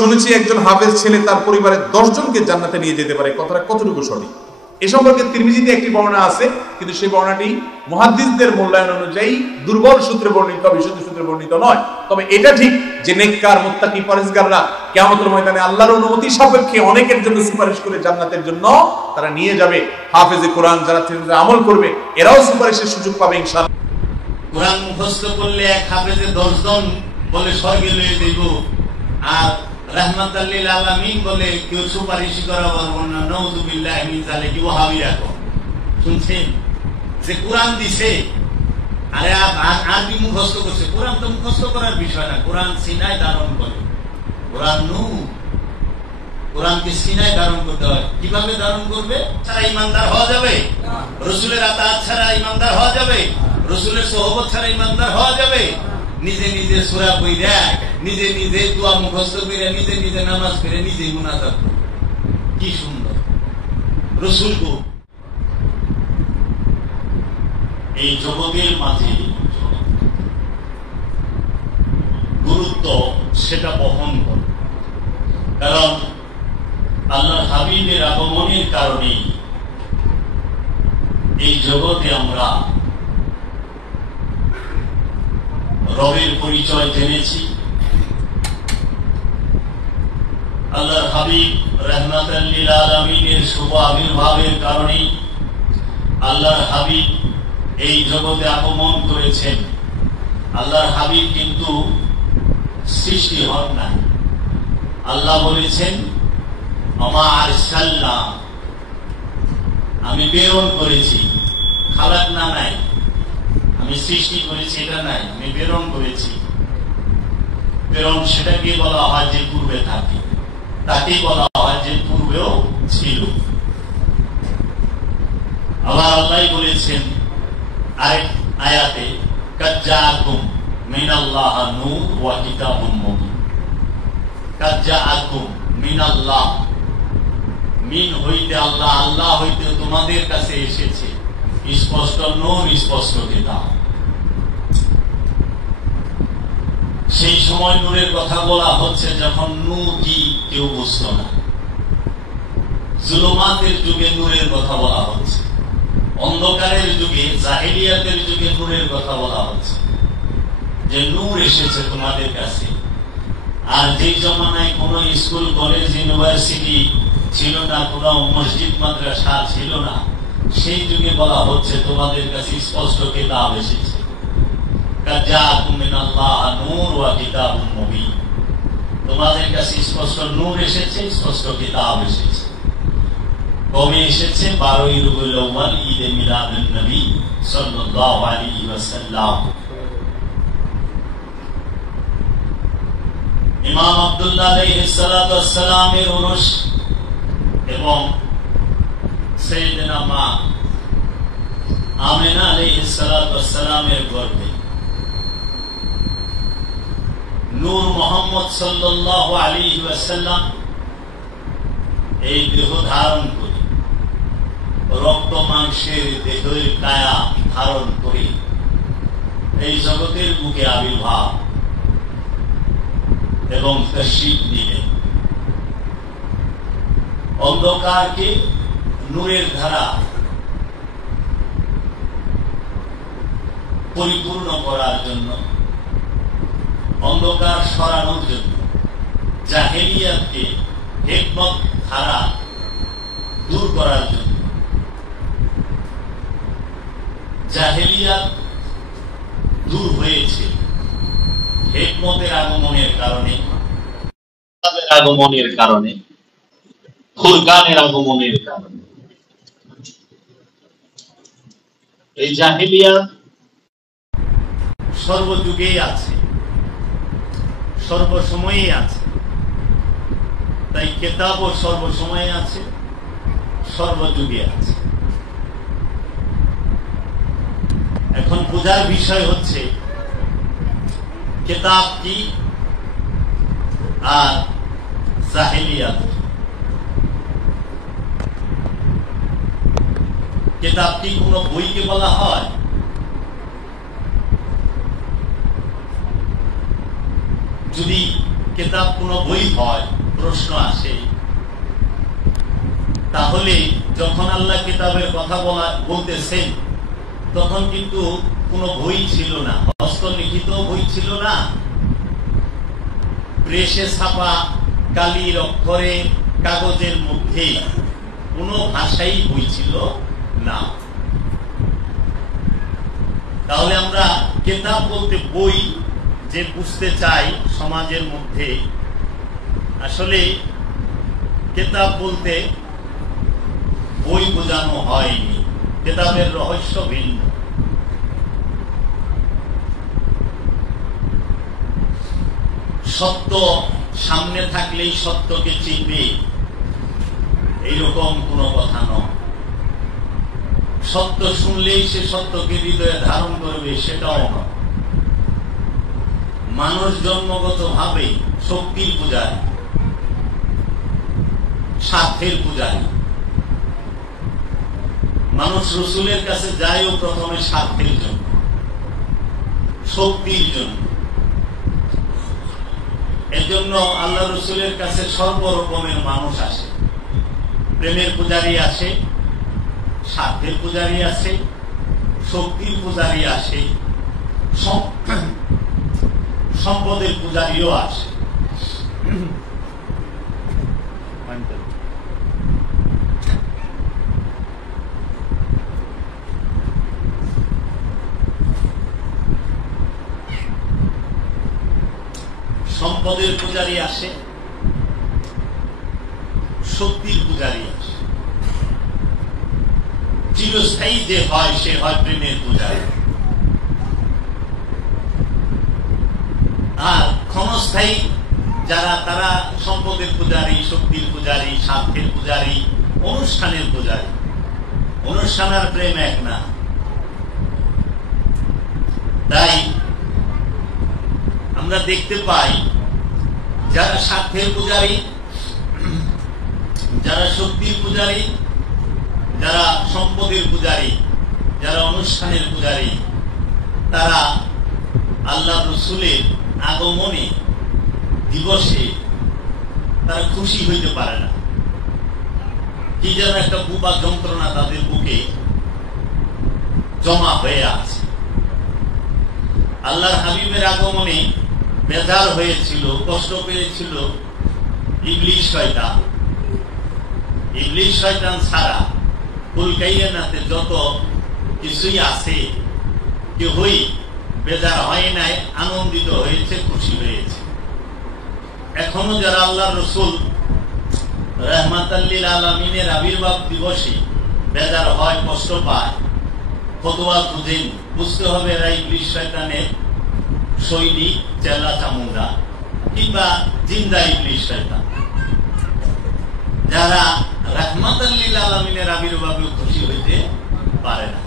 শুনেছি একজন হাফেজ ছেলে তার পরিবারের 10 জনকে জান্নাতে নিয়ে যেতে পারে। কথাটা কতটুকু সঠিক? এ সম্পর্কে তিরমিজিতে একটি বর্ণনা আছে, কিন্তু সেই বর্ণনাটি মুহাদ্দিসদের মূল্যায়ন অনুযায়ী দুর্বল সূত্রে বর্ণিত, বিশুদ্ধ সূত্রে বর্ণিত নয়। তবে এটা ঠিক যে নেককার, মুত্তাকি, পরেজগাররা কিয়ামতের ময়দানে আল্লাহর অনুমতি সাপেক্ষে অনেকের জন্য সুপারিশ করে জান্নাতের জন্য তারা নিয়ে যাবে। হাফেজে কোরআন যারা আমল করবে এরাও সুপারিশের সুযোগ পাবে ইনশাআল্লাহ। কোরআন মুখস্থ করলে এক হাফেজে 10 জন বলে স্বর্গে লয়ে দেব, আর রাহমাতাল লিল আলামিন বলে কেউ সুপারিশ করা পারবো না। নাউযুবিল্লাহি মিন যালিকা। ওয়াহাবিরা শুনছেন যে কোরআন দিছে, আরে আরবি মুখস্থ করছে। কোরআন তো মুখস্থ করার বিষয় না, কোরআন সিনায় ধারণ করে। কোরআনকে সিনায় ধারণ করতে হয়। কিভাবে ধারণ করবে? ছাড়া ইমানদার হওয়া যাবে? রসুলের আতাত ছাড়া ইমানদার হওয়া যাবে? রসুলের সোহবত ছাড়া ইমানদার হওয়া যাবে? নিজে নিজে সূরা পড়া, নিজে নিজে দোয়া মুখস্থ করে, নিজে নিজে নামাজ পড়ে, নিজে মুনাজাত করে, কি সুন্দর রসুল গো। এই জগতের মাঝে গুরুত্ব সেটা বহন করে, কারণ আল্লাহ হাবিবের আগমনের কারণে এই জগতে আমরা রবের পরিচয় জেনেছি। আল্লাহর হাবিব রাহমাতাল লিল আলামিনের শুভ আবির্ভাবের কারণে আল্লাহর হাবিব এই জগতে আগমন করেছেন। আল্লাহর হাবিব কিন্তু সৃষ্টি হন না। আল্লাহ বলেছেন আমা আরসালনা, আমি প্রেরণ করেছি। খালাকনা নাই, আমি সৃষ্টি করেছি এটা নাই, আমি প্রেরণ করেছি। প্রেরণ সেটাকে বলা হয় যে পূর্বে থাকে, তাকে বলা হয় যে পূর্বেও ছিল। আবার আল্লাহ বলেছেন আরেক আয়াতে কাদ জাআকুম মিনাল্লাহ নূর ওয়া কিতাবুম মুবিন। কাদ জাআকুম মিনাল্লাহ, মিন হইতে আল্লাহ, আল্লাহ হইতে তোমাদের কাছে এসেছে স্পষ্ট নূর, স্পষ্ট কিতাব। সেই সময় নূরের কথা বলা হচ্ছে যখন নূর কি কেউ বুঝত না। জুলুমাতের যুগে নূরের কথা বলা হচ্ছে, অন্ধকারের যুগে, জাহেলিয়াতের যুগে নূরের কথা বলা হচ্ছে যে নূর এসেছে তোমাদের কাছে। আর যেই জমানায় কোন স্কুল, কলেজ, ইউনিভার্সিটি ছিল না, কোন মসজিদ মাদ্রাসা ছিল না, সেই যুগে বলা হচ্ছে তোমাদের কাছে স্পষ্ট কিতাব এসেছে। কাদ জাআকুম মিনাল্লাহ নূর ওয়া কিতাবুম মুবিন, তোমাদের কাছে স্পষ্ট নূর এসেছে, স্পষ্ট কিতাব এসেছে। কবে এসেছে? 12ই রবিউল আউয়াল, ঈদে মিলাদুন নবী সাল্লাল্লাহু আলাইহি ওয়াসাল্লাম। ইমাম আব্দুল্লাহ আলাইহিস সালাতু ওয়াস সালামের উরুস এবং সাইয়েদনা মা আমিনা আলাইহিস সালাতু ওয়াস সালামের গর্ভে নূর মুহাম্মদ সাল্লাল্লাহু আলাইহি ওয়াসাল্লাম এই দেহ ধারণ করে, রক্ত মাংসের দেহের কায়া ধারণ করে এই জগতের বুকে আবির্ভাব এবং তাশরীফ নিলেন। অন্ধকারকে নূরের ধারা পরিপূর্ণ করার জন্য, অন্ধকার সরানোর জন্য, জাহেলিয়াতকে হিকমত ধারা দূর করার জন্য। জাহেলিয়াত দূর হয়েছে হিকমতের আগমনের কারণে, আগমনের কারণে, ফুরকানের আগমনের কারণে। এই জাহেলিয়াত সর্বযুগেই আছে, সর্বসময়েই আছে। তাই কিতাবও সর্বসময়ে আছে, সর্বযুগে আছে। এখন বোঝার বিষয় হচ্ছে কিতাব কি আর জাহেলিয়াত। কিতাব কি কোন বইকে বলা হয়? যদি কিতাব কোনো বই হয়, প্রশ্ন আসে, তাহলে যখন আল্লাহ কিতাবের কথা বলতেছেন তখন কিন্তু কোনো বই ছিল না, হস্তলিখিত বই ছিল না, প্রেসে ছাপা কালির অক্ষরে কাগজের মধ্যে কোনো ভাষাই বই ছিল না। তাহলে আমরা কিতাব বলতে বই যে বুঝতে চাই সমাজের মধ্যে, আসলে কিতাব বলতে বই বোঝানো হয়নি, কিতাবের রহস্য ভিন্ন। সত্য সামনে থাকলেই সত্যকে চিনবে এইরকম কোনো কথা নয়, সত্য শুনলেই সে সত্যকে হৃদয়ে ধারণ করবে সেটাও নয়। মানুষ জন্মগত ভাবে শক্তির পূজারী, স্বার্থের পূজারী। মানুষ রসুলের কাছে যায়ও প্রথমে স্বার্থের জন্য, শক্তির জন্য। এজন্য আল্লাহ রসুলের কাছে সর্বরকমের মানুষ আসে, প্রেমের পূজারী আসে, স্বার্থের পূজারী আসে, শক্তির পূজারী আসে, সম্পদের পূজারীও আসে। সম্পদের পূজারী আসে, শক্তির পূজারী আসে। চিরস্থায়ী যে হয় সে হয় প্রেমের পূজারী, আর ক্ষণস্থায়ী যারা তারা সম্পদের পূজারী, শক্তির পূজারী, স্বার্থের পূজারী, অনুষ্ঠানের পূজারী। অনুষ্ঠান আর প্রেম এক না। তাই আমরা দেখতে পাই যারা স্বার্থের পূজারী, যারা শক্তির পূজারী, যারা সম্পদের পূজারী, যারা অনুষ্ঠানের পূজারী, তারা আল্লাহ রসুলের আগমনে দিবসে তারা খুশি হইতে পারে না। কি যেন একটা বুবা যন্ত্রণা তাদের বুকে জমা হয়ে আছে। আল্লাহর হাবিবের আগমনে বেজার হয়েছিল, কষ্ট পেয়েছিল ইবলিস শয়তান। ইবলিস শয়তান ছাড়া কুলকাইনাতে যত কিছুই আছে কেউই বেজার হয় নাই, আনন্দিত হয়েছে, খুশি হয়েছে। এখনো যারা আল্লাহ রসুল রাহমাতাল লিল আলামিনের আবির্ভাব দিবসে বেজার হয়, কষ্ট পায়, ফতোয়া বুঝেন, বুঝতে হবে এরা ইবলিস শয়তানের শৈলী, চেলা চামুন্ডা কিংবা জিন্দা ইবলিস শয়তান। যারা রাহমাতাল লিল আলামিনের আবির্ভাবে খুশি হইতে পারে না।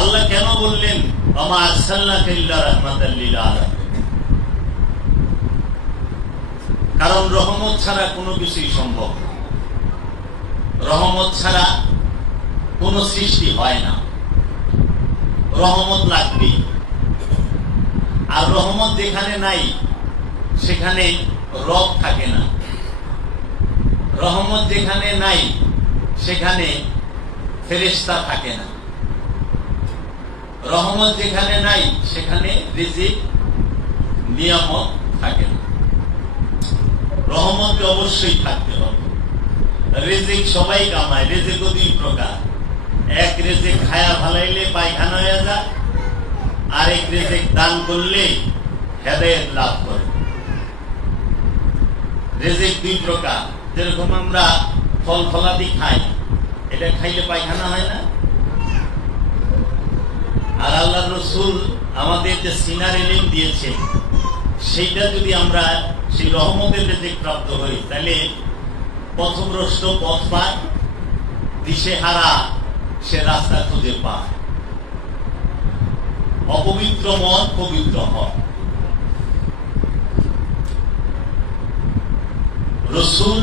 আল্লাহ কেন বললেন ওমা আরসালনাকা ইল্লা রাহমাতাল লিল আলামিন? কারণ রহমত ছাড়া কোনো কিছুই সম্ভব না। রহমত ছাড়া কোন সৃষ্টি হয় না, রহমত লাগবে। আর রহমত যেখানে নাই সেখানে রব থাকে না। রহমত যেখানে নাই সেখানে ফেরেশতা থাকে না। রহমত যেখানে নাই সেখানে রিজিক নিয়ামত থাকে না। রহমতকে অবশ্যই থাকতে হবে। রিজিক সবাই কামায়, রিজিকও দুই প্রকার। এক রিজিক খায়া ভালাইলে পায়খানা হয়ে যায়, আরেক রিজিক দান করলে হেদায়েত লাভ করে। রিজিক দুই প্রকার। যেরকম আমরা ফল ফলাদি খাই, এটা খাইলে পায়খানা হয় না। আর আল্লাহ রসুল আমাদের যে সিনার ইলম দিয়েছে সেইটা যদি আমরা সেই রহমতের রিজিক প্রাপ্ত হই, তাহলে পথভ্রষ্ট পথ পায়, দিশেহারা সে রাস্তা খুঁজে পায়, অপবিত্র মন পবিত্র হয়। রসুল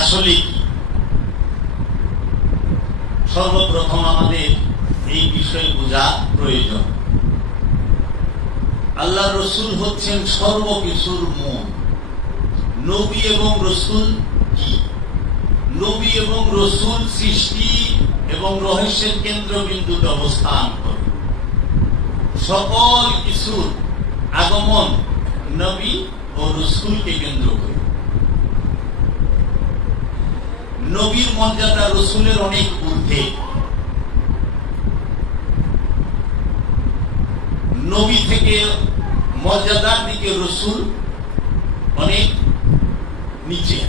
আসলে কি? সর্বপ্রথম আমাদের এই বিষয়ে বোঝা প্রয়োজন। আল্লাহ রসুল হচ্ছেন সর্বকিছুর মূল। নবী এবং রসুল কি? নবী এবং রসুল সৃষ্টি এবং রহস্যের কেন্দ্রবিন্দুতে অবস্থান করে। সকল কিছুর আগমন নবী ও রসুলকে কেন্দ্র করে। নবীর মর্যাদা রসুলের অনেক ঊর্ধ্বে। নবী থেকে মর্যাদার দিকে রসুল অনেক নিচে।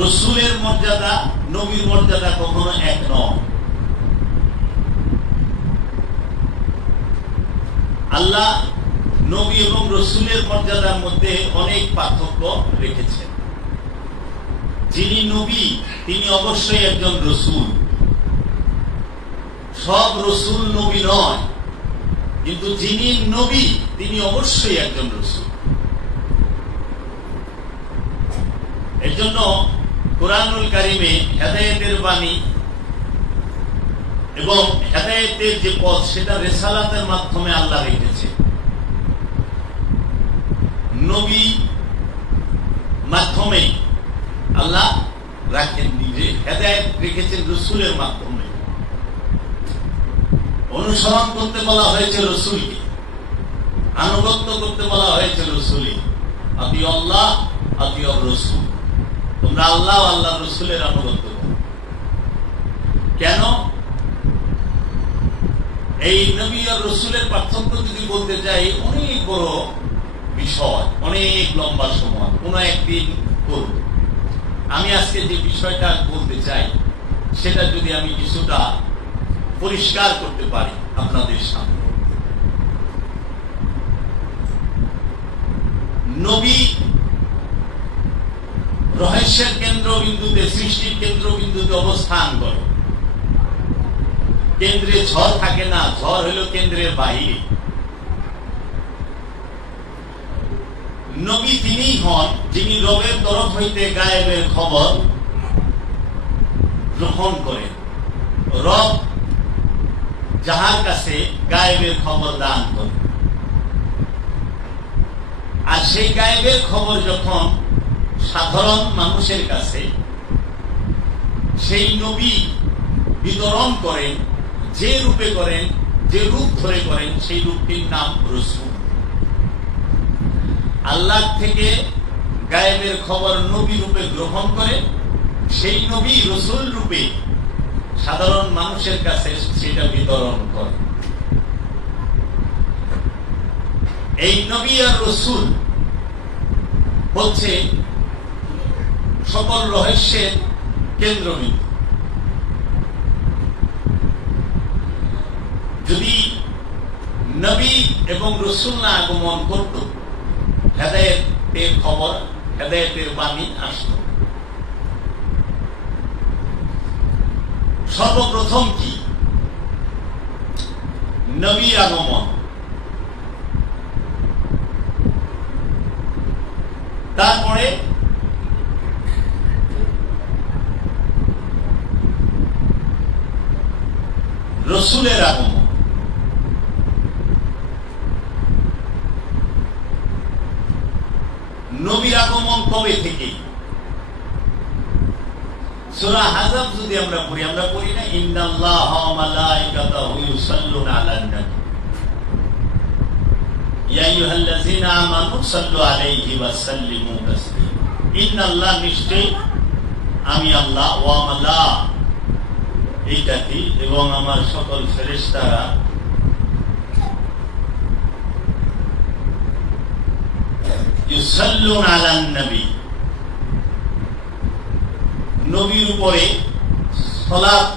রসুলের মর্যাদা নবীর মর্যাদা কখনো এক নয়। আল্লাহ নবী এবং রসুলের মর্যাদার মধ্যে অনেক পার্থক্য রেখেছেন। যিনি নবী তিনি অবশ্যই একজন রসুল। সব রসুল নবী নয়, কিন্তু যিনি নবী তিনি অবশ্যই একজন রসুল। এর জন্য কুরআনুল কারিমে হেদায়েতের বাণী এবং হেদায়েতের যে পথ সেটা রিসালাতের মাধ্যমে আল্লাহ রেখেছে। নবী মাধ্যমে আল্লাহ রাখেন, নিজে হেদায়েত রেখেছেন রসুলের মাধ্যমে। অনুসরণ করতে বলা হয়েছে রসুলকে, আনুগত্য করতে বলা হয়েছে রসুলকে। আতি আল্লাহ আতি রসুল, তোমরা আল্লাহ আল্লাহ রসুলের আনুগত্য করো। কেন? এই নবী আর রসুলের পার্থক্য যদি বলতে যাই অনেক বড় বিষয়, অনেক লম্বা সময়, কোন একদিন করব। আমি আজকে যে বিষয়টা বলতে চাই সেটা যদি আমি কিছুটা পরিষ্কার করতে পারি আপনাদের সামনে। নবী রহস্যের কেন্দ্রবিন্দুতে, সৃষ্টির কেন্দ্রবিন্দুতে অবস্থান করে। কেন্দ্রে ঝড় থাকে না, ঝড় হলো কেন্দ্রের বাইরে। নবী তিনিই হন যিনি রবের তরফ হইতে গায়েবের খবর গ্রহণ করেন। রব যাহার কাছে গায়েবের খবর দান করে, আর সেই গায়েবের খবর যখন সাধারণ মানুষের কাছে সেই নবী বিতরণ করেন, যে রূপে করেন, যে রূপ ধরে করেন, সেই রূপটির নাম রসুল। আল্লাহ থেকে গায়েবের খবর নবী রূপে গ্রহণ করে সেই নবী রসুল রূপে সাধারণ মানুষের কাছে সেটা বিতরণ করে। এই নবী আর রসুল হচ্ছে সকল রহস্যের কেন্দ্রবিন্দু। যদি নবী এবং রসুল না আগমন করত, হেদায়েতের খবর, হেদায়েতের বাণী আসত। সর্বপ্রথম কি? নবী আগমন। তারপরে রসুলের আগমন। নবীর আগমন কবে থেকে? সূরা আহজাব যদি আমরা পড়ি না, ইন্নাল্লাহা ওয়া মালাইকাতাহু ইউসাল্লুনা আলান নবী ইয়া আইয়ুহাল্লাযীনা আমানু সাল্লু আলাইহি ওয়া সাল্লিমু তাসলিমা। ইন্নাল্লাহ, নিশ্চয় আমি আল্লাহ, ওয়া মালাইকাতি, এবং আমার সকল ফেরেশতারা ইউসাল্লুনা আলান নবী, নবীর উপরে সালাত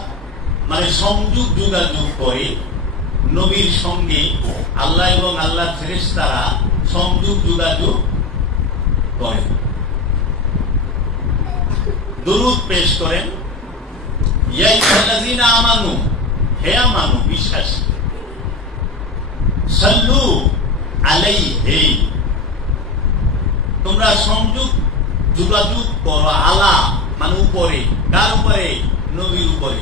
মানে সংযোগ যোগাযোগ করে। নবীর সঙ্গে আল্লাহ এবং আল্লাহর ফেরেশতারা সংযোগ যোগাযোগ করে, দুরূদ পেশ করেন। ইয়া আইয়ুহাল্লাযীনা আমানু, হে আমানু বিশ্বাসী, সাল্লু আলাইহি, তোমরা সংযোগ যোগাযোগ করো। আলা মানে উপরে, কার উপরে? নবীর উপরে।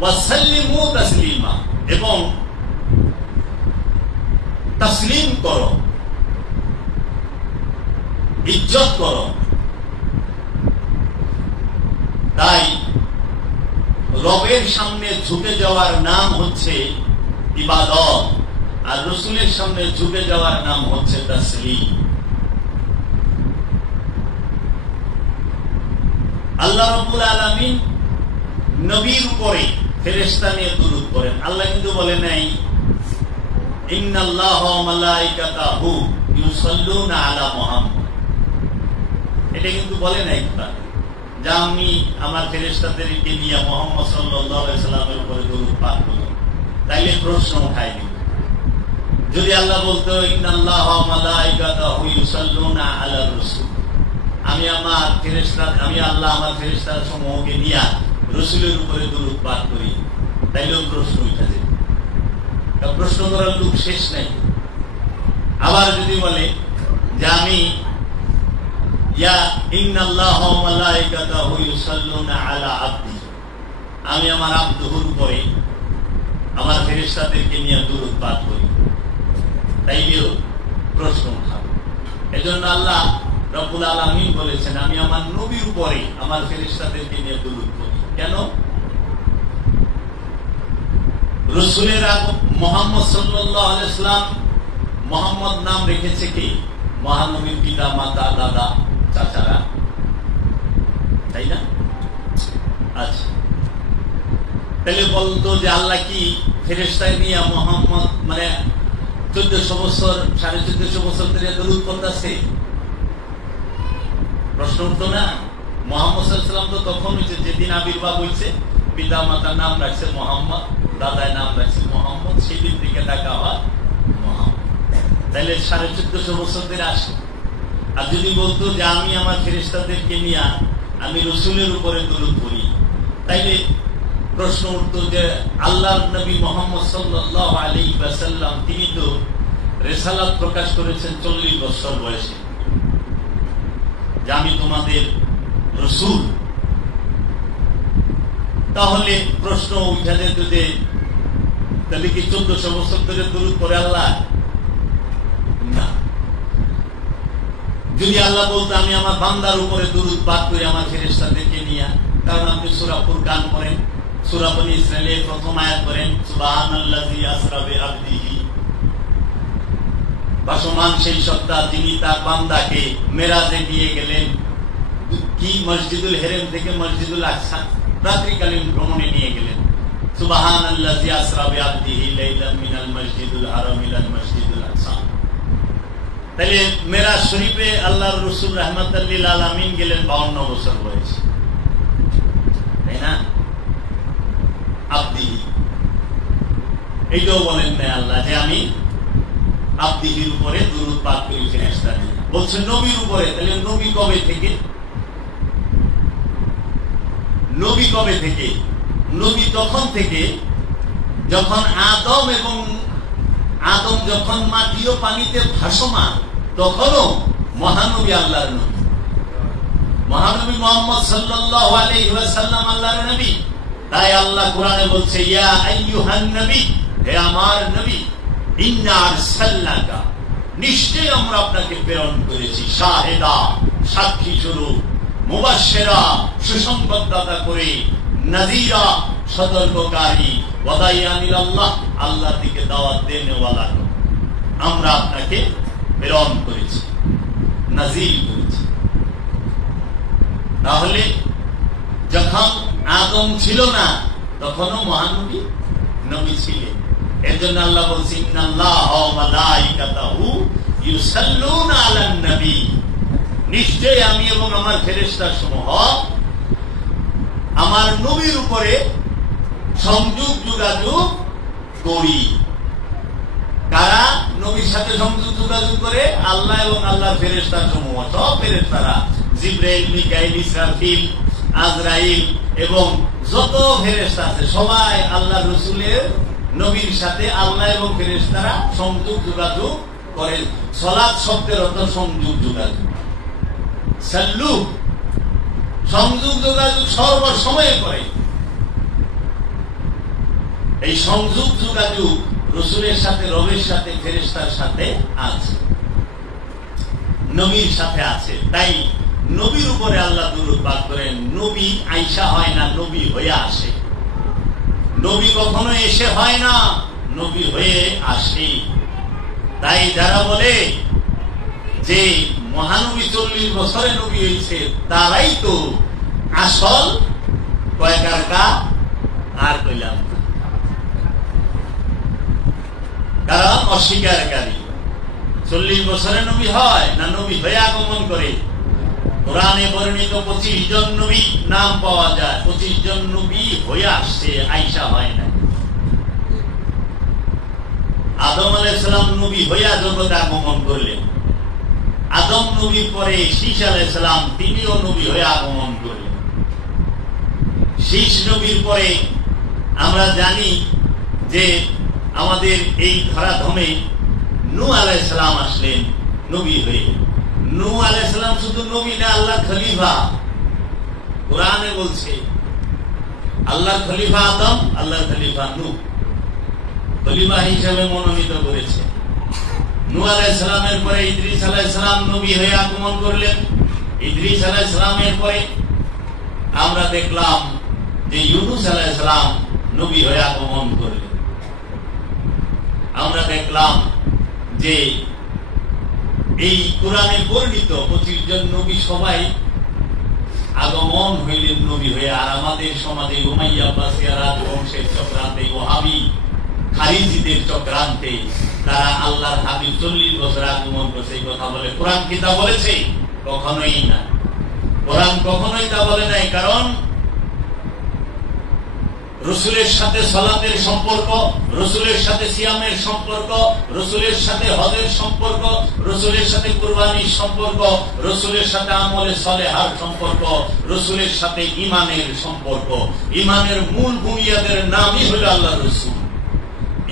ওয়া সাল্লিমু তাসলিমা, এবং তাসলিম করো, ইজ্জত করো। তাই রবের সামনে ঝুঁকে যাওয়ার নাম হচ্ছে ইবাদত, আর রসুলের সামনে ঝুঁকে যাওয়ার নাম হচ্ছে তাসলিম। আল্লাহ রাব্বুল আলামিন নবীর উপরে ফেরেশতা নিয়ে দুরূদ করেন। আল্লাহ কিন্তু বলে নাই ইন্নাল্লাহা ওয়া মালাইকাতাহু ইউসাল্লুনা আলা মুহাম্মদ, এটা কিন্তু বলে নাই যে আমি আমার ফেরেশতাদেরকে নিয়ে মুহাম্মদ সাল্লাল্লাহু আলাইহি সাল্লামের উপরে দুরূদ পাঠ করব। তাইলে প্রশ্ন উঠাই দিই, যদি আল্লাহ বলতো ইন্নাল্লাহা ওয়া মালাইকাতাহু ইউসাল্লুনা আলা রাসূল, আমি আল্লাহ আমার ফেরেশতা সমূহকে নিয়ে রসুলের উপরে দুরূদ পাঠ করি, তাইলেও প্রশ্ন উঠে যায়। প্রশ্ন করার লোক শেষ নাই। আবার যদি বলে যে আমি ইন্নাল্লাহা ওয়া মালাইকাতাহু ইউসাল্লুনা আলা আবদি, আমি আমার আব্দুর উপরে আমার ফেরেশতাদেরকে নিয়ে দুরূদ পাঠ করি, তাইলেও প্রশ্ন উঠাবে। এজন্য আল্লাহ রব্বুল আলামিন বলেছেন আমি আমার নবীর উপরে আমার ফেরেশতাদেরকে নিয়ে দুরূদ পড়ি। কেন? রাসূলের মুহাম্মদ সাল্লাল্লাহু আলাইহি সাল্লাম মুহাম্মদ নাম রেখেছে কি? মহানবীর পিতা মাতা দাদা চাচারা, তাই না? আচ্ছা, তাহলে বলতো যে আল্লাহ কি ফেরেশতায় নিয়ে মুহাম্মদ মানে 1400 বছর 1450 বছর ধরে দুরূদ পড়তেছে? প্রশ্ন উঠতো না? মুহাম্মদ সাল্লাল্লাহু আলাইহি ওয়াসাল্লাম তো তখন হয়েছে যেদিন আবির্ভাব হয়েছে, পিতা মাতার নাম রাখছে মুহাম্মদ, দাদার নাম রাখছে মুহাম্মদ, সেদিন থেকে ডাকা হয় মুহাম্মদ। তাহলে 1450 বছর ধরে আসে। আর যদি বলতো যে আমি আমার ফেরেশতাদেরকে নিয়ে আমি রসুলের উপরে দুরূদ পড়ি, তাইলে প্রশ্ন উঠতো যে আল্লাহর নবী মুহাম্মদ সাল্লাল্লাহু আলাইহি ওয়াসাল্লাম তিনি তো রিসালাত প্রকাশ করেছেন 40 বছর বয়সে, যে আমি তোমাদের রসুল। তাহলে প্রশ্ন উঠে যেত যে তাহলে কি 1400 বছর ধরে দুরূদ পড়ে আল্লাহ? না। যদি আল্লাহ বলতো আমি আমার বান্দার উপরে দুরূদ পাঠ করি আমার ফেরেশতাদেরকে নিয়ে, কারণ আপনি সূরা ফুরকান পড়েন, সূরা বনী ইসরাঈলের প্রথম আয়াত পড়েন সুবহানাল্লাযী আসরা বিআবদিহি, ভাসমান সেই সত্তা যিনি তার বান্দাকে মেরাজে নিয়ে গেলেন। কি? মসজিদুল হেরেম থেকে মসজিদুল আকসা রাত্রিকালীন ভ্রমণে নিয়ে গেলেন। সুবহানাল্লাযী আসরা বিআবদিহি লাইলাম মিনাল মসজিদুল হারাম ইলাল মসজিদুল আকসা। তাহলে মেরাজ শরীফে আল্লাহর রাসূল রাহমাতাল লিল আলামিন গেলেন 52 বছর বয়সে, তাই না? আব্দিহি, এইটাও বলেন না আল্লাহ যে আমি আব্দিহির উপরে দুরূদ পাঠ করি ফেরেশতা দিয়ে, বলছেন নবীর উপরে। তাহলে নবী কবে থেকে? নবী কবে থেকে? নবী তখন থেকে যখন আদম যখন মাটি ও পানিতে ভাসমান, তখনও মহানবী আল্লাহর নবী। মহানবী মুহাম্মদ সাল্লাল্লাহু আলাইহি ওয়াসাল্লাম আল্লাহর নবী। তাই আল্লাহ কোরআনে বলছে ইয়া আইয়ুহান নবী, হে আমার নবী, ইন্না আরসালনাকা, নিশ্চয় আমরা আপনাকে প্রেরণ করেছি, শাহেদা, সাক্ষী স্বরূপ, মুবাশশিরা, সুসংবাদদাতা করে, নাযীরা, সতর্ককারী, ওয়াদাইয়ান ইলাল্লাহ, আল্লাহর দিকে দাওয়াত দেনেওয়ালা, আমরা আপনাকে প্রেরণ করেছি, নাযীর করেছি। তাহলে যখন আদম ছিল না তখনও মহানবী নবী ছিলেন। এর জন্য আল্লাহ বলছেন ইন্নাল্লাহা ওয়া মালাইকাতাহু ইউসাল্লুনা আলান নবী, নিশ্চয় আমি এবং আমার ফেরেশতা সমূহ আমার নবীর উপরে সংযোগ যোগাযোগ করি। কারা নবীর সাথে সংযোগ যোগাযোগ করে? আল্লাহ এবং আল্লাহর ফেরেশতা সমূহ, সব ফেরেশতারা, জিবরাইল, মিকাইল, ইসরাফিল, আজরাইল এবং যত ফেরেশতা আছে সবাই আল্লাহ রসুলের নবীর সাথে আল্লাহ এবং ফেরেশতারা সংযোগ যোগাযোগ করে। সালাত শব্দের অর্থ সংযোগ যোগাযোগ, সাল্লু, সংযোগ যোগাযোগ সর্বসময়ে করে। এই সংযোগ যোগাযোগ রসুলের সাথে, রবের সাথে, ফেরেশতার সাথে আছে, নবীর সাথে আছে। তাই নবীর উপরে আল্লাহ দুরূদ পাঠ করেন। নবী আইসা হয় না, নবী হয়ে আসে। নবী কখনো এসে হয় না, নবী হয়ে আসে। তাই যারা বলে যে মহানবী 40 বছরে নবী হয়েছে, তারাই তো আসল কয়কারকা আর কইলাম, কারণ অস্বীকারী। 40 বছরে নবী হয় না, নবী হয়ে আগমন করে। কোরআনে বর্ণিত 25 জন নবী নাম পাওয়া যায়, 25 জন নবী হয়ে আসছে, আইসা হয় না। আদম আলাইহিস সালাম নবী হইয়া জগতে আগমন করলেন। আদম নবীর পরে শীষ আলাইহিস সালাম, তিনিও নবী হয়ে আগমন করলেন। শীষ নবীর পরে আমরা জানি যে আমাদের এই ধরাধামে নূহ আলাইহিস সালাম আসলেন নবী হয়ে। নূহ আলাইহিস সালাম শুধু নবী না, আল্লাহর খলিফা। কোরআনে বলছে আল্লাহর খলিফা আদম, আল্লাহর খলিফা নূহ, খলিফা হিসেবে মনোনীত করেছে। নূহ আলাইহিস সালামের পরে ইদ্রিস আলাইহিস সালাম নবী হয়ে আগমন করলেন। ইদ্রিস আলাইহিস সালামের পরে আমরা দেখলাম যে ইউনূস আলাইহিস সালাম নবী হয়ে আগমন করলেন। আমরা দেখলাম যে এই কোরআনে বর্ণিত 25 জন নবী সবাই আগমন হইলেন নবী হয়ে। আর আমাদের সমাজে উমাইয়া আব্বাসিয়া রাজবংশের চক্রান্তে, ওহাবি খারিজিদের চক্রান্তে তারা আল্লাহর হাবিব 40 বছর আগমন করছে এই কথা বলে। কোরআন কি তা বলেছে? কখনোই না। কোরআন কখনোই তা বলে নাই। কারণ রসুলের সাথে সালাতের সম্পর্ক, রসুলের সাথে সিয়ামের সম্পর্ক, রসুলের সাথে হজের সম্পর্ক, রসুলের সাথে কুরবানির সম্পর্ক, রসুলের সাথে আমলে সালেহার সম্পর্ক, রসুলের সাথে ইমানের সম্পর্ক। ইমানের মূল বুনিয়াদের নামই হল আল্লাহ রসুল।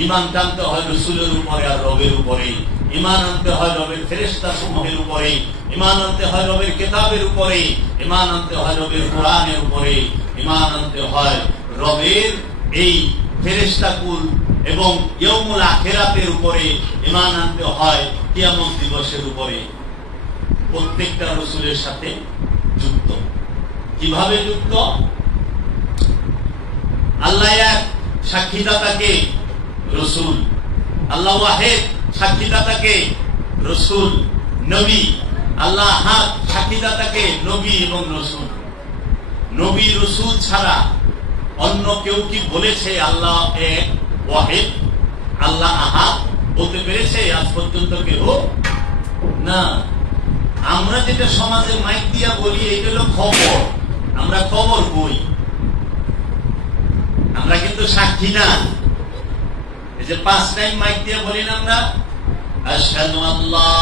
ইমান টানতে হয় রসুলের উপরে আর রবের উপরে। ইমান আনতে হয় রবের ফেরেশতা সমূহের উপরে। ইমান আনতে হয় রবের কিতাবের উপরে। ইমান আনতে হয় রবের কোরআনের উপরে। ইমান আনতে হয় রবের এই ফেরেশতাকুল এবং ইয়াউমুল আখিরাতের উপরে। ইমান আনতে হয় কিয়ামত দিবসের উপরে। প্রত্যেকটা রসুলের সাথে যুক্ত। কিভাবে যুক্ত? আল্লাহ এক, সাক্ষীদাতাকে রসুল। আল্লাহ ওয়াহিদ, সাক্ষীদাতাকে রসুল নবী। আল্লাহ আহাদ, সাক্ষীদাতাকে নবী এবং রসুল। নবী রসুল ছাড়া অন্য কেউ কি বলেছে আল্লাহ এক, ওয়াহিদ, আল্লাহ আহাদ বলতে পেরেছে? আজ পর্যন্ত কেউ না। আমরা যেটা সমাজে মাইক দিয়া বলি এটা হলো খবর। আমরা খবর বই, আমরা কিন্তু সাক্ষী না। এই যে 5 টাইম মাইক দিয়া বলি না আমরা, আশহাদু আল্লা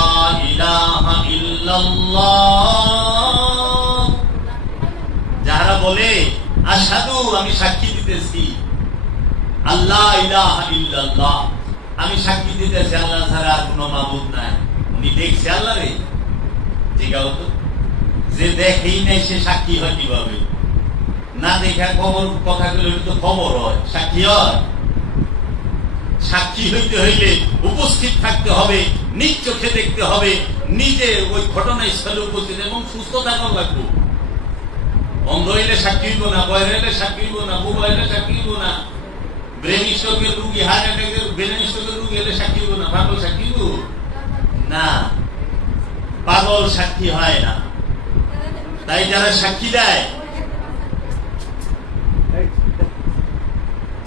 ইলাহা ইল্লাল্লাহ। যারা বলে আশহাদু, আমি সাক্ষী দিতেছি, আল্লাহ ইলাহা ইল্লাল্লাহ, আমি সাক্ষী দিতেছি আল্লাহ ছাড়া আর কোন মাবুদ নাই। উনি দেখছে আল্লাহ রে? জিজ্ঞাও তো, যে দেখেই নাই সে সাক্ষী হয় কিভাবে? না দেখা খবর কথাগুলো তো খবর হয়, সাক্ষী হয়? সাক্ষী হইতে হইলে উপস্থিত থাকতে হবে, নিজ চোখে দেখতে হবে, নিজে ওই ঘটনাস্থলে উপস্থিত এবং সুস্থ থাকা লাগবে। অন্ধ হইলে সাক্ষী হইব না, বয়স হইলে সাক্ষী হইব না, বুবা হইলে সাক্ষী হইব না, ব্রেন স্ট্রোকের রুগী, হার্ট অ্যাটাকের ব্রেন স্ট্রোকের রুগী হলে সাক্ষী হইব না। পাগল সাক্ষী হইব না, পাগল সাক্ষী হয় না। তাই যারা সাক্ষী দেয়,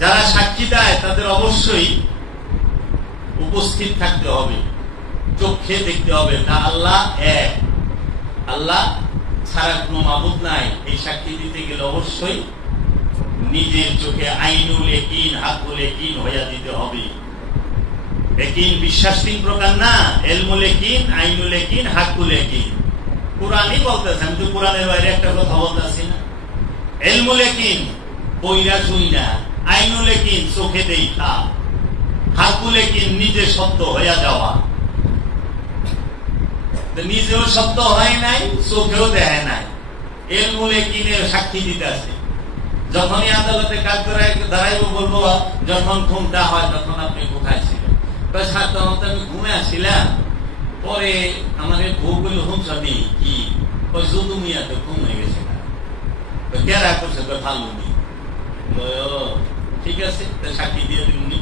যারা সাক্ষী দেয় তাদের অবশ্যই উপস্থিত থাকতে হবে, চোখে দেখতে হবে না আল্লাহ এক, আল্লাহ ছাড়া কোনো মাবুদ নাই। এই সাক্ষী দিতে গেলে অবশ্যই নিজের চোখে আইনুল ইয়াকিন, হাকুল ইয়াকিন হইয়া দিতে হবে। ইয়াকিন বিশ্বাস 3 প্রকার না, ইলমুল ইয়াকিন, আইনুল ইয়াকিন, হাকুল ইয়াকিন। কোরআনই বলতেছে, আমি তো কোরআনের বাইরে একটা কথা বলতেছি না। ইলমুল ইয়াকিন বইরা শুই না, আইনুল ইয়াকিন চোখে দেখা, হাকুল ইয়াকিন নিজে সত্য হইয়া যাওয়া। নিজেও সত্য হয় নাই, চোখেও দেয় নাই, ইলমুল ইয়াকিনের সাক্ষী দিতে আছে। যখনই আদালতে কাজ করে দাঁড়াইবো বলবো যখন ঘুমটা হয় তখন আপনি কোথায় ছিলেন? সাধারণত আমি ঘুমে আসছিলাম, পরে আমাদের বউ বলল হুমসাদি কি ওই যদু মিয়াতে ঘুম হয়ে গেছে না, কেরা করছে তো ভালো নেই। ঠিক আছে, সাক্ষী দিয়ে দিননি।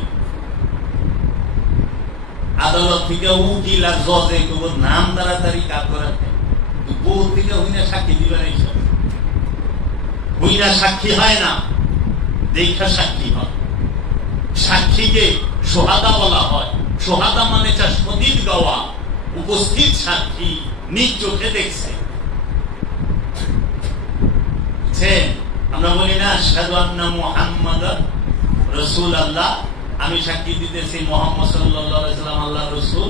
আদালত থেকে উকিল আর জজে নাম তাড়াতাড়ি কাজ করাতে বউ থেকে হইনা সাক্ষী দিবার এইসব হইনা সাক্ষী হয় না, দেখা সাক্ষী হয়। সাক্ষীকে সোহাদা বলা হয়। সোহাদা মানে যা সতীত গাওয়া, উপস্থিত সাক্ষী নিজ চোখে দেখছে। আমরা বলি না আশহাদু আন্না মুহাম্মাদান রাসূলুল্লাহ, আমি সাক্ষী দিতেছি মুহাম্মদ সাল্লাল্লাহু আলাইহি সাল্লাম আল্লাহর রাসূল।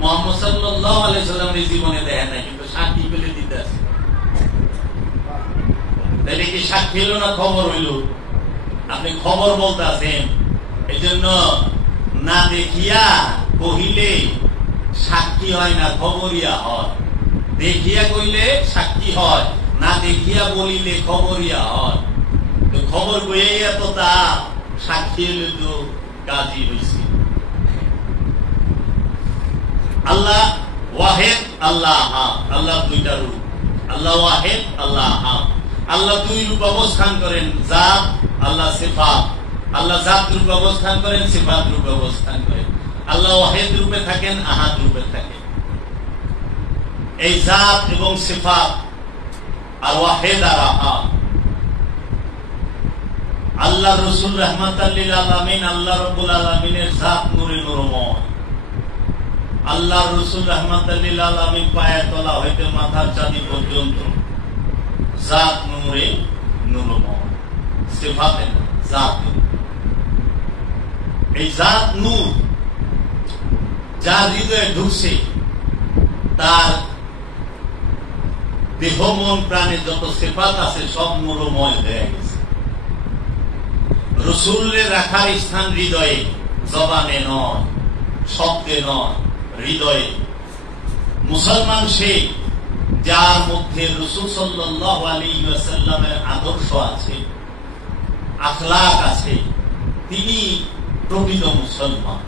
মুহাম্মদ সাল্লাল্লাহু আলাইহি সাল্লামের জীবনে দেখেন না, কিন্তু সাক্ষী পেলে দিতে আছে। তাহলে কি সাক্ষী হলো না খবর হইল? আপনি খবর বলতে আছেন, এই জন্য না দেখিয়া কহিলে সাক্ষী হয় না, খবরিয়া হয়। দেখিয়া কইলে সাক্ষী হয়, না দেখিয়া বলিলে খবরিয়া হয়। তো খবর বইয়া তো তা সাক্ষী হলে তো কাজই হয়েছে। আল্লাহ ওয়াহেদ, আল্লাহ আহাদ। আল্লাহ দুইটা রূপ, আল্লাহ ওয়াহেদ, আল্লাহ আহাদ। আল্লাহ দুই রূপ অবস্থান করেন, জাত, আল্লাহ সিফাত। আল্লাহ জাত রূপে অবস্থান করেন, সিফাত রূপে অবস্থান করেন। আল্লাহ ওয়াহেদ রূপে থাকেন, আহাদ রূপে থাকেন। এই জাত এবং সিফাত আর ওয়াহেদ আর আহাদ, আল্লাহ রসুল রাহমাতাল লিল আলামিন, আল্লাহ রাব্বুল আলামিনের জাত নূরে নূরময়। আল্লাহ রসুল রাহমাতাল লিল আলামিন পায়ের তলা হইতে মাথার চাঁদি পর্যন্ত জাত নূরে নূরময়, সিফাতে না, জাত। এই জাত নূর যার হৃদয়ে ঢুকছে তার দেহ মন প্রাণে যত সিফাত আছে সব নূরময় হয়ে গেছে। রসুলের রাখার স্থান হৃদয়ে, জবানে নয়, শব্দে নয়, হৃদয়ে। মুসলমান সে যার মধ্যে রাসূল সাল্লাল্লাহু আলাইহি ওয়াসাল্লামের আদর্শ আছে, আখলাক আছে, তিনি প্রকৃত মুসলমান।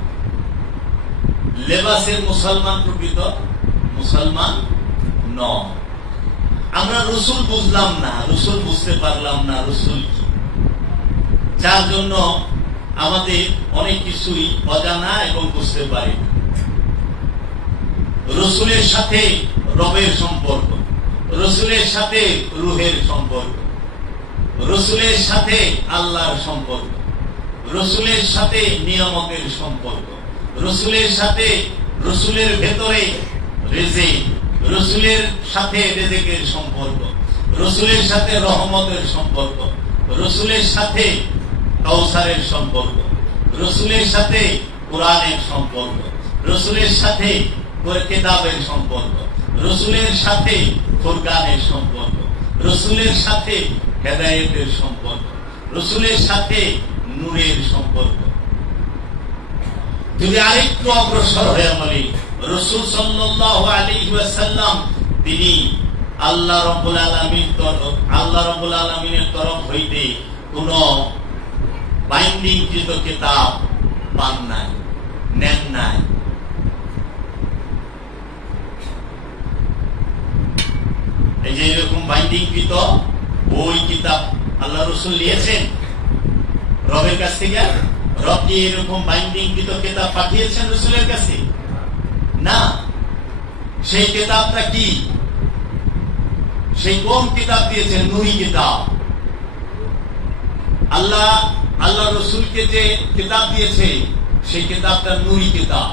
লেবাসের মুসলমান প্রকৃত মুসলমান নয়। আমরা রসুল বুঝলাম না, রসুল বুঝতে পারলাম না রসুল কি, যার জন্য আমাদের অনেক কিছুই অজানা এবং বুঝতে পারি না। রসুলের সাথে রবের সম্পর্ক, রসুলের সাথে রুহের সম্পর্ক, রসুলের সাথে আল্লাহর সম্পর্ক, রসুলের সাথে নিয়ামতের সম্পর্ক, রসুলের সাথে, রসুলের ভেতরে রেজেক, রসুলের সাথে রেজেকের সম্পর্ক, রসুলের সাথে রহমতের সম্পর্ক, রসুলের সাথে কাউসারের সম্পর্ক, রসুলের সাথে কোরআনের সম্পর্ক, রসুলের সাথে কিতাবের সম্পর্ক, রসুলের সাথে ফুরকানের সম্পর্ক, রসুলের সাথে হেদায়েতের সম্পর্ক, রসুলের সাথে নূরের সম্পর্ক। যদি আরেকটু অগ্রসর হয়ে বলি, রাসূল সাল্লাল্লাহু আলাইহি ওয়াসাল্লাম তিনি আল্লাহ রাব্বুল আলামিনের তরফ হইতে কোন বাইন্ডিং কৃত কিতাব পান নাই, নেন নাই। এই যে এরকম বাইন্ডিং কৃত বই কিতাব আল্লাহ রাসূল নিয়েছেন রবের কাছ থেকে। রব কি এরকম বাইন্ডিং কৃত কিতাব পাঠিয়েছেন রাসূলের কাছে? না। সেই কিতাবটা কি? সেই কোন কিতাব দিয়েছেন? নূরি কিতাব। আল্লাহ রসুলকে যে কিতাব দিয়েছে সেই কিতাবটা নূরি কিতাব।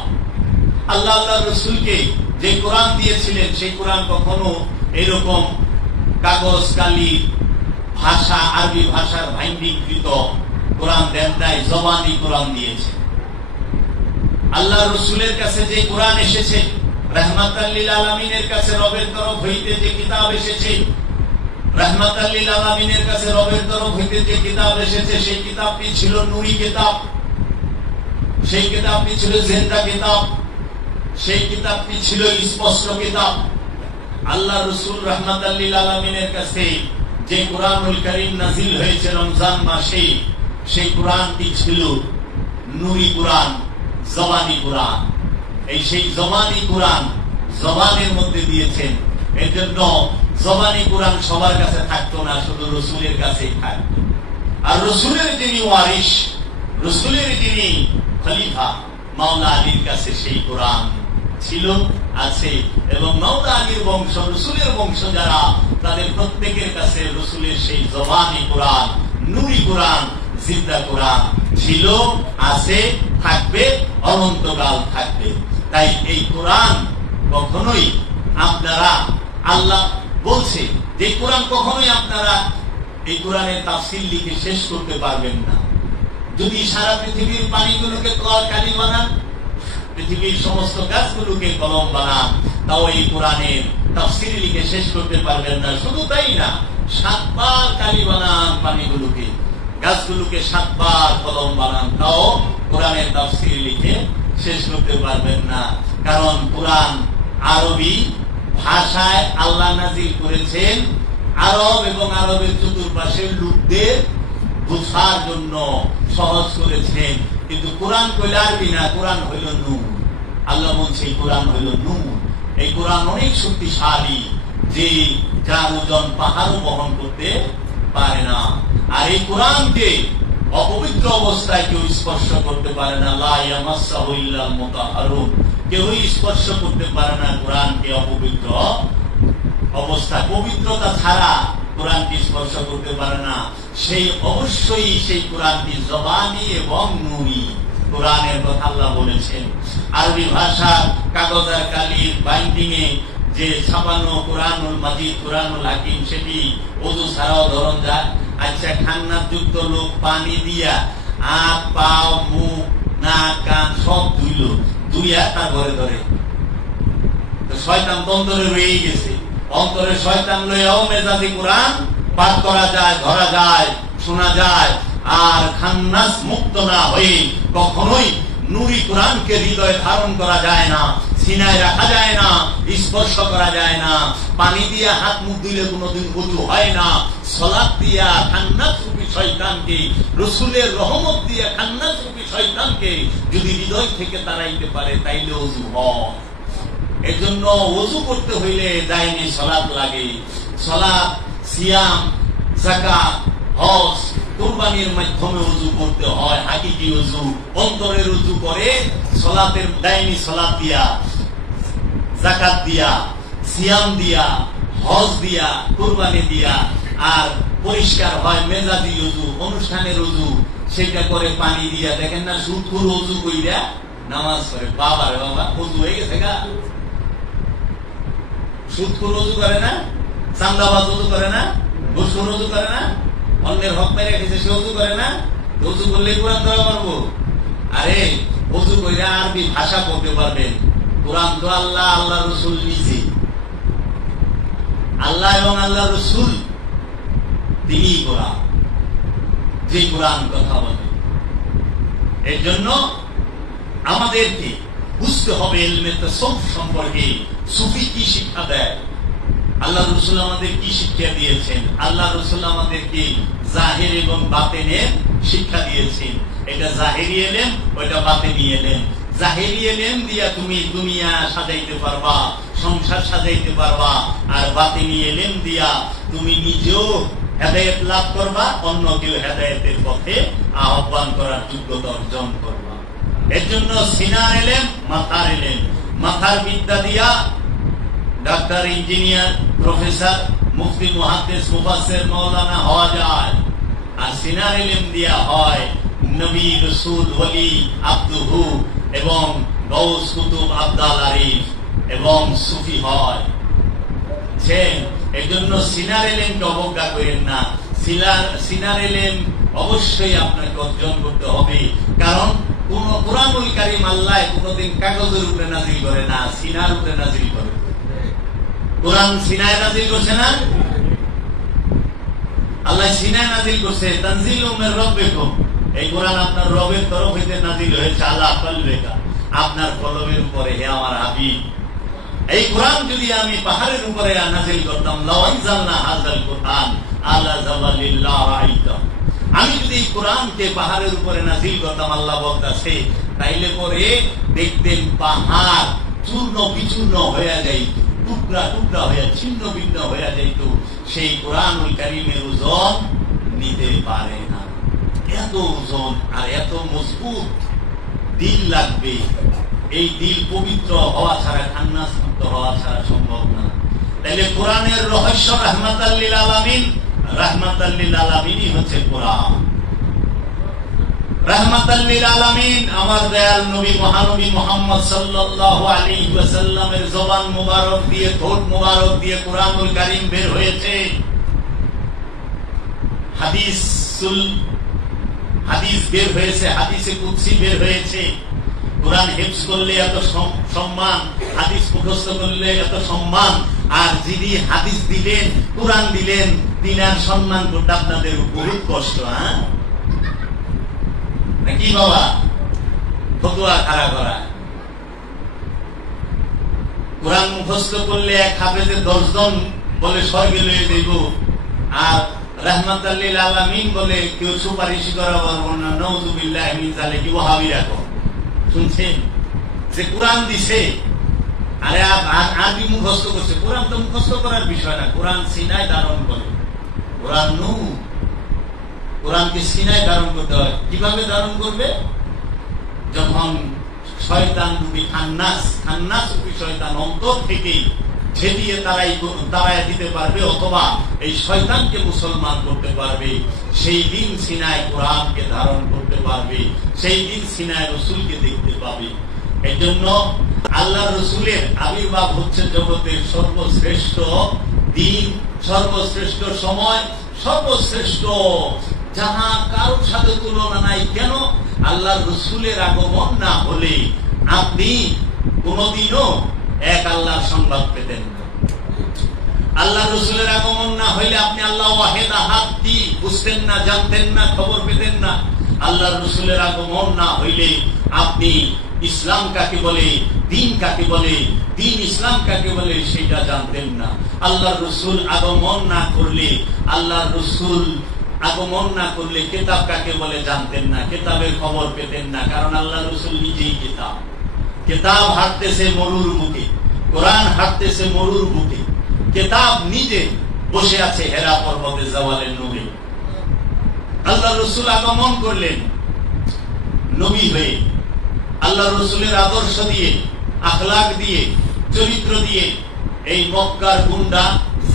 আল্লাহ রসুলকে যে কোরআন দিয়েছিলেন সেই কোরআন কখনো এরকম কাগজ কালি ভাষা, আরবি ভাষার বাইন্ডিংকৃত কোরআন দেন নাই, জবানি কোরআন দিয়েছে। আল্লাহ রসুলের কাছে যে কোরআন এসেছে, রাহমাতাল লিল আলামিনের কাছে রবের তরফ হইতে যে কিতাব এসেছে, রাহমাতাল লিল আলামিনের কাছে রবের তরফ হইতে যে কিতাব এসেছে সেই কিতাবটি ছিল নূরি কিতাব, সেই কিতাবটি ছিল জিন্দা কিতাব, সেই কিতাবটি ছিল স্পষ্ট কিতাব। আল্লাহ রসুল রাহমাতাল লিল আলামিনের কাছে যে কুরআনুল কারীম নাযিল হয়েছে রমজান মাসে, সেই কুরআনটি ছিল নূরি কুরআন, জবানি কুরআন। এই সেই জবানি কুরআন জবানের মধ্যে দিয়েছেন। এর জন্য জবানি কুরআন সবার কাছে থাকতো না, শুধু রাসূলের কাছেই থাকতো। আর রাসূলের যিনি ওয়ারিস, রাসূলের যিনি খলিফা, মাওলা আলীর কাছে সেই কুরআন ছিল, আছে। এবং মাওলা আলীর বংশ, রাসূলের বংশ যারা, তাদের প্রত্যেকের কাছে রাসূলের সেই জবানি কুরআন, নূরি কুরআন, জিন্দা কুরআন ছিল, আছে, থাকবে, অনন্তকাল থাকবে। তাই এই কুরআন কখনোই আপনারা, আল্লাহ বলছে যে কোরআন কখনোই আপনারা এই কোরআনের তাফসীর লিখে শেষ করতে পারবেন না। যদি সারা পৃথিবীর পানিগুলোকে কালি বানান, পৃথিবীর সমস্ত গাছগুলোকে কলম বানান, তাও এই কোরআনের তাফসীর লিখে শেষ করতে পারবেন না। শুধু তাই না, 7 বার কালি বানান পানিগুলোকে, গাছগুলোকে 7 বার কলম বানান, তাও কোরআনের তাফসীর লিখে শেষ করতে পারবেন না। কারণ কোরআন আরবি ভাষায় আল্লাহ নাযিল করেছেন, আরব এবং আরবের চতুর্পাশের লোকদের বুঝার জন্য সহজ করেছেন। কিন্তু কোরআন কইলে আরবি না, কোরআন হইল নূর। আল্লাহ বলছে কোরআন হইল নূর। এই কোরআন অনেক শক্তিশালী, যে যার ওজন পাহাড়ও বহন করতে পারে না। আর এই কোরআনকে অপবিত্র অবস্থায় কেউ স্পর্শ করতে পারে না। লা ইয়ামাসসাহু ইল্লাল মুতাহহারুন, কেউই স্পর্শ করতে পারে না কোরআনকে অপবিত্র অবস্থা। পবিত্রতা ছাড়া কোরআনকে স্পর্শ করতে পারে না। সেই অবশ্যই সেই কোরআনটি জবানি এবং নূরি কোরআনের কথা আল্লাহ বলেছেন। আরবি ভাষার কাগজ আর কালির বাইন্ডিং এ যে ছাপানো কোরআনুল মাজিদ, কোরআনুল হাকিম, সেটি ওযু ছাড়াও ধরন যায়। আচ্ছা, খান্নাত যুক্ত লোক পানি দিয়া হাত, পা, মুখ, নাক, কান সব ধুইয়া তার ঘরে ধরে, শয়তান তো অন্তরে রয়ে গেছে। অন্তরে শয়তান লইয়াও মেজাজি কোরআন পাঠ করা যায়, ধরা যায়, শোনা যায়। আর খান্নাস মুক্ত না হয়ে কখনোই নূরি কোরআনকে হৃদয়ে ধারণ করা যায় না, সিনায় রাখা যায় না, স্পর্শ করা যায় না। পানি দিয়া হাত মুখ দিলে কোনোদিন ওযু হয় না। সালাত দিয়া খান্নাস রূপী শয়তানকে, রাসূলের রহমত দিয়া খান্নাস রূপী শয়তানকে যদি হৃদয় থেকে তাড়াইতে পারে, তাইলে ওযু হয়। এর জন্য ওযু করতে হইলে দাইমি সালাত লাগে। সালাত, সিয়াম, যাকাত, হজ, কুরবানির মাধ্যমে ওযু করতে হয়। হাকিকি ওযু, অন্তরের ওযু করে সালাতের দাইমি সালাত দিয়া, যাকাত দিয়া, সিয়াম দিয়া, হজ দিয়া, কুরবানি দিয়া। আর পরিষ্কার হয় মেজাজি ওযু, অনুষ্ঠানের ওযু, সেটা করে পানি দিয়া। দেখেন না, সুদখোর ওযু কইরা নামাজ পড়ে। বাবা রে বাবা, ওযু হয়ে গেছে গা। সুদখোর ওযু করে না, চান্দাবাজ ওযু করে না, ঘুষখোর ওযু করে না, অন্যের হক মেরে রেখেছে সে ওযু করে না। ওযু করলে কোরআন ধরা পারবো? আরে ওযু কইরা আরবি ভাষা পড়তে পারবেন। কোরআন তো আল্লাহ, আল্লাহ রাসূল নিজে, আল্লাহ এবং আল্লাহ রাসূল তিনিই কোরআন, যে কোরআন কথা বলে। এর জন্য আমাদেরকে বুঝতে হবে ইলমে তাসাউফ সম্পর্কে। সুফি কি শিক্ষা দেয়, আল্লাহ রাসূল আমাদের কি শিক্ষা দিয়েছেন। আল্লাহ রাসূল আমাদেরকে জাহির এবং বাতিনের শিক্ষা দিয়েছেন। এটা জাহিরি ইলম, ওইটা বাতিনি ইলম। জাহিরি ইলম দিয়া তুমি দুনিয়া সাজাইতে পারবা, সংসার সাজাইতে পারবা। আর বাতিনি ইলম দিয়া তুমি নিজেও হেদায়েত লাভ করবা, অন্যকেও হেদায়েতের পথে আহ্বান করার যোগ্যতা অর্জন করবা। এর জন্য সিনার ইলম, মাথার ইলম। মাথার বিদ্যা দিয়া ডাক্তার, ইঞ্জিনিয়ার, প্রফেসর, মুফতি, মুহাদ্দিস, মুফাসসির, মাওলানা হওয়া যায়। আর সিনার ইলম দিয়া হয় নবী, রাসূল, ওলি, আব্দুহু এবং গাউস, কুতুব, আবদাল, আরিফ এবং সুফি হয়। এর জন্য সিনার ইলমকে অবজ্ঞা করেন না। সিনার ইলম অবশ্যই আপনাকে অর্জন করতে হবে। কারণ কোন কুরআনুল কারীম আল্লাহ কোনদিন কাগজের উপরে নাযিল করে না, সিনার উপরে নাযিল করে। কোরআন সিনায় নাযিল করছে না, আল্লাহ সিনায় নাযিল করছে। তানজিলুম মির রাব্বিকুম, এই কোরআন আপনার রবের তরফ হইতে নাযিল হয়েছে। আলা কলবিকা, আপনার কলবের উপরে, হে আমার হাবিব। এই কোরআন যদি আমি পাহাড়ের উপরে নাযিল করতাম, লাওয়ানজালনা হাযাল কোরআন আলা জাবালিল লা রাআইতা। আমি যদি এই কোরআনকে পাহাড়ের উপরে নাযিল করতাম, আল্লাহ বলতেছে, তাইলে পরে দেখতেন পাহাড় চূর্ণ বিচূর্ণ হয়ে যাইত, টুকরা টুকরা হয়ে ছিন্ন ভিন্ন হয়ে যাইত। সেই কোরআনুল কারীমের ওজন নিতে পারে না। এত ওজন আর এত মজবুত দিল লাগবে। এই দিল পবিত্র হওয়া ছাড়া, খান্নাস মুক্ত হওয়া ছাড়া সম্ভব না। তাইলে কোরআনের রহস্য রাহমাতাল লিল আলামিন, রাহমাতাল লিল আলামিনই হচ্ছে কোরআন। রাহমাতাল লিল আলামিন আমার দয়াল নবী মহানবী মুহাম্মদ সাল্লাল্লাহু আলাইহি ওয়াসাল্লামের জবান মুবারক দিয়ে, ঠোঁট মুবারক দিয়ে কোরআনুল কারীম বের হয়েছে। হাদিস বের হয়েছে, হাদিসে কুদসি বের হয়েছে। কোরআন হিফজ করলে এত সম্মান, হাদিস মুখস্থ করলে এত সম্মান, আর যিনি হাদিস দিলেন, কোরআন দিলেন, তিনার সম্মান করতে আপনাদের বহুত কষ্ট। হ্যাঁ নাকি বাবা? ফতুয়া খাড়া করা। কোরআন মুখস্থ করলে এক হাফেজে 10 জন বলে স্বর্গে লয়ে দেব, আর রাহমাতাল লিল আলামিন বলে কেউ সুপারিশ করা পারবো না। নাউযুবিল্লাহি মিন যালিকা। ওয়াহাবিরা কো শুনছেন যে কোরআন দিছে, আরে আরবি মুখস্থ করছে। কোরআন তো মুখস্থ করার বিষয় না, কোরআন সিনায় ধারণ করে। কোরআন নূর, কোরআনকে সিনায় ধারণ করতে হয়। কিভাবে ধারণ করবে? যখন শয়তান রূপী খান্নাস রূপী শয়তান অন্তর থেকে ছেদিয়ে তারাই দিতে পারবে, অথবা এই শয়তানকে মুসলমান করতে পারবে, সেই দিন সিনায় কোরআনকে ধারণ করতে পারবে, সেই দিন সিনায় রসুলকে দেখতে পাবে। এই জন্য আল্লাহ রসুলের আবির্ভাব হচ্ছে জগতের সর্বশ্রেষ্ঠ দিন, সর্বশ্রেষ্ঠ সময়, সর্বশ্রেষ্ঠ, যাহা কারোর সাথে তুলনা নাই। কেন? আল্লাহ রসুলের আগমন না হলে আপনি কোনদিনও এক আল্লাহর সংবাদ পেতেন না। আল্লাহ রসুলের আগমন না হইলে আপনি আল্লাহ ওয়াহিদ আহাদ কি বুঝতেন না, জানতেন না, খবর পেতেন না। আল্লাহ রসুলের আগমন না হইলে আপনি ইসলাম কাকে বলে, দিন কাকে বলে, দিন ইসলাম কাকে বলে সেটা জানতেন না। আল্লাহ রসুল আগমন না করলে, আল্লাহ রসুল আগমন না করলে কিতাব কাকে বলে জানতেন না, কিতাবের খবর পেতেন না। কারণ আল্লাহ রসুল নিজেই কিতাব। কিতাব হাঁটতেছে মরুর বুকে, কোরআন হাঁটতেছে মরুর বুকে। কিতাব নিজে বসে আছে হেরা পর্বতে জাওয়ালের নূরে। আল্লাহ রসুল আগমন করলেন নবী হয়ে, আল্লাহ রসুলের আদর্শ দিয়ে, আখলাক দিয়ে, চরিত্র দিয়ে এই মক্কার গুন্ডা,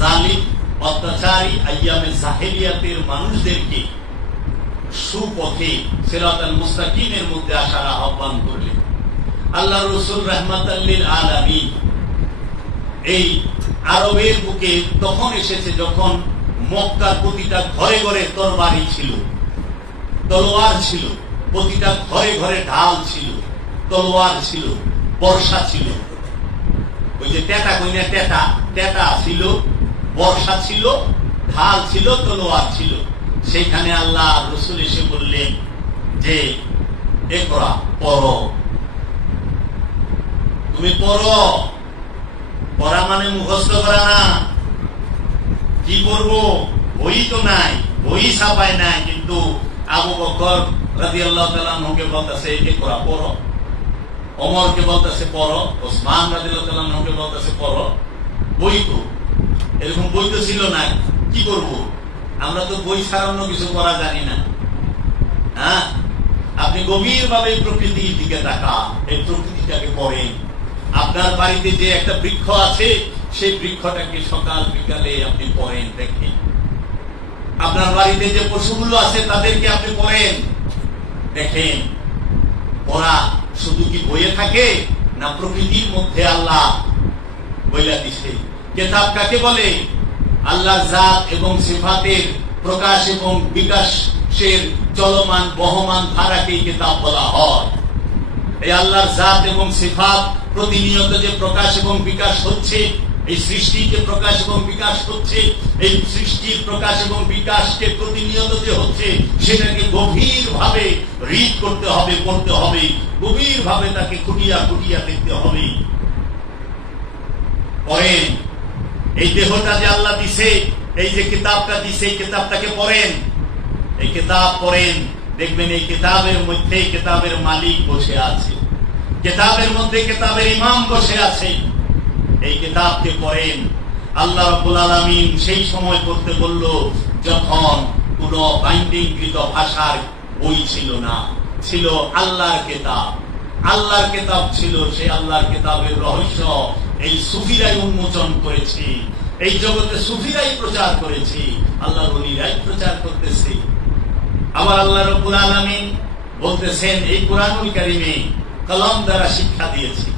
জালিম, অত্যাচারী, আইয়ামে জাহেলিয়াতের মানুষদেরকে সুপথে সিরাতাল মুস্তাকিমের মধ্যে আসার আহ্বান করলেন। আল্লাহ রসুল রাহমাতাল লিল আলামিন এই আরবের বুকে তখন এসেছে যখন মক্কার প্রতিটা ঘরে ঘরে তরবারি ছিল, তলোয়ার ছিল, প্রতিটা ঘরে ঘরে ঢাল ছিল, তলোয়ার ছিল, বর্ষা ছিল। ওই যে টেটা কইনা টেটা ছিল, বর্ষা ছিল, ঢাল ছিল, তলোয়ার ছিল। সেইখানে আল্লাহ রসুল এসে বললেন যে ইকরা, পড়ো, তুমি পড়ো। পড়া মানে মুখস্থ করা না। কি করবো? বই তো নাই, বই ছাপায় নাই, কিন্তু আবু বকর রাদিয়াল্লাহু তাআলা আনহুকে বলতেছে ইকরা, পড়ো। ওমরকে বলতেছে পড়ো, ওসমান রাদিয়াল্লাহু তাআলা আনহুকে বলতেছে পড়ো। বই তো এরকম বই তো ছিল না। কি করব? আমরা তো বই ছাড়া অন্য কিছু করা জানি না। হ্যাঁ, আপনি গভীর ভাবে প্রকৃতির দিকে তাকান, এই প্রকৃতিটাকে পড়েন। আপনার বাড়িতে যে একটা বৃক্ষ আছে, সেই বৃক্ষটাকে সকাল বিকালে আপনি পড়েন, দেখেন। আপনার বাড়িতে যে পশুগুলো আছে তাদেরকে আপনি পড়েন, দেখেন। পড়া শুধু কি বইয়ে থাকে না প্রকৃতির মধ্যে আল্লাহ বইলা দিছে। কিতাব কাকে বলে? আল্লাহর জাত এবং সিফাতের প্রকাশ এবং বিকাশের চলমান বহমান ধারাকে কিতাব বলা হয়। এই আল্লাহর জাত এবং সিফাত প্রতিনিয়ত যে প্রকাশ এবং বিকাশ হচ্ছে, এই সৃষ্টির যে প্রকাশ এবং বিকাশ হচ্ছে, এই সৃষ্টির প্রকাশ এবং বিকাশকে প্রতিনিয়ত যে হচ্ছে, সেটাকে গভীর ভাবে রিড করতে হবে, পড়তে হবে, গভীর ভাবে তাকে খুঁটিয়া খুঁটিয়া দেখতে হবে। পরে এই দেহটা যে আল্লাহ দিছে, এই যে কিতাবটা দিছে, এই কিতাবটাকে পড়েন, এই কিতাব পড়েন, দেখবেন এই কিতাবের মধ্যে কিতাবের মালিক বসে আছে, কিতাবের মধ্যে কিতাবের ইমাম বসে আছে। এই কিতাবকে পড়েন। আল্লাহ রাব্বুল আলামিন সেই সময় করতে বলল যখন কোন বাইন্ডিংকৃত ভাষার বই ছিল না, ছিল আল্লাহর কিতাব। আল্লাহর কিতাব ছিল, সেই আল্লাহর কিতাবের রহস্য এই সুফিরাই উন্মোচন করেছে, এই জগতে সুফিরাই প্রচার করেছে, আল্লাহর ওলিরাই প্রচার করতেছে। আবার আল্লাহ রাব্বুল আলামিন বলতেছেন এই কুরআনুল কারীমে কলম দ্বারা শিক্ষা দিয়েছে।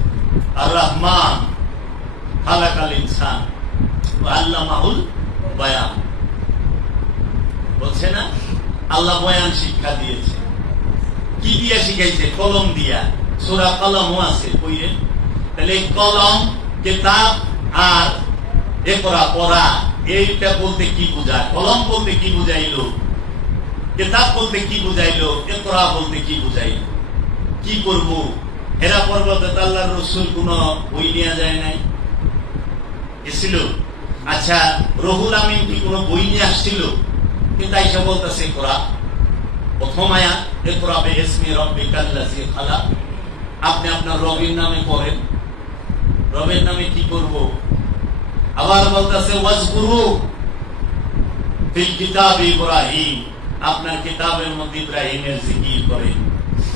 আর রহমান খালাকাল ইনসান ওয়া আল্লামাহুল বায়ান, বলছে না আল্লাহ বয়ান শিক্ষা দিয়েছে। কি দিয়া শিখাইছে? কলম দিয়া। সূরা কলমও আছে, কইরেন। তাহলে কলম, কিতাব আর ইকরা পড়া, এইটা বলতে কি বোঝায়? কলম বলতে কি বুঝাইলো? কিতাব বলতে কি বুঝাইলো? ইকরা বলতে কি বুঝাইলো? কি করব? হেরা পর্বতে আল্লাহর রাসূল কোন বই নিয়ে যায় নাই, এসেছিল? আচ্ছা, রুহুল আমিন কি কোন বই নিয়ে আসছিল? কিন্তু আইসা বলতেছে ইকরা, প্রথম আয়াত ইকরা বিইসমি রাব্বিকাল্লাযী খালাক, আপনি আপনার রবের নামে পড়েন। রবের নামে কি করব? আবার বলতেছে ওয়াজকুরু ফিল কিতাবি ইব্রাহিম, আপনার কিতাবের মধ্যে ইব্রাহিমের জিকির করেন।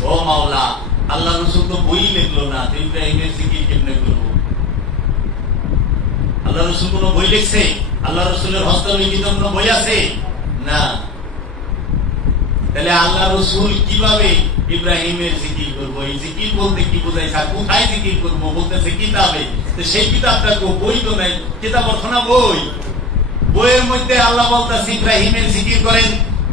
ও মাওলা, আল্লাহ রাসূল তো বই লিখলো না, তো ইব্রাহিমের জিকির কেমনে করব? আল্লাহ রাসূল কোন বই লিখছে? আল্লাহ রাসূলের হস্তলিখিত কোন বই আছে? না। তাহলে আল্লাহ রাসূল কিভাবে ইব্রাহিমের জিকির করবো? এই জিকির বলতে কি বোঝাইছে? কোথায় জিকির করবো? বলতেছে কিতাবে। সেই কিতাবটা বই তো নাই, কিতাব অর্থ না বই। বইয়ের মধ্যে আল্লাহ বলতেছে ইব্রাহিমের জিকির করেন,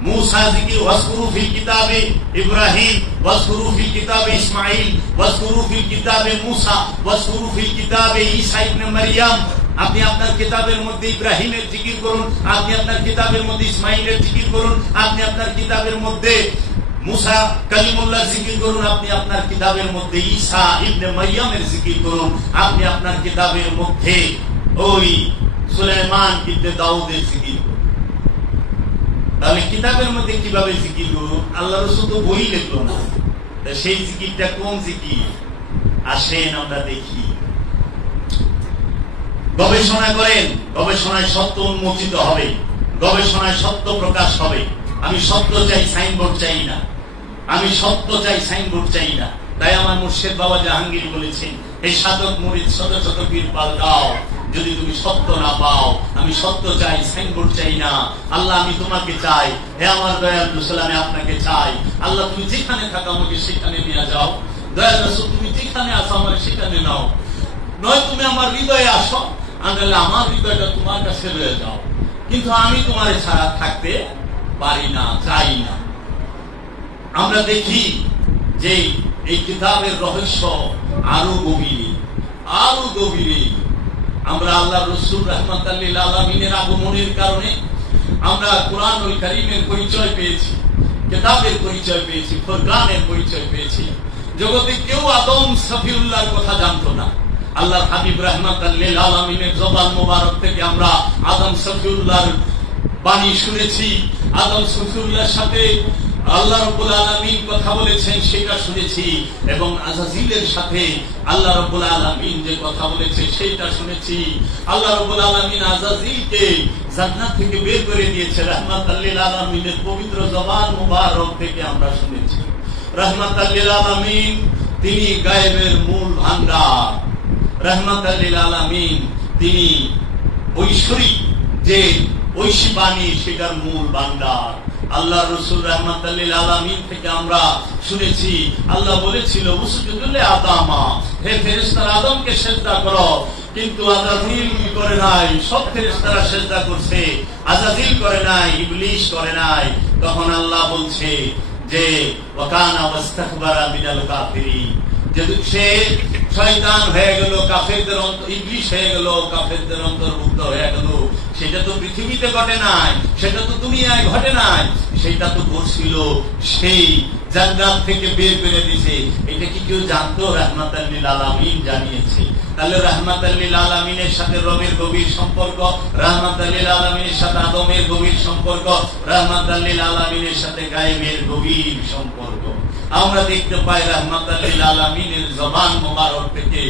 মুসা জিকির, ওয়াজকুরু ফিল কিতাবে ইব্রাহিম, ওয়াজকুরু ফিল কিতাবে ইসমাঈল, ওয়াজকুরু ফিল কিতাবে মুসা, ওয়াজকুরু ফিল কিতাবে ঈসা ইবনে মারইয়াম। আপনি আপনার কিতাবের মধ্যে ইব্রাহিমের জিকির করুন, আপনি আপনার কিতাবের মধ্যে ইসমাঈলের জিকির করুন, আপনি আপনার কিতাবের মধ্যে মুসা কালিমুল্লাহ জিকির করুন, আপনি আপনার কিতাবের মধ্যে ঈসা ইবনে মারইয়ামের জিকির করুন, আপনি আপনার কিতাবের মধ্যে ওই সুলাইমান ইবনে দাউদের জিকির করুন। তাহলে কিতাবের মধ্যে কিভাবে জিকির করুন? আল্লাহ রাসূল তো বই লিখলো না, সেই জিকিরটা কোন জিকির? আসেন আমরা দেখি। গবেষণা করেন, গবেষণায় সত্য উন্মোচিত হবে, গবেষণায় সত্য প্রকাশ হবে। আমি সত্য চাই, সাইনবোর্ড চাই না। আমি সত্য চাই, সাইনবোর্ড চাই না। তাই আমার মুর্শিদ বাবা জাহাঙ্গীর বলেছেন, এই সাধক মুরিদ শত শত পীর পাল্টাও, যদি তুমি সত্য না পাও। আমি সত্য চাই, সাইনবোর্ড চাই না। আল্লাহ আমি তোমাকে চাই, হে আমার দয়াল রাসূল আমি আপনাকে চাই। আল্লাহ তুমি যেখানে থাকো আমাকে সেখানে নিয়ে যাও। দয়াল রাসূল তুমি যেখানে আসো আমার সেখানে নাও, নয় তুমি আমার হৃদয়ে আসো, আনলে আমার হৃদয়টা তোমার কাছে রয়ে যাও। কিন্তু আমি তোমার ছাড়া থাকতে পারি না, চাই না। আমরা দেখি যে এই কিতাবের রহস্য আরো গভীরে, আরো গভীরে। আমরা আল্লাহ রাসূল রাহমাতাল লিল আলামিনের আগমনের কারণে আমরা কুরআনুল কারীমের পরিচয় পেয়েছি, কিতাবের পরিচয় পেয়েছি, ফুরকানের পরিচয় পেয়েছি। জগতে কেউ আদম সফিউল্লাহর কথা জানতো না। আল্লাহর হাবিব রাহমাতাল লিল আলামিনের জবান মোবারক থেকে আমরা আদম সফিউল্লাহর বাণী শুনেছি। আদম সফিউল্লাহর সাথে আল্লাহ রাব্বুল আলামিন কথা বলেছেন সেটা শুনেছি, এবং আযাজিলের সাথে আল্লাহ রাব্বুল আলামিন যে কথা বলেছে সেটা শুনেছি। আল্লাহ রাব্বুল আলামিন আযাজিলকে জান্নাত থেকে বের করে দিয়েছে রাহমাতাল লিল আলামিনের পবিত্র জবান মোবারক থেকে আমরা শুনেছি। রাহমাতাল লিল আলামিন তিনি গায়েবের মূল ভান্ডার। রাহমাতাল লিল আলামিন তিনি ঐশ্বরিক যে ঐশী বাণী সেটার মূল ভান্ডার। আল্লাহ রাসূল রাহমাতাল লিল আলামিন থেকে আমরা শুনেছি আল্লাহ বলেছিল উসজুদু লি আদামা, হে ফেরেশতারা আদমকে সিজদা করো। কিন্তু আযাজিল করে নাই, সব ফেরেশতারা সিজদা করছে, আযাজিল করে নাই, ইবলিস করে নাই। তখন আল্লাহ বলছে যে ওয়াকানা ওয়াস্তাকবারা মিনাল কাফিরিন, যে সে শয়তান হয়ে গেল, কাফেরদের ইবলিস হয়ে গেল, কাফেরদের অন্তর্ভুক্ত হয়ে গেল। সেটা তো পৃথিবীতে ঘটে নাই, সেটা তো দুনিয়ায় ঘটে নাই, সেটা তো ঘটছিল সেই জান্নাত থেকে বের করে দিয়েছে। এটা কি কেউ জানতো? রাহমাতাল লিল আলামিন জানিয়েছে। তাহলে রাহমাতাল লিল আলামিনের সাথে রবের গভীর সম্পর্ক, রাহমাতাল লিল আলামিনের সাথে আদমের গভীর সম্পর্ক, রাহমাতাল লিল আলামিনের সাথে গায়েবের গভীর সম্পর্ক। আমরা দেখতে পাই রাহমাতাল লিল আলামিনের জবান মোবারক থেকে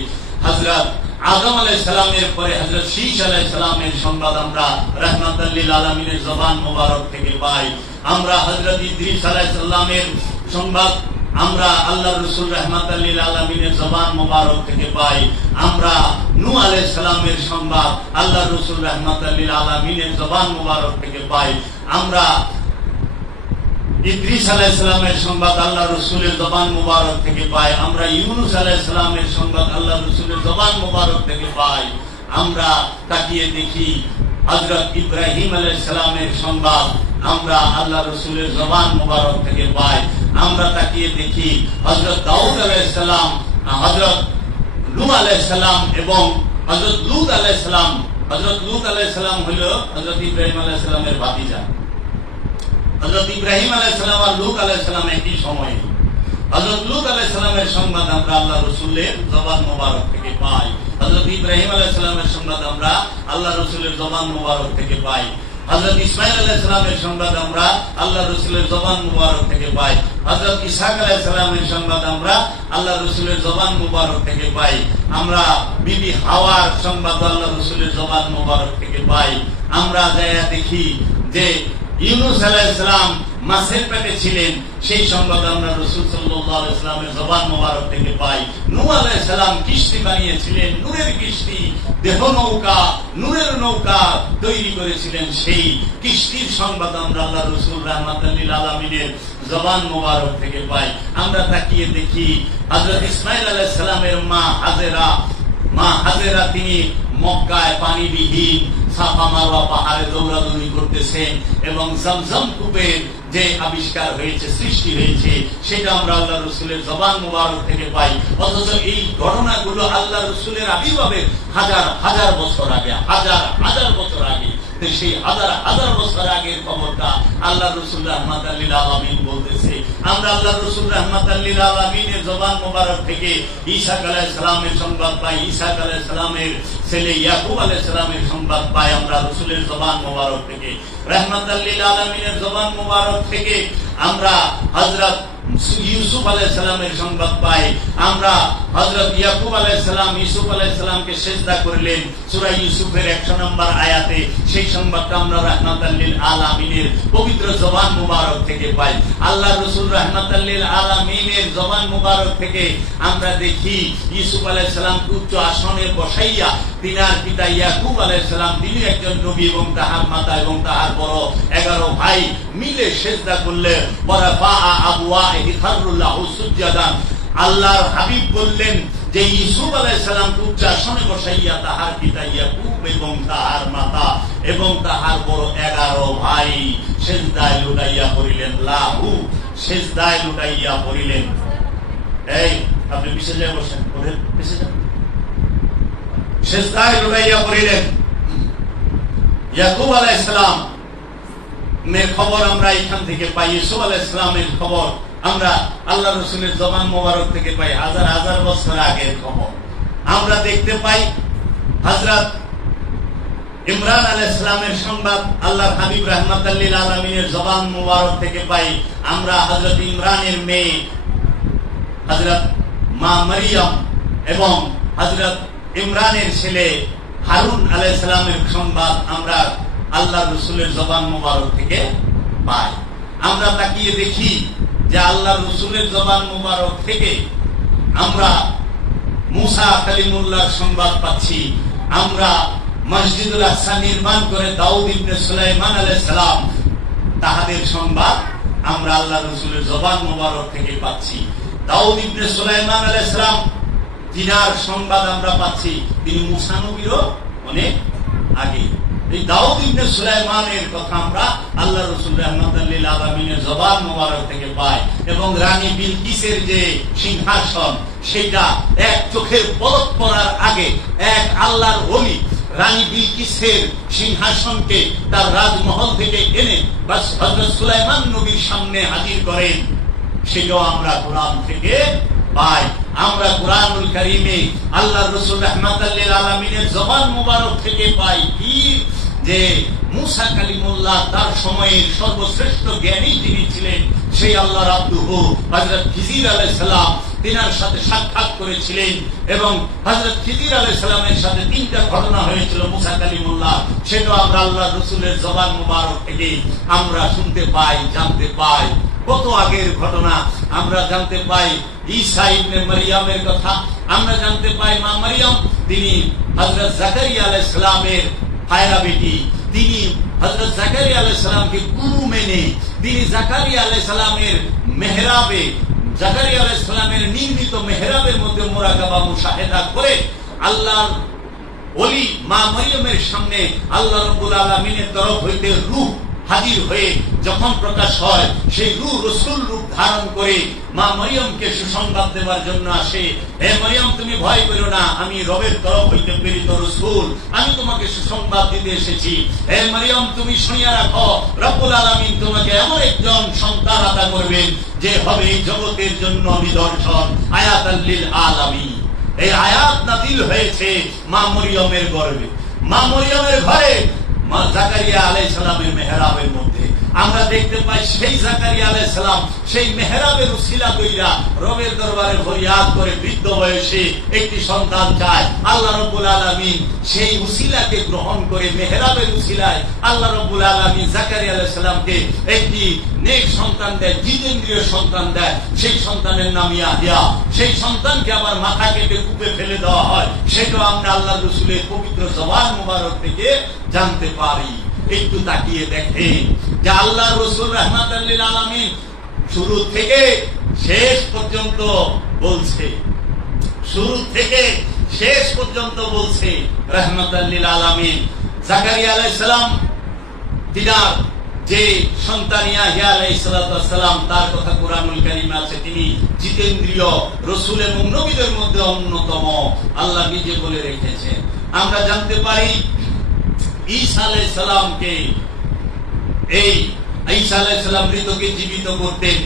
হযরত আদম আলাইহিস সালামের পরে হযরত শীশ আলাইহিস সালামের সংবাদ আমরা রাহমাতাল লিল আলামিনের জবান মোবারক থেকে পাই। আমরা হযরত ইদ্রিস আলাইহিস সালামের সংবাদ আমরা আল্লাহর রাসূল রাহমাতাল লিল আলামিনের জবান মোবারক থেকে পাই। আমরা নূহ আলাইহিস সালামের সংবাদ আল্লাহর রাসূল রাহমাতাল লিল আলামিনের জবান মোবারক থেকে পাই। আমরা ইদ্রিস আলাইহিস সালামের সংবাদ আল্লাহর রাসূলের জবান মোবারক থেকে পাই। আমরা ইউনূস আলাইহিস সালামের সংবাদ আল্লাহর রাসূলের জবান মোবারক থেকে পাই। আমরা তাকিয়ে দেখি হযরত ইব্রাহিম আলাইহিস সালামের সংবাদ আমরা আল্লাহর রাসূলের জবান মোবারক থেকে পাই। আমরা তাকিয়ে দেখি হযরত দাউদ আলাইহিস সালাম, হযরত নূহ আলাইহিস সালাম এবং হযরত লূত আলাইহিস সালাম। হযরত লূত আলাইহিস সালাম হলো হযরত ইব্রাহিম আলাইহিস সালামের ভাতিজা। হযরত ইব্রাহিম আলাইহিস সালাম আর লূত আলাইহিস সালাম একই সময়ে। হযরত লূত আলাইহিস সালামের সংবাদ আমরা আল্লাহর রাসূলের জবান মোবারক থেকে পাই। হযরত ইব্রাহিম আলাইহিস সালামের সংবাদ আমরা আল্লাহর রাসূলের জবান মোবারক থেকে পাই। হযরত ইসমাঈল আলাইহিস সালামের সংবাদ আমরা আল্লাহর রাসূলের জবান মোবারক থেকে পাই। হযরত ইসহাক আলাইহিস সালামের সংবাদ আমরা আল্লাহর রাসূলের জবান মোবারক থেকে পাই। আমরা বিবি হাওয়ার সংবাদ আল্লাহর রাসূলের জবান মোবারক থেকে পাই। আমরা যায়া দেখি যে ইউনূস আলাইহিস সালাম মাছের পেটে ছিলেন, সেই সংবাদ আমরা রাসূল সাল্লাল্লাহু আলাইহি ওয়াসাল্লামের জবান মোবারক থেকে পাই। নূহ আলাইহিস সালাম কিস্তি বানিয়েছিলেন, নূরের কিস্তি, দেহ নৌকা, নূরের নৌকা তৈরি করেছিলেন, সেই কিস্তির সংবাদ আমরা আল্লাহর রাসূল রাহমাতাল লিল আলামিনের জবান মোবারক থেকে পাই। আমরা তাকিয়ে দেখি হযরত ইসমাঈল আলাইহিস সালামের মা হাজেরা তিনি মক্কায় পানিবিহীন সাফা মারওয়া পাহাড়ে দৌড়াদৌড়ি করতেছেন এবং জমজম কূপের যে আবিষ্কার হয়েছে, সৃষ্টি হয়েছে, সেটা আমরা আল্লাহর রাসূলের জবান মোবারক থেকে পাই। অথচ এই ঘটনাগুলো আল্লাহর রাসূলের আবির্ভাবের হাজার হাজার বছর আগে, হাজার হাজার বছর আগে, সেই হাজার হাজার বছর আগের খবরটা আল্লাহর রাসূল রাহমাতাল লিল আলামিন বলতেছে। আমরা আল্লাহর রাসূল রাহমাতাল লিল আলামিনের জবান মোবারক থেকে ঈসা আলাইহিস সালামের সংবাদ পাই, ঈসা আলাইহিস সালামের ছেলে ইয়াকুব আলাইহিস সালামের সংবাদ পাই আমরা রাসূলের জবান মোবারক থেকে। রাহমাতাল লিল আলামিনের জবান মোবারক থেকে আমরা হযরত ইউসুফ আলাইহিস সালামের সংবাদ পাই। আমরা হযরত ইয়াকুব আলাইহিস সালাম ইউসুফ আলাইহিস সালামকে সিজদা করলেন সূরা ইউসুফের 100 নম্বর আয়াতে, সেই সংবাদটা আমরা রাহমাতাল লিল আলামিনের পবিত্র জবান মোবারক থেকে পাই। আল্লাহর রাসূল রাহমাতাল লিল আলামিনের জবান মোবারক থেকে আমরা দেখি ইউসুফ আলাইহিস সালামকে উচ্চ আসনে বসাইয়া তিনার পিতা ইয়াকুব আলাইহিস সালাম, তিনি একজন নবী এবং তাহার মাতা এবং তাহার বড় 11 ভাই মিলে সিজদা করলেন। ওয়ারাফা আবওয়াহি খারুল্লাহু সুজদান। আল্লাহর হাবিব বললেন যে ইউসুফ আলাইহিস সালামকে উচ্চ আসনে বসাইয়া তাহার পিতা ইয়াকুব এবং তাহার মাতা এবং তাহার বড় 11 ভাই সিজদায় লুটাইয়া পড়িলেন, লাহু সিজদায় লুটাইয়া পড়িলেন। এই আপনি পিছে যাই বসেন, ওদের পিছে যান। সিজদায় লুটাইয়া পড়িলেন। ইয়াকুব আলাইহিস সালাম এর খবর আমরা এখান থেকে পাই, ইউসুফ আলাইহিস সালামের খবর আমরা আল্লাহর রাসূলের জবান মোবারক থেকে পাই, হাজার হাজার বছর আগের খবর। আমরা দেখতে পাই হযরত ইমরান আলাইহিস সালামের সংবাদ আল্লাহর হাবিব রাহমাতাল লিল আলামিনের জবান মোবারক থেকে পাই। আমরা হযরত ইমরানের মেয়ে হযরত মা মারিয়াম এবং হযরত ইমরানের ছেলে হারুন আলাইহিস সালামের সংবাদ আমরা আল্লাহর রাসূলের জবান মোবারক থেকে পাই। আমরা তাকিয়ে দেখি যে আল্লাহর রাসূলের জবান মোবারক থেকে আমরা মুসা কালিমুল্লাহর সংবাদ পাচ্ছি। আমরা মসজিদুল আকসা নির্মাণ করে দাউদ ইবনে সুলাইমান আলাইহিস সালাম, তাহাদের সংবাদ আমরা আল্লাহর রাসূলের জবান মোবারক থেকে পাচ্ছি। দাউদ ইবনে সুলাইমান আলাইহিস সালাম, তিনার সংবাদ আমরা পাচ্ছি তিনি মুসা নবীরও অনেক আগে। এই দাউদ ইবনে সুলাইমানের কথা আমরা আল্লাহর রাসূল রাহমাতাল লিল আলামিনের জবান মোবারক থেকে পাই। এবং রানী বিলকিসের যে সিংহাসন, সেটা এক চোখের পলক পড়ার আগে এক আল্লাহর ওলি রানী বিলকিসের সিংহাসনকে তার রাজমহল থেকে এনে বাস হযরত সুলাইমান নবীর সামনে হাজির করেন, সেটাও আমরা কোরআন থেকে পাই। আমরা কোরআনুল কারীমে আল্লাহর রাসূল রাহমাতাল লিল আলামিনের জবান মোবারক থেকে পাই কি যে মুসা কালিমুল্লাহ তার সময়ের সর্বশ্রেষ্ঠ জ্ঞানী যিনি ছিলেন সেই আল্লাহর আব্দুহু হযরত খিজির আলাইহিস সালাম তিনার সাথে সাক্ষাৎ করেছিলেন, এবং হযরত খিজির আলাইহিস সালামের সাথে তিনটা ঘটনা হয়েছিল মুসা কালিমুল্লাহ, সেটা আমরা আল্লাহর রাসূলের জবান মোবারক থেকে আমরা শুনতে পাই, জানতে পাই। কত আগের ঘটনা আমরা জানতে পাই। ঈসা ইবনে মারইয়ামের কথা আমরা জানতে পাই। মা মারইয়াম তিনি হযরত জাকারিয়া আলাইহিস সালামের হায়রা বেটি, তিনি হযরত জাকারিয়া আলাইহিস সালামকে গুরু মেনে তিনি জাকারিয়া আলাইহিস সালামের মেহরাবে, জাকারিয়া আলাইহিস সালামের নির্মিত মেহরাবের মধ্যে মুরাকাবা মুশাহেদা করে আল্লাহর ওলি মা মারইয়ামের সামনে আল্লাহ রাব্বুল আলামিনের তরফ হইতে রূহ হাজির হয়ে যখন প্রকাশ হয়, সেই রূহ রাসূল রূপ ধারণ করে মা মারইয়ামকে সুসংবাদ দেওয়ার জন্য আসে। হে মারইয়াম, তুমি ভয় করো না, আমি রবের তরফ হইতে প্রেরিত রাসূল, আমি তোমাকে সুসংবাদ দিতে এসেছি। হে মারইয়াম, তুমি শুনিয়া রাখো, রব্বুল আলামিন তোমাকে এমন একজন সন্তান আতা করবেন যে হবে এই জগতের জন্য নিদর্শন, আয়াতাল লিল আলামিন। এই আয়াত নাযিল হয়েছে মা মারইয়ামের গর্ভে, মা মারইয়ামের ঘরে, মা জাকারিয়া আলাইহিস সালামের মেহরাবের মধ্যে। আমরা দেখতে পাই সেই জাকারিয়া আলাইহিস সালাম সেই মেহরাবের উসিলা কইরা রবের দরবারে ফরিয়াদ করে বৃদ্ধ বয়সে একটি সন্তান চায়। আল্লাহ রাব্বুল আলামিন সেই উসিলাকে গ্রহণ করে মেহরাবের উসিলায় আল্লাহ রাব্বুল আলামিন জাকারিয়া আলাইহিস সালামকে একটি নেক সন্তান দেয়, জিতেন্দ্রীয় সন্তান দেয়। সেই সন্তানের নাম ইয়াহইয়া। সেই সন্তানকে আবার মাথা কেটে কূপে ফেলে দেওয়া হয়, সেটাও আমরা আল্লাহর রাসূলের পবিত্র জবান মুবারক থেকে জানতে পারি। একটু তাকিয়ে দেখেন যে আল্লাহর রাসূল রাহমাতাল লিল আলামিন শুরু থেকে শেষ পর্যন্ত বলছে, শুরু থেকে শেষ পর্যন্ত বলছে রাহমাতাল লিল আলামিন। জাকারিয়া আলাইহিস সালাম তিনার যে সন্তান ইয়াহইয়া আলাইহিস সালাম, তার কথা কোরআনুল কারীমে আছে, তিনি জিতেন্দ্রীয় রাসূল এবং নবীদের মধ্যে অন্যতম, আল্লাহ নিজে বলে রেখেছেন। আমরা জানতে পারি ঈসা আলাইহিস সালামকে, এই ঈসা আলাইহিস সালাম মৃতকে জীবিত করতেন,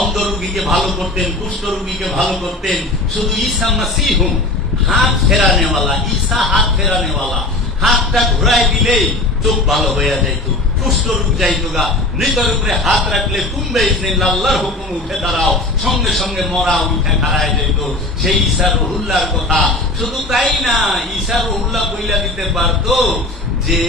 অন্ধ রোগীকে ভালো করতেন, কুষ্ঠ রোগীকে ভালো করতেন। শুধু ঈসা মাসীহ হাত ফেরানেওয়ালা, ঈসা হাত ফেরানেওয়ালা, হাতটা ঘুরাই দিলে চোখ ভালো হয়ে যাইত, কুষ্ঠ রোগ যাইত গা। মৃতের উপরে হাত রাখলে কুম্বে আল্লাহর হুকুম উঠে দাঁড়াও, সঙ্গে সঙ্গে মরা উঠে খাড়ায় যাইত। সেই ঈসা রুহুল্লাহর কথা। শুধু তাই না, ঈসা রুহুল্লাহ বইলা দিতে পারতো যে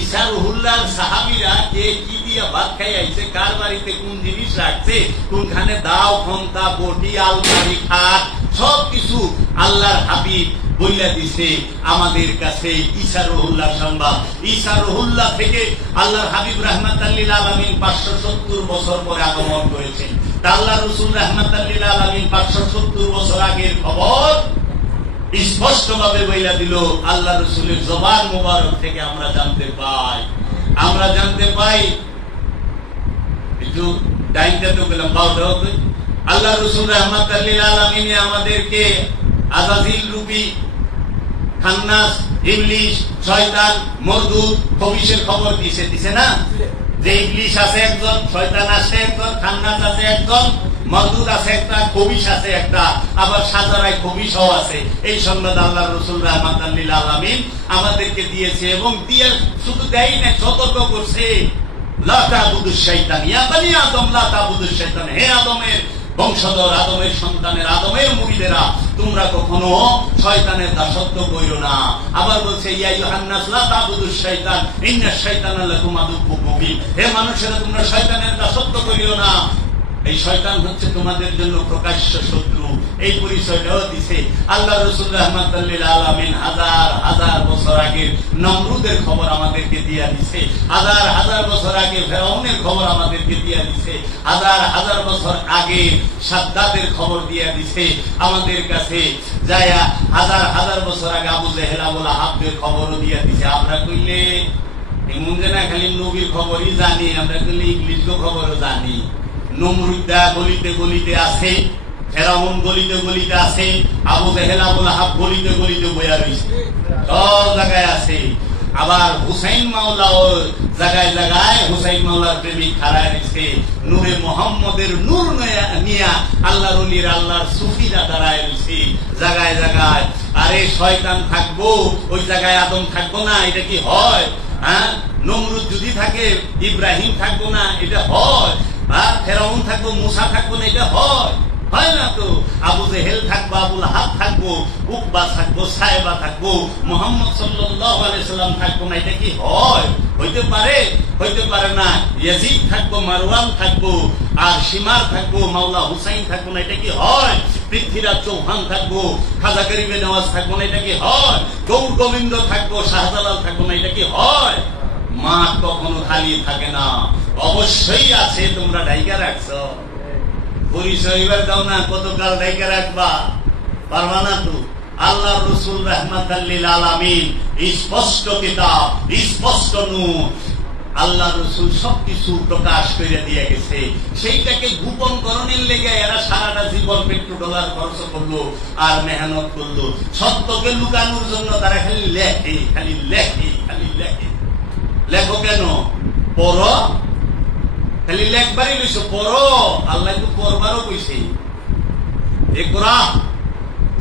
ঈসা রুহুল্লাহর সাহাবীরা কে কি দিয়া ভাত খাই আইছে, কার বাড়িতে কোন জিনিস রাখছে, কোনখানে দাও খন্তা বটি আলমারি খাট সবকিছু আল্লাহর হাবিব বইলা দিছে আমাদের কাছে। ঈসা রুহুল্লাহ সংবাদ। ঈসা রুহুল্লাহ থেকে আল্লাহর হাবিব রাহমাতাল লিল আলামিন 570 বছর পরে আগমন করেছেন। আল্লাহর রাসূল রাহমাতাল লিল আলামিন 570 বছর আগের খবর স্পষ্টভাবে বইলা দিল আল্লাহ রাসূলের জবান মোবারক থেকে আমরা জানতে পাই। আমরা জানতে পাই একটু টাইমটা তো গেলাম 12টা। আল্লাহ রাসূল রাহমাতাল লিল আলামিন আমাদেরকে আযাজিল রূপী খান্নাস, ইবলিস, শয়তান, মরদুদ, খবিশের খবর দিছে না? যে ইবলিস আছে একজন, শয়তান আছে একজন, খান্নাস আছে একজন, মরদুদ আছে একটা, খবিশ আছে একটা, আবার সাজারায় খবিশও আছে। এই সংবাদ আল্লাহর রাসূল রাহমাতাল লিল আলামিন আমাদেরকে দিয়েছে, এবং দিয়ে শুধু দেয় না, সতর্ক করছে, লা তা'বুদুশ শাইতান ইয়া বানি আদম, লা তা'বুদুশ শাইতান। হে আদমের বংশধর, আদমের সন্তানের, আদমের মুরিদেরা, তোমরা কখনো শয়তানের দাসত্ব কইরো না। আবার বলছে ইয়া আইয়ুহান নাস লা তা'বুদুশ শাইতান ইন্নাশ শাইতানা লাকুম আদুউম মুবিন। হে মানুষেরা, তোমরা শয়তানের দাসত্ব করিও না, এই শয়তান হচ্ছে তোমাদের জন্য প্রকাশ্য শত্রু। এই পরিচয়টাও দিছে আল্লাহ রাসূল রাহমাতাল লিল আলামিন। হাজার হাজার বছর আগের নমরুদের খবর আমাদেরকে দিয়া দিছে, হাজার হাজার বছর আগে ফেরাউনের খবর আমাদেরকে দিয়া দিছে, হাজার হাজার বছর আগে সাদ্দাতের খবর দিয়া দিছে আমাদের কাছে, যায়া হাজার হাজার বছর আগে আবু জেহেল আবু লাহাবের খবরও দিয়া দিছে। আমরা কইলে এমন যে না খালি নবীর খবরই জানি, আমরা কইলে ইংলিশও খবরও জানি। নমরুদা গলিতে গলিতে আছে, ফেরাউন গলিতে গলিতে আছে, আবু জেহেল আবুল আহাব গলিতে গলিতে বইয়া রয়েছে, সব জায়গায় আছে। আবার হুসাইন মাওলাও জায়গায় জায়গায় হুসাইন মাওলার প্রেমিক খাড়ায় রয়েছে, নূরে মোহাম্মদের নূর নিয়া আল্লাহর ওলির আল্লাহর সুফিরা দাঁড়ায় রয়েছে জায়গায় জায়গায়। আরে শয়তান থাকবো ওই জায়গায় আদম থাকবো না, এটা কি হয়? হ্যাঁ, নমরুদ যদি থাকে ইব্রাহিম থাকবো না, এটা হয়? আর ফেরাউন থাকবো মুসা থাকবো না, এটা হয়? হয় না তো। আবু জেহেল থাকবো, আবুল আহাব থাকবো, উকবা থাকবো, সাহেবা থাকবো, মুহাম্মদ সাল্লাল্লাহু আলাইহি সাল্লাম থাকবো না, এটা কি হয়? হইতে পারে? হইতে পারে না। ইয়াজিদ থাকবো, মারওয়ান থাকবো, আর শিমার থাকবো, মাওলা হুসাইন থাকবো না, এটা কি হয়? পৃথ্বীরাজ চৌহান থাকবো, খাজা গরিবে নওয়াজ থাকবো না, এটা কি হয়? গৌর গোবিন্দ থাকবো, শাহজালাল থাকবো না, এটা কি হয়? মাঠ কখনো খালি থাকে না, অবশ্যই আছে। তোমরা ডাইকা রাখছো, পরিচয় এবার দাও না, কতকাল ডাইকা রাখবা? পারবা না তো। আল্লাহ রসুল রাহমাতাল লিল আলামিন, স্পষ্ট কিতাব, স্পষ্ট নূর, আল্লাহ রসুল সবকিছু প্রকাশ করে দিয়ে গেছে। সেইটাকে গোপন করণের লেগে এরা সারাটা জীবন পেট্রোডলার খরচ করলো আর মেহনত করলো। সত্যকে লুকানোর জন্য তারা খালি লেখে, খালি লেখে, খালি লেখে। লেখো কেন? পড়ো, খালি লেখবারই লইছো, পড়ো। আল্লাহ তো পড়বারও কইছে। এ কোরআন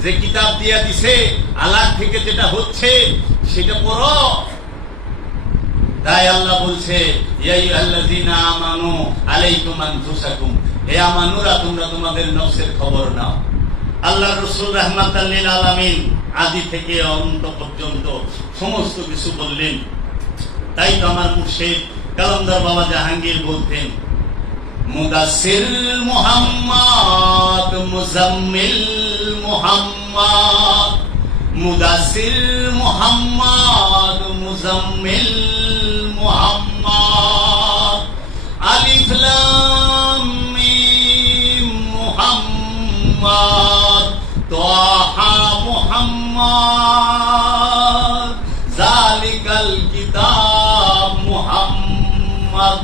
যে কিতাব দিয়া দিছে, আল্লাহ থেকে যেটা হচ্ছে সেটা পড়ো। তাই আল্লাহ বলছে, ইয়া আইয়ুহাল্লাযীনা আমানু আলাইকুম আনফুসাকুম, হে আমানুরা তোমরা তোমাদের নফসের খবর নাও। আল্লাহ রাসূল রাহমাতাল লিল আলামিন আদি থেকে অন্ত পর্যন্ত সমস্ত কিছু বললেন। তাই তো আমার মুর্শিদ কালান্দার বাবা জাহাঙ্গীর বলতেন, মুদাসসির মুহাম্মদ, মুজাম্মিল মুহাম্মদ, মুদাসসির মুহাম্মদ, মুজাম্মিল মুহাম্মদ, আলিফ লাম মিম মুহাম্মদ, তাহা মুহাম্মদ, যালিকাল কিতাব মুহাম্মদ,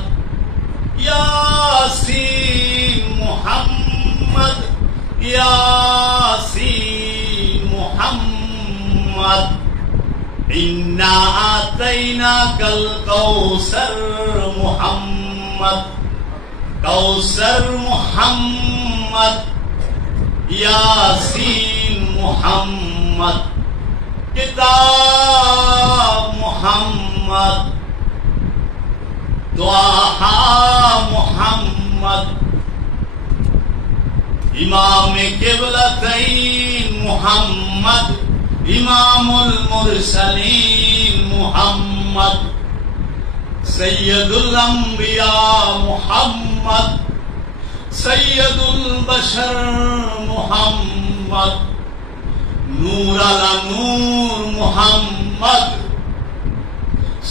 ইয়াসিন মুহাম্মদ, ইয়াসিন মুহাম্মদ, ইন্না আতাইনাকাল কাউসার মুহাম্মদ, কাউসার মুহাম্মদ, ইয়াসিন মুহাম্মদ, কিতাব মুহাম্মদ, তাহা মুহাম্মদ, ইমামে কিবলাতাইন মুহাম্মদ, ইমামুল মুরসালিন মুহাম্মদ, সাইয়্যিদুল আম্বিয়া মুহাম্মদ, সাইয়্যিদুল বাশার মুহাম্মদ, নূর আলা নূর মুহাম্মদ,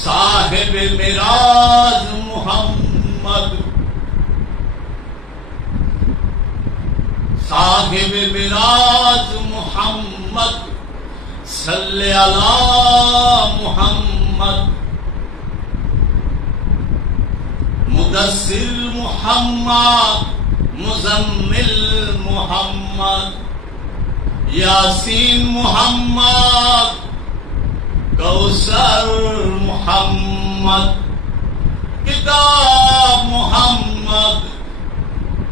সাহেবে মিরাজ মুহাম্মদ, সাহেবে মিরাজ মুহাম্মদ, সাল্লি আলা মুহাম্মদ, মুদাসসির মুহাম্মদ, মুজাম্মিল মুহাম্মদ, ইয়াসিন মুহাম্মদ, কাউসার মুহাম্মদ, কিতাব মুহাম্মদ,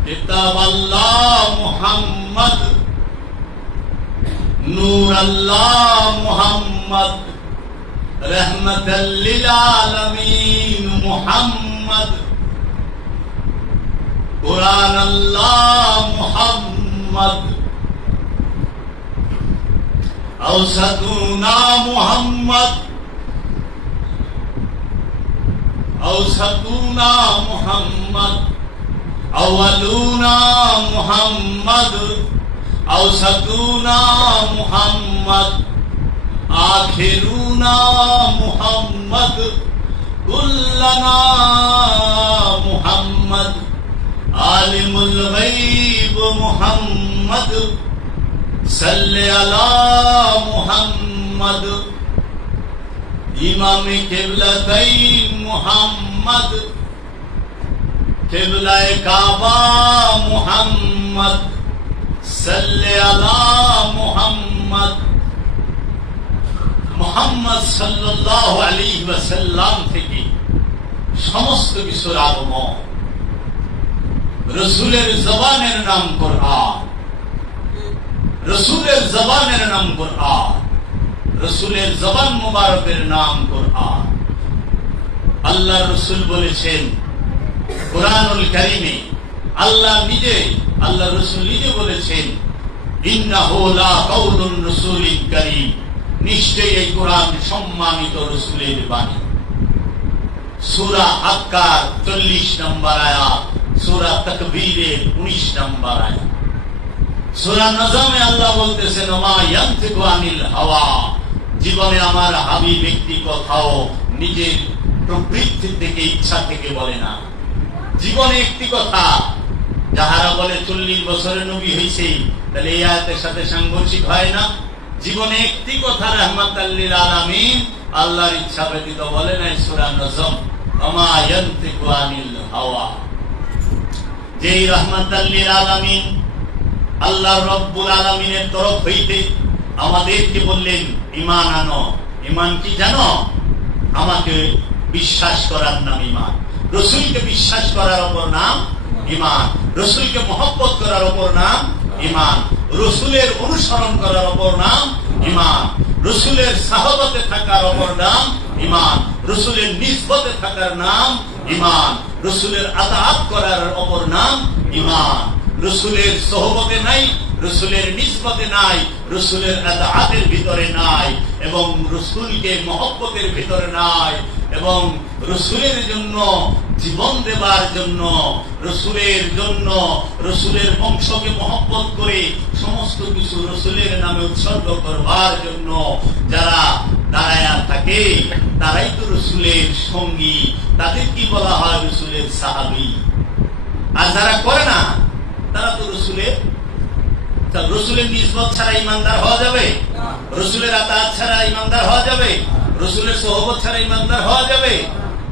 কিতাব আল্লাহ মুহাম্মদ, নূর আল্লাহ মুহাম্মদ, রহমাতাল লিল আলামিন মুহাম্মদ, কুরআন আল্লাহ মুহাম্মদ, আওসাতুনা মুহাম্মদ, আওসাতুনা মুহাম্মদ, আওয়ালুনা মুহাম্মদ, আওসাতুনা মুহাম্মদ, আখিরুনা মুহাম্মদ, কুল্লানা মুহাম্মদ, আলিমুল গায়ব মুহাম্মদ, সাল্লি আলা মুহাম্মদ, ইমামে কিবলাতাইন মুহাম্মদ, কিবলায়ে কাবা মুহাম্মদ, সাল্লি আলা মুহাম্মদ, মুহাম্মদ সাল্লাল্লাহু আলাইহি ওয়াসাল্লাম থেকে সমস্ত কিছুর আগমন। রসুলের জবানের নাম কোরআন, রসুলের জবানের নাম কোরআন, রসুলের জবান মুবারকের নাম কোরআন। আল্লাহ রসুল বলেছেন কোরআনুল কারীমে, আল্লাহ রসুল নিজে বলেছেন, ইন্নাহু লা কাউলুন রাসূলিন কারীম, নিশ্চয়ই এই কোরআন সম্মানিত রসুলের বাণী। সূরা আক্কার 40 নম্বর আয়াত, সূরা তাকবীরের 19 নম্বর আয়াত। সূরা নজমে আল্লাহ বলতেছেন, ওমা ইয়ানতিকু আনিল হাওয়া, জীবনে আমার হাবিব ব্যক্তি কথাও নিজের প্রবৃত্তি থেকে, ইচ্ছা থেকে বলে না। জীবনে একটি কথা, যাহারা বলে 40 বছরের নবী হয়েছে, তাহলে এই আয়াতের সাথে সাংঘর্ষিক হয় না? জীবনে একটি কথা রাহমাতাল লিল আলামিন আল্লাহর ইচ্ছা ব্যতীত বলে নাই। সূরা নজম, ওমা ইয়ানতিকু আনিল হাওয়া। যেই রাহমাতাল লিল আলামিন আল্লাহ রব্বুল আলামিনের তরফ হইতে আমাদেরকে বললেন ঈমান আনো। ঈমান কি জানো? আমাকে বিশ্বাস করার নাম ঈমান, রসুলকে বিশ্বাস করার অপর নাম ঈমান, রসুলকে মহব্বত করার অপর নাম ঈমান, রসুলের অনুসরণ করার অপর নাম ঈমান, রসুলের সাহবতে থাকার অপর নাম ঈমান, রসুলের নিসবতে থাকার নাম ঈমান, রসুলের আতাআত করার অপর নাম ঈমান। রসুলের সোহবতে নাই, রসুলের নিসবতে নাই, রসুলের আতাআতের ভিতরে নাই, এবং রসুলকে মহব্বতের ভিতরে নাই, এবং রসুলের জন্য জীবন দেবার জন্য, রসুলের জন্য, রসুলের বংশকে মহব্বত করে সমস্ত কিছু রসুলের নামে উৎসর্গ করবার জন্য যারা দাঁড়ায়া থাকে, তারাই তো রসুলের সঙ্গী, তাদের কি বলা হয়? রসুলের সাহাবী। আর যারা করে না, তারা তো রসুলের নিসবত ছাড়া ইমানদার হওয়া যাবে? রসুলের আতাআত ছাড়া ইমানদার হওয়া যাবে? রসুলের সোহবত ছাড়া ইমানদার হওয়া যাবে?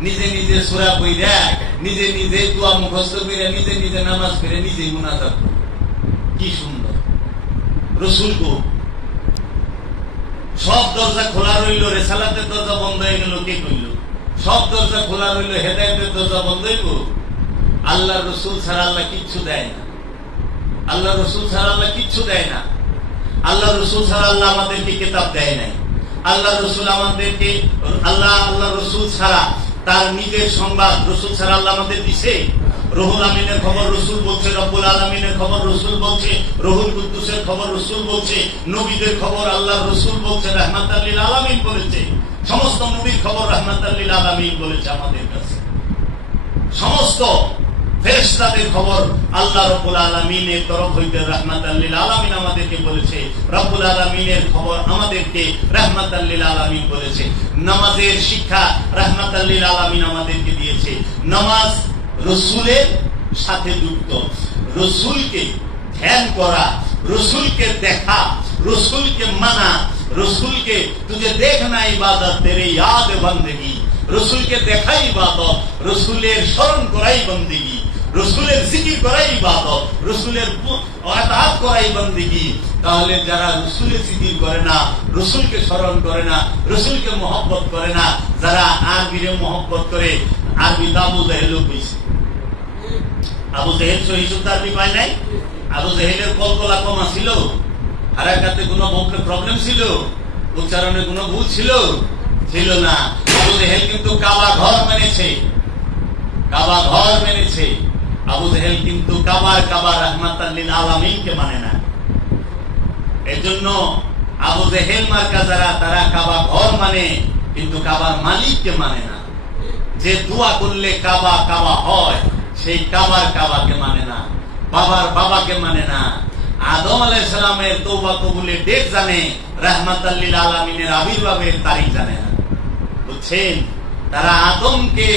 নিজে নিজে সূরা পড়া, নিজে নিজে দোয়া মুখস্থ করে, নিজে নিজে নামাজ পড়ে, নিজেই মুনাজাত, কি সুন্দর! রসুল গো, সব দরজা খোলা রইল, রেসালাতের দরজা বন্ধ হয়ে গেল, কে কইল? সব দরজা খোলা রইল, হেদায়েতের দরজা বন্ধ হইব? আল্লাহ রসুল ছাড়া আল্লাহ কিচ্ছু দেয় না। আল্লাহ রসুল ছাড়া আল্লাহ কিচ্ছু দেয় না। আল্লাহ রসুল ছাড়া আল্লাহ আমাদেরকে কিতাব দেয় নাই। আল্লাহ রসুল আমাদেরকে, আল্লাহ রসুল ছাড়া তার নিজের সংবাদ রসুল ছাড়া আল্লাহ আমাদের দিছে। রুহুল আমিনের খবর রসুল বলছে, রব্বুল আলামিনের খবর রসুল বলছে, রুহুল কুদ্দুসের খবর রসুল বলছে, নবীদের খবর আল্লাহ রসুল বলছে, রাহমাতাল লিল আলামিন বলেছে, সমস্ত নবীর খবর রাহমাতাল লিল আলামিন বলেছে আমাদের কাছে। সমস্ত ফেরেশতাদের খবর আল্লাহ রব্বুল আলামিনের তরফ হইতে রাহমাতাল লিল আলামিন আমাদেরকে বলেছে। রব্বুল আলামিনের খবর আমাদেরকে রাহমাতাল লিল আলামিন বলেছে। নামাজের শিক্ষা রাহমাতাল লিল আলামিন আমাদেরকে দিয়েছে। নামাজ রসুলের সাথে যুক্ত। রসুলকে ধ্যান করা, রসুলকে দেখা, রসুলকে মানা, রসুলকে তুঝে দেখনা ইবাদত তেরে ইয়াদ বন্দেগি, রসুলকে দেখাই ইবাদত, রসুলের স্মরণ করাই বন্দেগি, রসুলের জিকির করাই ইবাদত, রসুলের আতাআত করাই বন্দেগি। তাহলে যারা রসুলের জিকির করে না, রসুলকে স্মরণ করে না, রসুলকে মহব্বত করে না, যারা আরবিরে মহব্বত করে, আরবি আবু জাহেল কইছে। আবু জাহেল সহিশুদ্ধ আরবি পায় নাই? আবু জাহেলের কলকলা কমা ছিল? হারাকাতে কোনো প্রবলেম ছিল? উচ্চারণে কোনো ভুল ছিল? ছিল না। আবু জাহেল কিন্তু কাবা ঘর মেনেছে, কাবা ঘর মেনেছে। আবু জাহেল কিন্তু কাবা রাহমাতাল লিল আলামিনকে মানে না। এর জন্য আবু জাহেল মার্কা যারা, তারা কাবা ঘর মানে, কিন্তু কাবার মালিককে মানে না। যে দোয়া করলে কাবা কাবা হয়, সেই কাবাকে মানে না, বাবার বাবাকে মানে না। আদম আলাইহিস সালামের তওবা কবুলের ডেট জানে, রাহমাতাল লিল আলামিনের আবির্ভাবের তারিখ জানে না। বুঝছেন? তারা আদমকে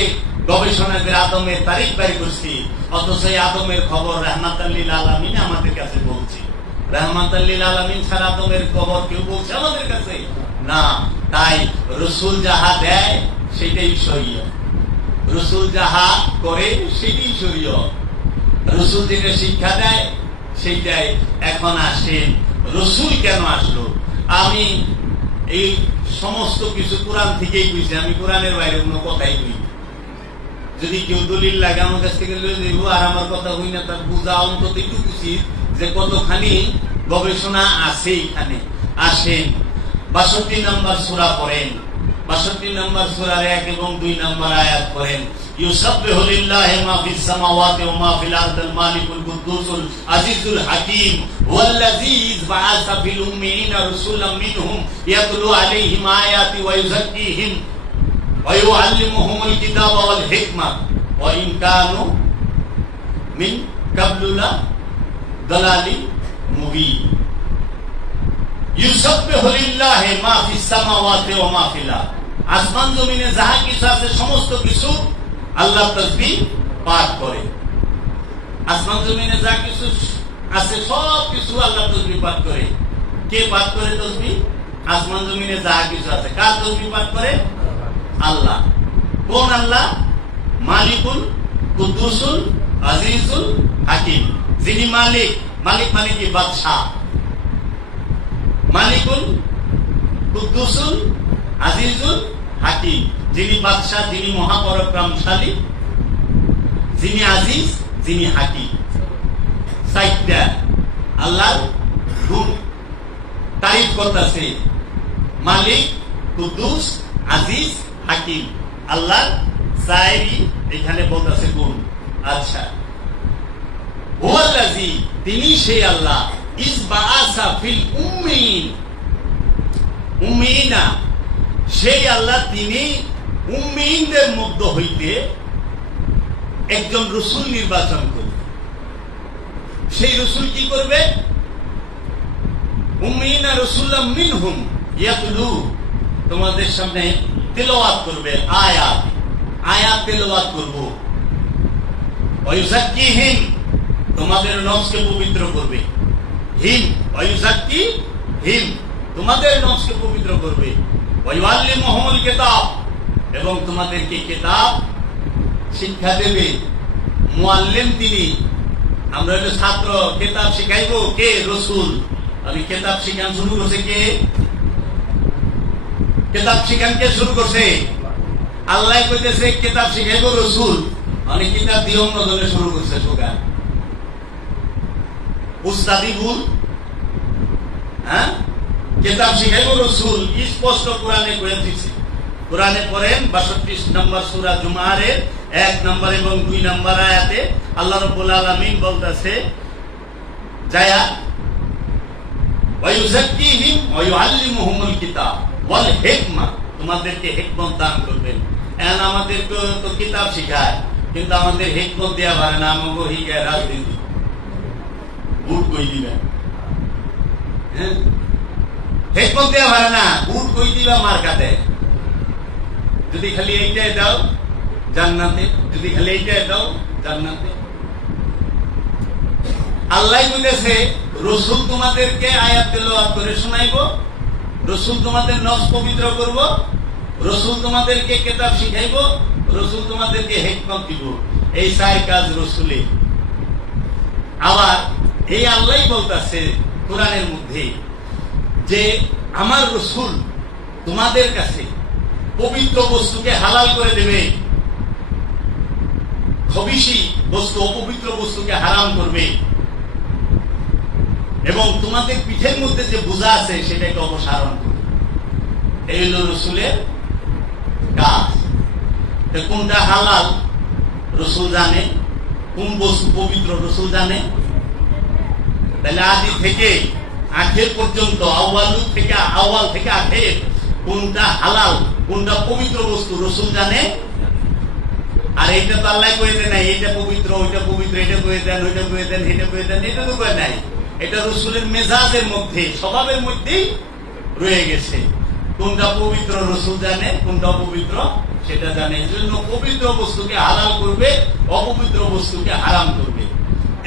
গবেষণা করে আদমের তারিখ বের করছে, অথচ আদমের খবর রাহমাতাল লিল আলামিন আমাদের কাছে বলছে। রাহমাতাল লিল আলামিন ছাড়া আদমের খবর কেউ বলছে আমাদের কাছে না। তাই রসুল যাহা দেয় সেটাই শরীয়ত, রসুল যাহা করে সেটাই শরীয়ত। রসুল যেটা শিক্ষা দেয় সেইটাই এখন আসেন রসুল কেন আসলো। আমি এই সমস্ত কিছু কোরআন থেকেই বুঝছি, আমি কোরআনের বাইরে কোনো কথাই বুঝি। যদি কেউ দলিল লাগে আমার কাছ থেকে আর আমার কথা হই না, তার বুঝা অন্তত একটু উচিত যে কতখানি গবেষণা আছে এখানে। আসেন ৬২ নম্বর সূরা পড়েন, ৬২ নম্বর সূরার ১ এবং ২ নম্বর আয়াত পড়েন। ইউসাব্বিহু লিল্লাহি মা ফিস সামাওয়াতি ওয়া মা ফিল আরদিল মালিকুল কুদ্দুসুল আজিজুল হাকীম ওয়াল্লাযী বাআসা ফিল উম্মিয়িনা রাসূলাম মিনহুম ইয়াতলু আলাইহিম আয়াতি ওয়া ইউযাক্কিহিম ওয়া ইউআল্লিমুহুমুল কিতাবা ওয়াল হিকমা ওয়া ইন কানু মিন ক্বাবলু দালালি মুবিন। ইউসাব্বিহু লিল্লাহি মা ফিস সামাওয়াতি ওয়া মা ফিল আরদ, আসমান জমিনে যাহা কিছু আছে সমস্ত কিছু আল্লাহ তাসবিহ পাঠ করে। আসমান জমিনে যা কিছু আছে সব কিছু আল্লাহ তাসবিহ পাঠ করে। কে পাঠ করে তাসবিহ? আসমান জমিনে যা কিছু আছে কার তাসবিহ পাঠ করে? আল্লাহ। কোন আল্লাহ? মালিকুল কুদ্দুসুল আজিজুল হাকিম, যিনি মালিক। মালিক মানে কি? বাদশাহ। মালিকুল কুদ্দুসুল আজিজুল হাকিম, যিনি বাদশাহ, যিনি মহাপরাক্রমশালী, যিনি আজিজ, যিনি হাকিম। চারটা আল্লাহর গুণ তারিফ করতেছে, মালিক, কুদ্দুস, আজিজ, হাকিম। আল্লাহর চারই এখানে বলতেছে গুণ। আচ্ছা, হুয়াল্লাযী, তিনি সেই আল্লাহ, ইজ বাআসা ফিল উম্মিয়িন, উম্মিয়িনা, সেই আল্লাহ তিনি উম্মিয়িনদের মধ্য হইতে একজন রসুল নির্বাচন করবে। সেই রসুল কি করবে? উম্মিয়িনা রাসূলাম মিনহুম ইয়াতলু, তোমাদের সামনে তেলাওয়াত করবে, আয়াত আয়াত তেলাওয়াত করব। ওয়া ইউযাক্কিহিম, তোমাদের নফসকে পবিত্র করবে। হিম ওয়া ইউযাক্কিহিম, তোমাদের নফসকে পবিত্র করবে। ওয়া ইউআল্লিমুহুমুল কিতাব, এবং তোমাদেরকে কিতাব শিক্ষা দেবে। মুআল্লিম তিনি, আমরা হলো ছাত্র, কিতাব শিখাইবো কে? রসুল। আমি কিতাব শিখান শুরু করছে কে? কিতাব শিখান কে শুরু করছে? আল্লাহ কইতেছে কিতাব শিখাইবো রসুল, মানে কিতাব দিয়ে অন্য দলে শুরু করছে। সোগা উস্তাদি ভুল। হ্যাঁ, কিতাব শিখাইবো রসুল স্পষ্ট কোরআনে কয়ে দিচ্ছে। কোরআনে পড়েন ৬২ নম্বর সূরা জুমারের ১ নম্বর এবং ২ নম্বর আয়াতে আল্লাহ রাব্বুল আলামিন বলতেছে, যায়া ওয়া ইউযাক্কিহিম ওয়া ইউআল্লিমুহুমুল কিতাব ওয়াল হিকমা, তোমাদেরকে হিকমত দান করবেন। এখন আমাদেরকে তো কিতাব শিখায়, কিন্তু আমাদের হিকমত দেয়া পারে না। আমাকে হিকায় রাজনীতি, ভোট কই দিবেন। হ্যাঁ, হিকমত দেয়া পারে না, ভোট কই দিবা মার্কা দেয়। যদি খালি এইটাই দাও জান্নাতে, যদি খালি এইটাই দাও জান্নাতে। আল্লাহ বলেছে রসুল তোমাদেরকে আয়াত তেলাওয়াত করে শোনাইব, রসুল তোমাদের নফস পবিত্র করব, রসুল তোমাদেরকে কিতাব শিখাইব, রসুল তোমাদেরকে হিকমত দিব। এই চার কাজ রসুলের। আবার এই আল্লাহ বলতেছে কোরআনের মধ্যে যে আমার রসুল তোমাদের কাছে পবিত্র বস্তুকে হালাল করে দেবে, খবিশি বস্তু, অপবিত্র বস্তুকে হারাম করবে, এবং তোমাদের পিঠের মধ্যে যে বোঝা আছে সেটাকে অপসারণ করবে। এই হল রসুলের কাজ। কোনটা হালাল রসুল জানে, কোন বস্তু পবিত্র রসুল জানে। তাহলে আদি থেকে আখের পর্যন্ত, আওয়াল থেকে আখের, কোনটা হালাল কোনটা পবিত্র বস্তু রসুল জানে। আর এইটা তো আল্লাহ কয়ে দেন নাই, এইটা পবিত্র ওইটা পবিত্র, এটা কয়ে দেন ওইটা কয়ে দেন, এটা কয়ে দেন, এটা তো কয়ে নাই। এটা রসুলের মেজাজের মধ্যে, স্বভাবের মধ্যেই রয়ে গেছে। কোনটা পবিত্র রসুল জানে, কোনটা অপবিত্র সেটা জানে। এই জন্য পবিত্র বস্তুকে হালাল করবে, অপবিত্র বস্তুকে হারাম করবে,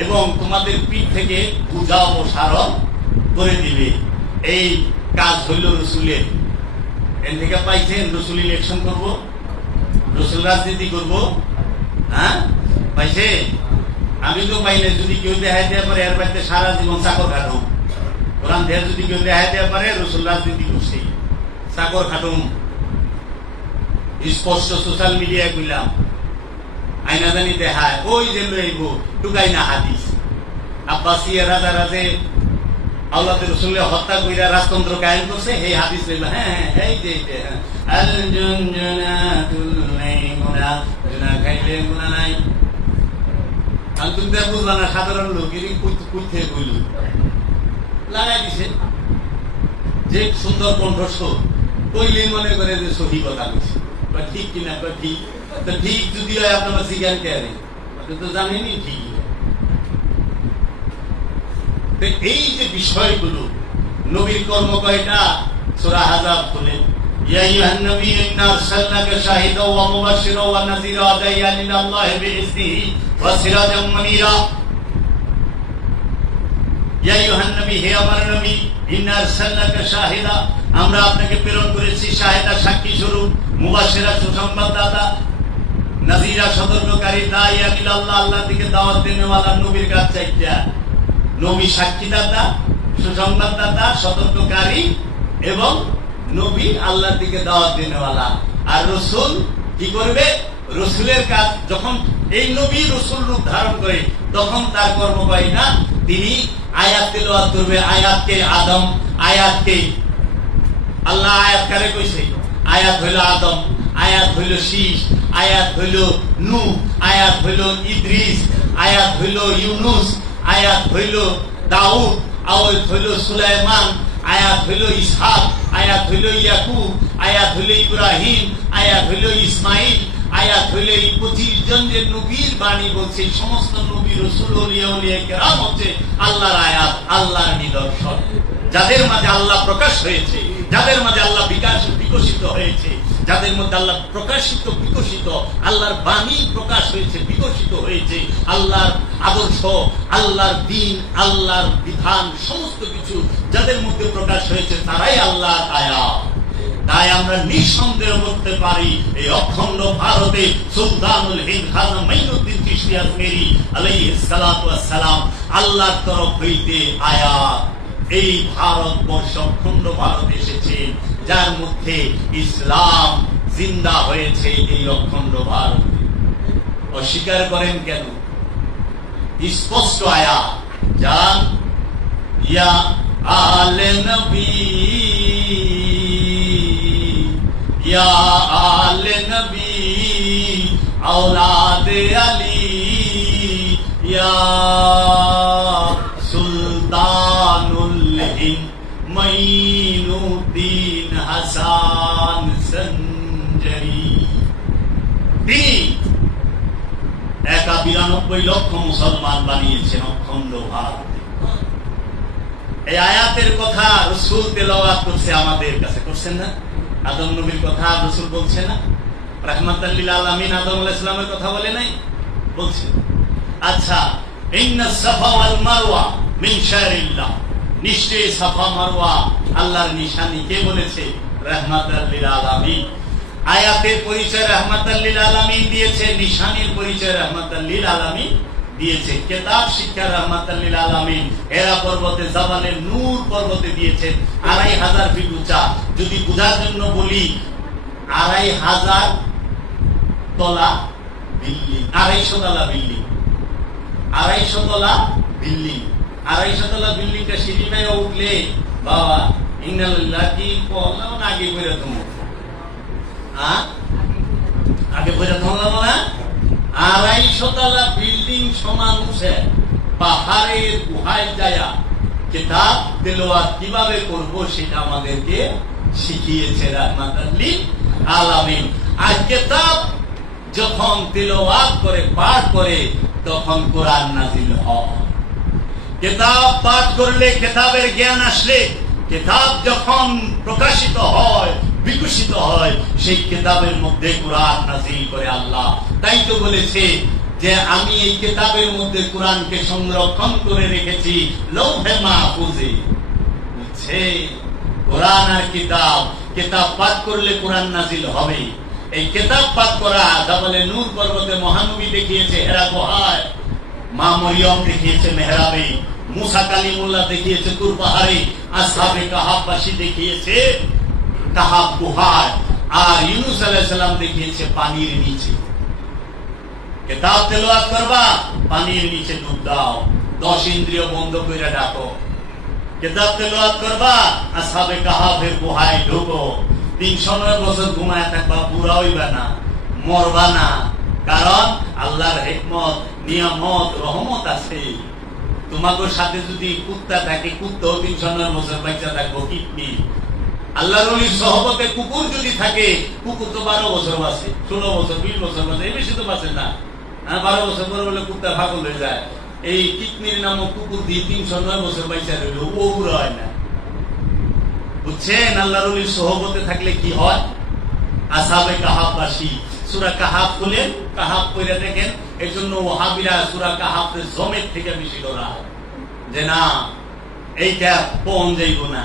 এবং তোমাদের পিঠ থেকে বোঝা অপসারণ করে দিবে। এই কাজ হইল রসুলের। এর থেকে পাইছেন রসুল ইলেকশন করবো, রসুল রাজনীতি করবো, হ্যাঁ পাইছে? আমি তো পাইলে যদি কেউ দেখাই দেওয়া পারে এর বাড়িতে সারা জীবন চাকর খাটুম, কোরআন থেকে যদি কেউ দেখাই দেওয়া পারে রসুল রাজনীতি করছে চাকর খাটুম, স্পষ্ট সোশ্যাল মিডিয়ায় কইলাম, আইনা জানি দেখায় ওই যে লইব টুকাই না হাদিস আব্বাসিয়া রাজা রাজে আল্লাহর রসুল হত্যা কইরা রাজতন্ত্র কায়েম করছে, এই হাদিস লইল। হ্যাঁ এই যে আল জুনজুনাতুল মাইমুনা, জুনা খাইলে গুনাহ নাই। আর তুমি তো বুঝলা না, সাধারণ লোকেরই কুইতে কইল লাগাই দিছে যে সুন্দর কণ্ঠস্বর কইলেই মনে করে যে সহি কথা কইছে। ঠিক কিনা? ঠিক। তো ঠিক যদি হয় আপনার জিজ্ঞান কে আপনি তো জানেনি ঠিক। এই যে বিষয়গুলো নবীর কর্ম কয়টা সূরা আহজাব খুলে, ইয়া আইয়ুহান নবী ইন্না আরসালনাকা শাহিদাও ওয়া মুবাশশিরাও ওয়া নাযীরা ওয়া দাইয়ান ইলাল্লাহি বিইজনিহি ওয়া সিরাজাম মুনীরা। ইয়া আইয়ুহান নবী, হে আমার নবী, ইন্না আরসালনাকা শাহিদা, আমরা আপনাকে প্রেরণ করেছি শাহিদা সাক্ষী স্বরূপ, মুবাশশিরা সুসংবাদদাতা, নাযীরা সতর্ককারী, দাইয়ান ইলাল্লাহ আল্লাহর দিকে দাওয়াত দেনেওয়ালা। নবীর কাজ চাইটা, নবী সাক্ষীদাতা, সুসংবাদদাতা, সতর্ককারী এবং নবী আল্লাহর দিকে দাওয়াত দেনেওয়ালা। আর রসুল কি করবে? রসুলের কাজ যখন এই নবী রসুল রূপ ধারণ করে তখন তার কর্ম হয় না, তিনি আয়াত তেলাওয়াত করবে। আয়াতকে আদম, আয়াতকে আল্লাহ আয়াত কারে কইছে? আয়াত হইল আদম, আয়াত হইল শীষ, আয়াত হইল নূহ, আয়াত হইল ইদ্রিস, আয়াত হইল ইউনুস, আয়াত হইল দাউদ, আয়াত হইল সুলাইমান, আয়াত হইল ইসহাক, আয়াত হইল ইয়াকুব, আয়াত হইল ইব্রাহিম, আয়াত হইল ইসমাইল, আয়াত হইল এই 25 জন যে নবীর বাণী বলছে, সমস্ত নবী রাসূল ওলিয়া ওলিয়া কেরাম হচ্ছে আল্লাহর আয়াত, আল্লাহর নিদর্শন, যাদের মাঝে আল্লাহ প্রকাশ হয়েছে, যাদের মাঝে আল্লাহ বিকশিত হয়েছে, যাদের মধ্যে আল্লাহ প্রকাশিত বিকশিত আল্লাহর বাণী প্রকাশ হয়েছে, বিকশিত হয়েছে, আল্লাহর আদর্শ, আল্লাহর দ্বীন, আল্লাহর বিধান, সমস্ত কিছু যাদের মধ্যে প্রকাশ হয়েছে তারাই আল্লাহর আয়াত। তাই আমরা নিঃসন্দেহ করতে পারি এই অখণ্ড ভারতে সুলতানুল হিন্দ খাজা মাইনুদ্দিন চিশতি আজমেরী আলাইহিস সালাতু ওয়াস সালাম আল্লাহর তরফ হইতে আয়াত। এই ভারতবর্ষ অখণ্ড ভারত এসেছে, যার মধ্যে ইসলাম জিন্দা হয়েছে এই অখণ্ড ভারতে। অস্বীকার করেন কেন? স্পষ্ট আয়াত, জান ইয়া আলে নবী, ইয়া আলে নবী औलाद अली, या सुल्तानुल हिंद मईनुद्दीन হাসান সঞ্জরি। তিনি 92 লক্ষ মুসলমান বানিয়েছেন অখণ্ড ভারতে। এই আয়াতের কথা রাসূল তেলাওয়াত করছে আমাদের কাছে, করছেন না? আদম নবীর কথা রাসূল বলছে না? রাহমাতাল লিল আলামিন আদম আলাইহিস সালামের কথা বলে নাই? বলছে। আচ্ছা, ইন্নাস সাফা ওয়াল মারওয়া মিন শারিল্লাহ, নিশ্চয়ই সাফা মারওয়া আল্লাহর নিশানি। কে বলেছে? রাহমাতাল লিল আলামিন। আয়াতের পরিচয় রাহমাতাল লিল আলামিন দিয়েছে, নিশানির পরিচয় রাহমাতাল লিল আলামিন দিয়েছে। কিতাব শিক্ষা রাহমাতাল লিল আলামিন হেরা পর্বতে, জাবালে নূর পর্বতে দিয়েছেন, 2500 ফিট উঁচা। যদি বোঝার জন্য বলি, 2500 তলা বিল্ডিং, 250 তলা বিল্ডিং, 250 তলা বিল্ডিং। 250 তলা বিল্ডিংটা সিঁড়ি পায়ে উঠলে বাবা ইন্নালিল্লাহ কি বললাম না, আগে বইরা তুমি আগে বইরা ধরলাম না। 250 তলা বিল্ডিং সমান উঠে পাহাড়ের গুহায় যায়া কিতাব তেলাওয়াত কিভাবে করবো সেটা আমাদেরকে শিখিয়েছে রাহমাতাল লিল আলামিন। আর কিতাব যখন তেলাওয়াত করে, পাঠ করে, তখন কোরআন নাযিল হয়। কিতাব পাঠ করলে, কিতাবের জ্ঞান আসলে, কিতাব যখন প্রকাশিত হয়, বিকশিত হয়, সেই কিতাবের মধ্যে কোরআন নাযিল করে আল্লাহ। তাই তো বলেছে যে আমি এই কিতাবের মধ্যে কোরআনকে সংরক্ষণ করে রেখেছি লৌহে মাহফুজে। বুঝছে? কোরআন আর কিতাব, কিতাব পাঠ করলে কোরআন নাযিল হবে। এই কিতাব পাঠ করা জাবালে নূর পর্বতে মহানবী দেখিয়েছে, হেরা গুহায় মা মরিয়ম দেখিয়েছে মেহরাবে, মুসা কালিমুল্লাহ দেখিয়েছে তুর পাহাড়ে, আসহাবে কাহাববাসী দেখিয়েছে কাহাব গুহায়, আর ইউনূস আলাইহিস সালাম দেখিয়েছে পানির নিচে। কিতাব তেলাওয়াত করবা, পানির নিচে ডুব দাও, 10 ইন্দ্রিয় বন্ধ করে ডাকো। কিতাব তেলাওয়াত করবা, আসহাবে কাহাবের গুহায় ঢোকো, 309 বছর ঘুমায় থাকবা, বুড়া হইবা না, মরবা না, কারণ আল্লাহর হিকমত, নিয়ামত, রহমত আছে। তোমাদের সাথে যদি কুত্তা থাকে, কুত্তাও 309 বছর বাঁচা থাকবো। কিডনি আল্লাহর ওলির সহবতে কুকুর যদি থাকে, কুকুর তো 12 বছর বাঁচে, 16 বছর, 20 বছর বাঁচে, এই বেশি তো বাঁচে না। 12 বছর পরে বলে কুত্তা পাগল হয়ে যায়। এই কিডনির নামক কুকুর দিয়ে 309 বছর বাঁচা রইল, ও বুড়ো হয় না। বুঝছেন আল্লাহর ওলির সহবতে থাকলে কি হয়? আসহাবে কাহাববাসী সূরা কাহাব খুলেন, কাহাব পড়ে দেখেন। এর জন্য ওয়াহাবিরা সূরা কাহাবের জমের থেকে বেশি ধরা হয় যে না এইটা পৌঁছ যাইব না।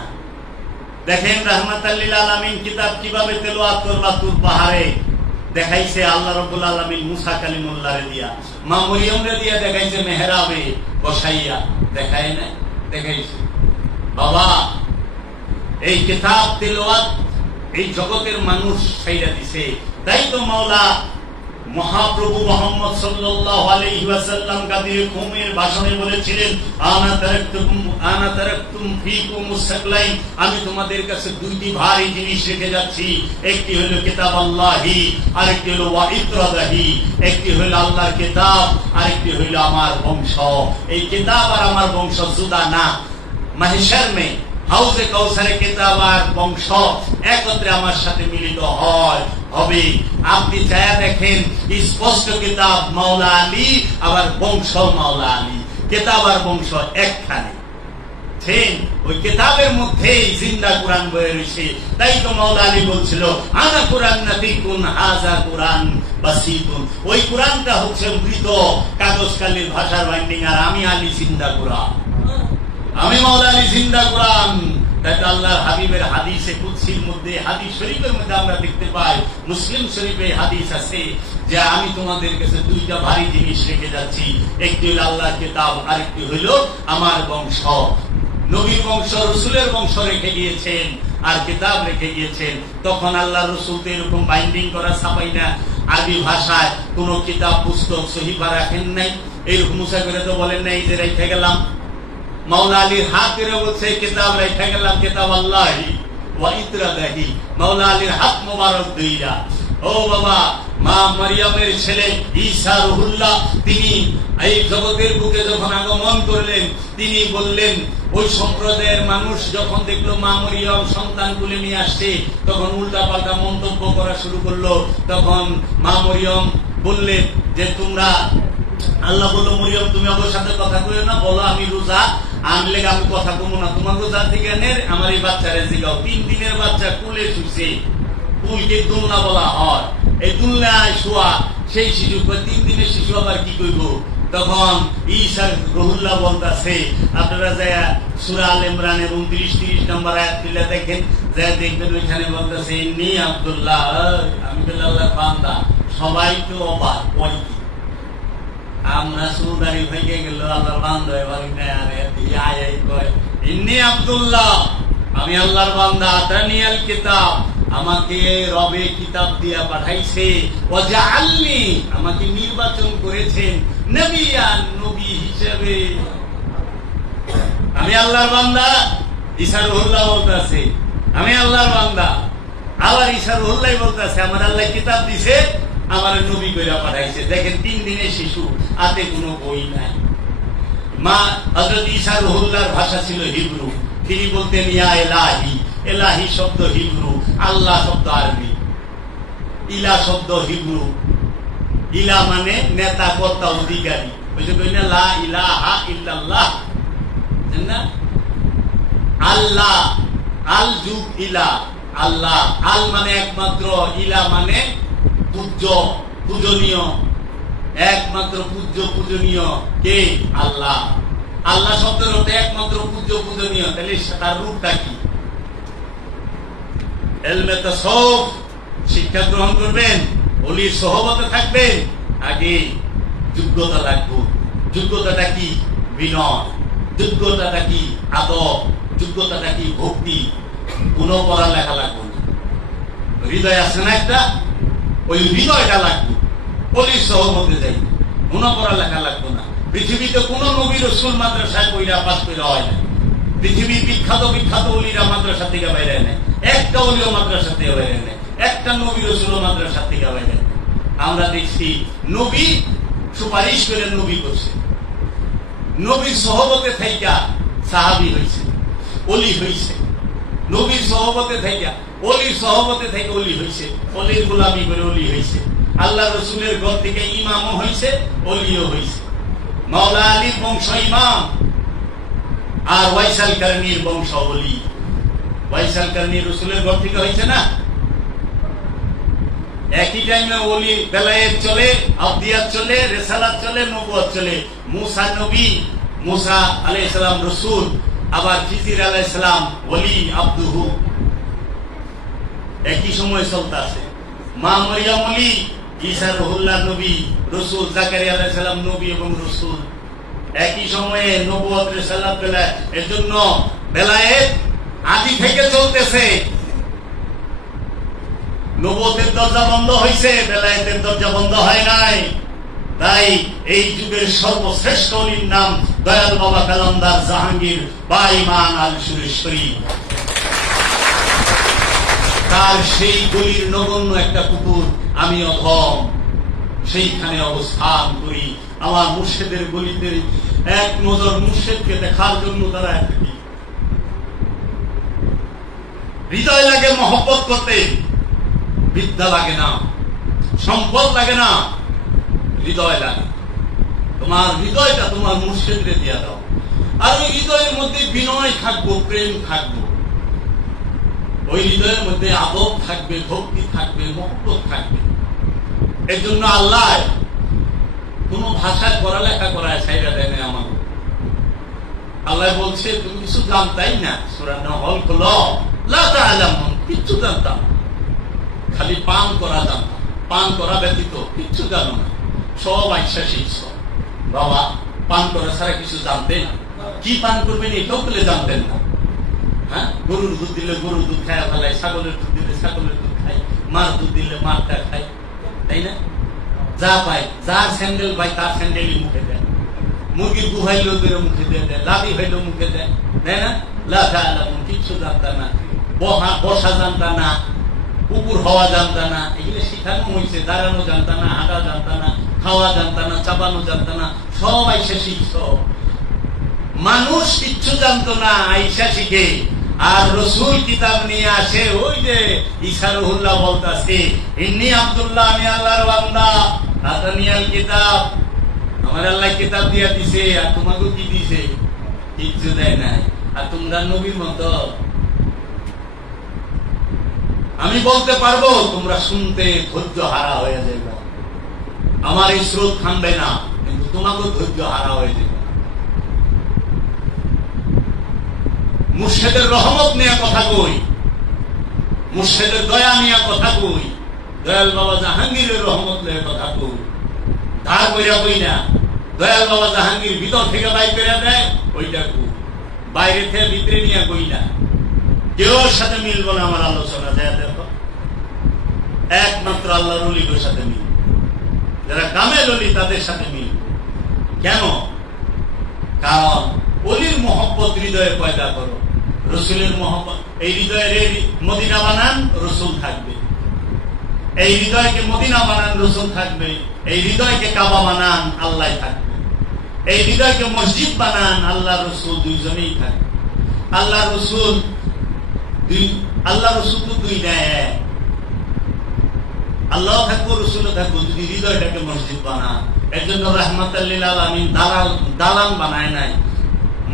দেখেন রাহমাতাল লিল আলামিন কিতাব কিভাবে তেলাওয়াত করবা তুর পাহাড়ে দেখাইছে আল্লাহ রাব্বুল আলামিন মুসা কালিমুল্লাহরে দিয়া, মা মরিয়মরে দিয়া দেখাইছে মেহরাবে বসাইয়া, দেখায় না? দেখাইছে। বাবা এই কিতাব তেলাওয়াত এই জগতের মানুষ ছাইরা দিছে। তাই তো মাওলা মহাপ্রভু মুহাম্মদ সাল্লাল্লাহু আলাইহি ওয়াসাল্লাম গাদির কওমের ভাষণে বলেছিলেন, আনা তারাকতুম ফীকুম মুসাকলাইন, আমি তোমাদের কাছে দুইটি ভারী জিনিস রেখে যাচ্ছি। একটি হলো কিতাব আল্লাহি, আরেকটি হলো ওয়াইত্রাদাহি। একটি হলো আল্লাহর কিতাব, আরেকটি হলো আমার বংশ। এই কিতাব আর আমার বংশ জুদা না। মাহশর মে হাউজে কাউসারে কিতাব আর বংশ একত্রে আমার সাথে মিলিত হবে। আপনি চায়া দেখেন স্পষ্ট কিতাব মাওলা আলী, আবার বংশ মাওলা আলী, কিতাব আর বংশ একখানে। ওই কিতাবের মধ্যেই জিন্দা কোরআন বয়ে রয়েছে। তাই তো মাওলা আলী বলছিল, আনা কোরআন নাতিকুন হাজা কোরআন বাসিতুন। ওই কোরআনটা হচ্ছে মৃত কাগজ কালির ভাষার বাইন্ডিং, আর আমি আলী জিন্দা কোরআন, আমি মাওলা আলী জিন্দা কোরআন। তাই আল্লাহর হাবিবের হাদিসে কুদসির মধ্যে, হাদিস শরীফের মধ্যে আমরা দেখতে পাই, মুসলিম শরীফে হাদিস আছে যে আমি তোমাদের কাছে দুইটা ভারী জিনিস রেখে যাচ্ছি। একটি হলো আল্লাহর কিতাব, আরেকটি হইল আমার বংশ। নবীর বংশ, রসুলের বংশ রেখে গিয়েছেন, আর কিতাব রেখে গিয়েছেন। তখন আল্লাহ রসুল তো এরকম বাইন্ডিং করা ছাপাই না, আরবি ভাষায় কোন কিতাব পুস্তক সহিফা রাখেন নাই, এইরকম মুসা করে তো বলেন নাই যে রেখে গেলাম। মাওলা আলীর হাত ধরে বলছে কিতাব রেখে গেলাম, কিতাব আল্লাহি ওয়া ইত্রাদাহি। মাওলা আলীর হাত মোবারক দুইরা। ও বাবা, মা মারিয়ামের ছেলে ঈসা রুহুল্লাহ, তিনি এই জগতের বুকে যখন আগমন করলেন, তিনি বললেন, ওই সম্প্রদায়ের মানুষ যখন দেখলো মা মরিয়ম সন্তান তুলে নিয়ে আসছে, তখন উল্টা পাল্টা মন্তব্য করা শুরু করলো। তখন মা মরিয়ম বললেন যে তোমরা, আল্লাহ বললো, মরিয়ম তুমি আমার সাথে কথা কইও না, বলো আমি রোজা, আনলে আমি কথা কমো না। তোমাকে যা থেকে নের আমার এই বাচ্চারে জিগাও। 3 দিনের বাচ্চা কুলে শুছে, কুলকে দুলনা বলা হয়। এই দুলনায় শোয়া সেই শিশু, 3 দিনের শিশু আবার কি করব? তখন ঈসা রুহুল্লাহ বলতেছে, আপনারা যায় সূরা আল ইমরানের 29-30 নম্বর আয়াত খুলে দেখেন, যা দেখবেন ওইখানে বলতেছে, ইন্নী আব্দুল্লাহ, আমি আল্লাহর বান্দা। সবাই তো অবাক, ওই আমরা সুদারি ভেঙে গেল, আল্লাহর বান্দা, ইন্নী আব্দুল্লাহ, আমি আল্লাহর বান্দা। আতানিয়াল কিতাব, আমাকে রবে কিতাব দিয়া পাঠাইছে। ওয়াজআলনি, আমাকে নির্বাচন করেছেন নবিয়ান, নবী হিসেবে। আমি আল্লাহর বান্দা। ঈসা রুহুল্লাহ বলতেছে আমি আল্লাহর বান্দা। আবার ঈসা রুহুল্লাহ বলতেছে আমার আল্লাহ কিতাব দিছে, আমার নবী কইরা পাঠাইছে। দেখেন 3 দিনের শিশু, হাতে কোনো বই নাই। মা হযরত ঈসা রুহুল্লাহর ভাষা ছিল হিব্রু। তিনি বলতেন ইয়া ইলাহি। ইলাহি শব্দ হিব্রু, আল্লাহ শব্দ আরবি, ইলা শব্দ হিব্রু। ইলা মানে নেতা, কর্তা, অধিকারী। বুঝতে পারলেন? লা ইলাহা ইল্লাল্লাহ, না আল্লাহ, আল যুগ ইলা, আল্লাহ। আল মানে একমাত্র, ইলা মানে পূজ্য, পূজনীয়, একমাত্র পূজ্য, পূজনীয় কে? আল্লাহ। আল্লাহ শব্দের অর্থ একমাত্র পূজ্য, পূজনীয়। তাহলে তার রূপটা কি? ইলমে তাসাউফ শিক্ষা গ্রহণ করবেন, ওলির সহবতে থাকবেন, আগে যোগ্যতা লাগবে। যোগ্যতাটা কি? বিনয়। যোগ্যতাটা কি? আদব। যোগ্যতাটা কি? ভক্তি। কোনো পড়ালেখা লাগবে না, হৃদয় আছে না একটা, ওই হৃদয়টা লাগবে। পুলিশ সহমতে যাই, কোনো পড়ালেখা লাগবে না। পৃথিবীতে কোন নবী রাসূল মাদ্রাসায় কইরা পাস কইরা হয় না। পৃথিবীর বিখ্যাত বিখ্যাত ওলিরা মাদ্রাসা থেকে বাইরে নেয়, একটা ওলিও মাদ্রাসা থেকে বাইরে নেয়, একটা নবী রাসূল মাদ্রাসা থেকে বাইরে নেয়। আমরা দেখছি নবী সুপারিশ করে নবী করছে, নবীর সহবতে থাইকা সাহাবী হইছে, ওলি হইছে, নবীর সহবতে থাইকা ওলির সহবতে থেকে ওলি হইছে, ওলির গোলামি করে ওলি হইছে, আল্লাহ রসুলের ঘর থেকে ইমামও হইছে, ওলিও হইছে। মাওলা আলীর বংশ ইমাম, আর ওয়াইসাল কারনির বংশ ওলি। ওয়াইসাল কারনি রসুলের ঘর থেকে হইছে না? একই টাইমে ওলি বেলায়েত চলে, আবদিয়াত চলে, রিসালাত চলে, নবুয়ত চলে। মুসা নবী, মুসা আলাইহিস সালাম রাসূল, আবার খিজির আলাইহিস সালাম ওলি আব্দুহু, একই সময় চলতেছে। মা মরিয়ম ওলি, ঈসা রুহুল্লাহ নবী রাসূল, জাকারিয়া আলাইহিস সালাম নবী এবং রাসূল, একই সময়ে নবুয়ত রিসালাত বেলায়েত। এজন্য বেলায়েত আদি থেকে চলতেছে। নবুয়তের দরজা বন্ধ হয়েছে, বেলায়েতের দরজা বন্ধ হয় নাই। তাই এই যুগের সর্বশ্রেষ্ঠ ওলির নাম দয়াল বাবা কালান্দার জাহাঙ্গীর বা ইমান আল সুরেশ্বরী। তার সেই গলির নগণ্য একটা পুকুর আমি অধম, সেইখানে অবস্থান করি। আমার মুর্শিদের গলিতে এক নজর মুর্শিদকে দেখার জন্য তারা একটি হৃদয় লাগে মহব্বত করতে। বিদ্যা লাগে না, সম্পদ লাগে না, হৃদয় লাগে। তোমার হৃদয়টা তোমার মুর্শিদরে দিয়া দাও, আর ওই হৃদয়ের মধ্যে বিনয় থাকবো, প্রেম থাকবো, ওই হৃদয়ের মধ্যে আদব থাকবে, ভক্তি থাকবে, মহব্বত থাকবে। এর জন্য আল্লাহ কোন ভাষায় পড়ালেখা করায় ছাইরা দেয় না আমাকে। আল্লাহ বলছে তুমি কিছু জানতাই না, সূরা নাহল খোলো, লা তা'লামুন, কিচ্ছু জানতাম, খালি পান করা জানতাম, পান করা ব্যতীত কিচ্ছু জানো না, সব আইসা শিখছ। বাবা পান করা ছাড়া কিছু জানতেন না, কি পান করবেন এটাও বলে জানতেন না। হ্যাঁ, গরুর দুধ দিলে গরুর দুধ খায় ফেলায়, ছাগলের দুধ দিলে ছাগলের দুধ খায়, মার দুধ দিলে মারটা খায়, তাই না? যা পায়, যার স্যান্ডেল পায় তার স্যান্ডেলই মুখে দেয়, মুরগির গুহাইল মুখে দিয়ে দেয়, লাদি হইল মুখে দেয়, তাই না? লা তা'লামুন, কিচ্ছু জানতা না, বসা জানতা না, কুকুর হওয়া জানতা না, এগুলো শিখানো হয়েছে। দাঁড়ানো জানতা না, হাঁটা জানতা না, খাওয়া জানতা না, চাবানো জানতা না, সব আইসা শিখছ। মানুষ কিচ্ছু জানতো না, আইসা শিখে। আর রসুল কিতাব নিয়ে আসে, ওই যে ঈসা রুহুল্লাহ বলতাছে, ইন্নী আব্দুল্লাহ, আমি আল্লাহর বান্দা, আতানিয়াল কিতাব, আমার আল্লাহ কিতাব দিয়া দিছে। আর তোমাকে কি দিছে? কিচ্ছু দেয় নাই। আর তোমরা নবীর মতো আমি বলতে পারবো, তোমরা শুনতে ধৈর্য হারা হয়ে যাবে। আমার এই স্রোত থামবে না, কিন্তু তোমাকেও ধৈর্য হারা হয়ে যাবে। মুর্শিদের রহমত নিয়ে কথা কই, মুর্শিদের দয়া নিয়ে কথা কই, দয়াল বাবা জাহাঙ্গীরের রহমত নিয়ে কথা কই। ধার কইরা কই না, দয়াল বাবা জাহাঙ্গীর ভিতর থেকে বাইর করে দেয়, ওইটা কই। বাইরে থেকে ভিতরে নিয়ে কই না। কেউ সাথে মিলবো না আমার আলোচনা। দেয় দেখো, একমাত্র আল্লাহর ওলিদের সাথে মিল, যারা কামেল ওলি তাদের সাথে মিল। কেন? কারণ ওলির মহব্বত হৃদয়ে পয়দা করো, রসুলের মহব্বত এই হৃদয়ের মদিনা বানান, রসুল থাকবে। এই হৃদয়কে মদিনা বানান, রসুল থাকবে। এই হৃদয়কে কাবা বানান, আল্লাহ থাকবে। এই হৃদয়কে মসজিদ বানান, আল্লাহ রসুল দুইজনেই থাকবে। আল্লাহ রসুল তো দুই নেয়, আল্লাহ থাকবো, রসুলও থাকবো। যদি হৃদয়টাকে মসজিদ বানান, এর জন্য রাহমাতাল লিল আলামিন দালান বানায় নাই,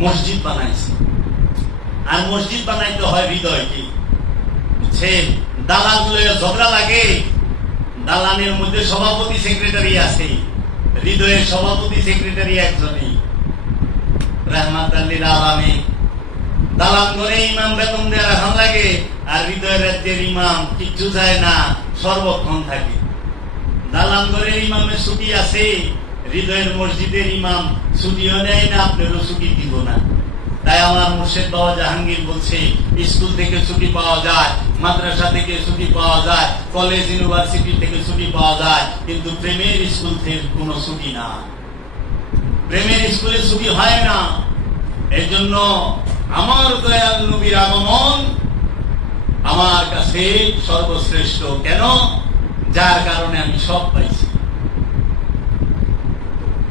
মসজিদ বানাইছে। আর মসজিদ বানাইতে হয় হৃদয়কে। দালান ঝগড়া লাগে, দালানের মধ্যে সভাপতি সেক্রেটারি আছে, হৃদয়ের সভাপতি সেক্রেটারি একজনই, রাহমাতাল লিল আলামিন। দালান করে ইমাম বেতন দেওয়ার এখন লাগে, আর হৃদয় রাজ্যের ইমাম কিচ্ছু যায় না, সর্বক্ষণ থাকে। দালান করে ইমামের ছুটি আছে, হৃদয়ের মসজিদের ইমাম ছুটিও নেয় না, আপনারও ছুটি দিব না। তাই আমার মুর্শিদ বাবা জাহাঙ্গীর বলছে, স্কুল থেকে ছুটি পাওয়া যায়, মাদ্রাসা থেকে ছুটি পাওয়া যায়, কলেজ ইউনিভার্সিটি থেকে ছুটি পাওয়া যায়, কিন্তু প্রেমের স্কুল থেকে কোনো ছুটি না। প্রেমের স্কুলে ছুটি হয় না। এই জন্য আমার দয়াল নবীর আগমন আমার কাছে সর্বশ্রেষ্ঠ। কেন? যার কারণে আমি সব পাইছি।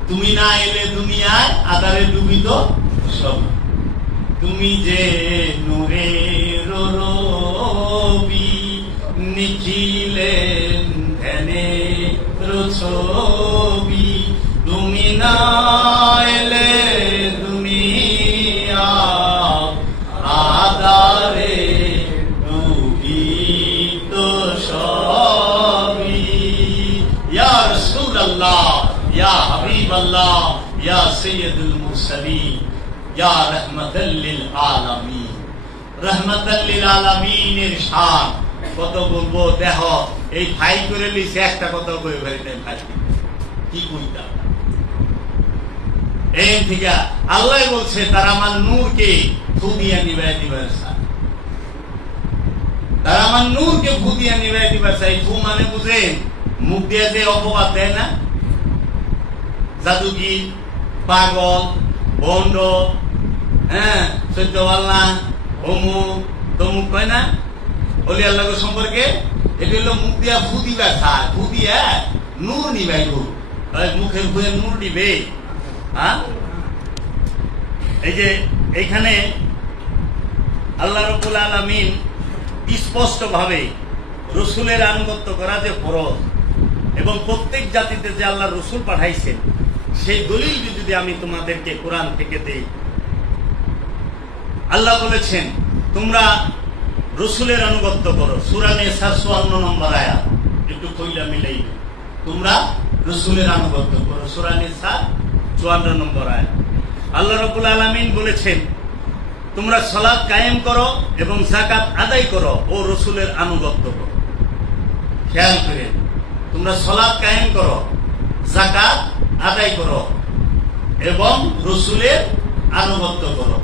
তুমি না এলে দুনিয়ায় আধারে ডুবিত সব। তুমি যে নূরের রবি, নিখিলেন ধ্যানের ছবি, তুমি না এলে দুনিয়া আধারে ডুবিত সবই। ইয়া রাসূলুল্লাহ, ইয়া হাবিবাল্লাহ, ইয়া সাইয়্যিদুল মুরসালিন, ইয়া রাহমাতাল লিল আলামিন। রাহমাতাল লিল আলামিনের শান কত বলবো। দেহ এই ভাই করে লিছে, একটা কথা কই ফেলতে ভাই কি কইতা। এই থেকে আল্লাহ বলছে, তারা আমার নূরকে ফু দিয়া নিবাই দিবার চায়। তারা আমার নূরকে ফু দিয়া নিবাই দিবার চাই। ফু মানে বুঝেন, মুখ দিয়ে যে অপবাদ দেয় না, জাদুগির, পাগল, ভণ্ড, হ্যাঁ সত্যবাল্লা, অমুক তমুক কয় না অলি আল্লাহ সম্পর্কে। এটা হলো মুখ দিয়া ফু দিবা চায়, ফু দিয়া নূর নিবাইব। মুখের ফুয়ে নূর নিবে। এই যে এইখানে আল্লাহ রাব্বুল আলামিন স্পষ্ট ভাবে রসুলের আনুগত্য করা যে ফরজ, এবং প্রত্যেক জাতিতে যে আল্লাহ রসুল পাঠাইছেন সেই দলিল যদি আমি তোমাদেরকে কোরআন থেকে দেই। আল্লাহ বলেছেন তোমরা রসুলের আনুগত্য করো। সূরা নিসা ৫৪ নম্বর আয়াত, একটু কইলা মিলাই। তোমরা রসুলের আনুগত্য করো, সূরা নিসা ৫৪ নম্বর আয়াত। আল্লাহ রাব্বুল আলামিন বলেছেন তোমরা সালাত কায়েম করো এবং যাকাত আদায় করো ও রসুলের আনুগত্য করো। খেয়াল করে, তোমরা সালাত কায়েম করো, যাকাত আদায় করো এবং রসুলের আনুগত্য করো।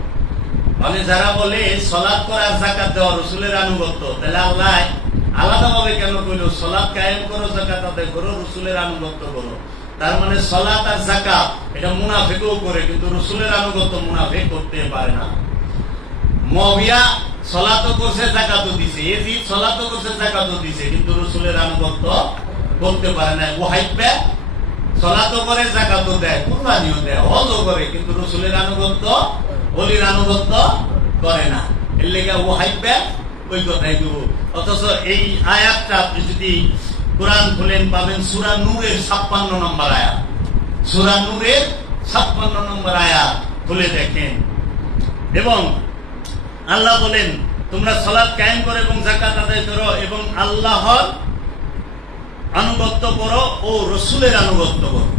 মানে যারা বলে সালাত করা যাকাত দেওয়া রসুলের আনুগত্য, তাহলে আল্লাহ আলাদাভাবে কেন কইল সালাত কায়েম করো, যাকাত আদায় করো, রসুলের আনুগত্য করো? তার মানে সালাত আর যাকাত এটা মুনাফিকও করে, কিন্তু রসুলের আনুগত্য মুনাফিক করতে পারে না। মুআবিয়া সালাতও করছে, যাকাতও দিছে, ইয়াজিদ সালাতও করছে, যাকাতও দিছে, কিন্তু রসুলের আনুগত্য করতে পারে না। ওয়াহাইবা সালাতও করে, যাকাতও দেয়, কুরবানিও দেয়, হজও করে, কিন্তু রসুলের আনুগত্য, ওলির আনুগত্য করে না। এর লেগে ওয়াহাইবা ওই কথাই দেব। অথচ এই আয়াতটা আপনি যদি কোরআন খুলেন পাবেন সূরা নূরের ৫৬ নম্বর আয়াত। সূরা নূরের ৫৬ নম্বর আয়াত খুলে দেখেন, এবং আল্লাহ বলেন তোমরা সালাত কায়েম করো এবং যাকাত আদায় করো এবং আল্লাহর আনুগত্য করো ও রসুলের আনুগত্য করো।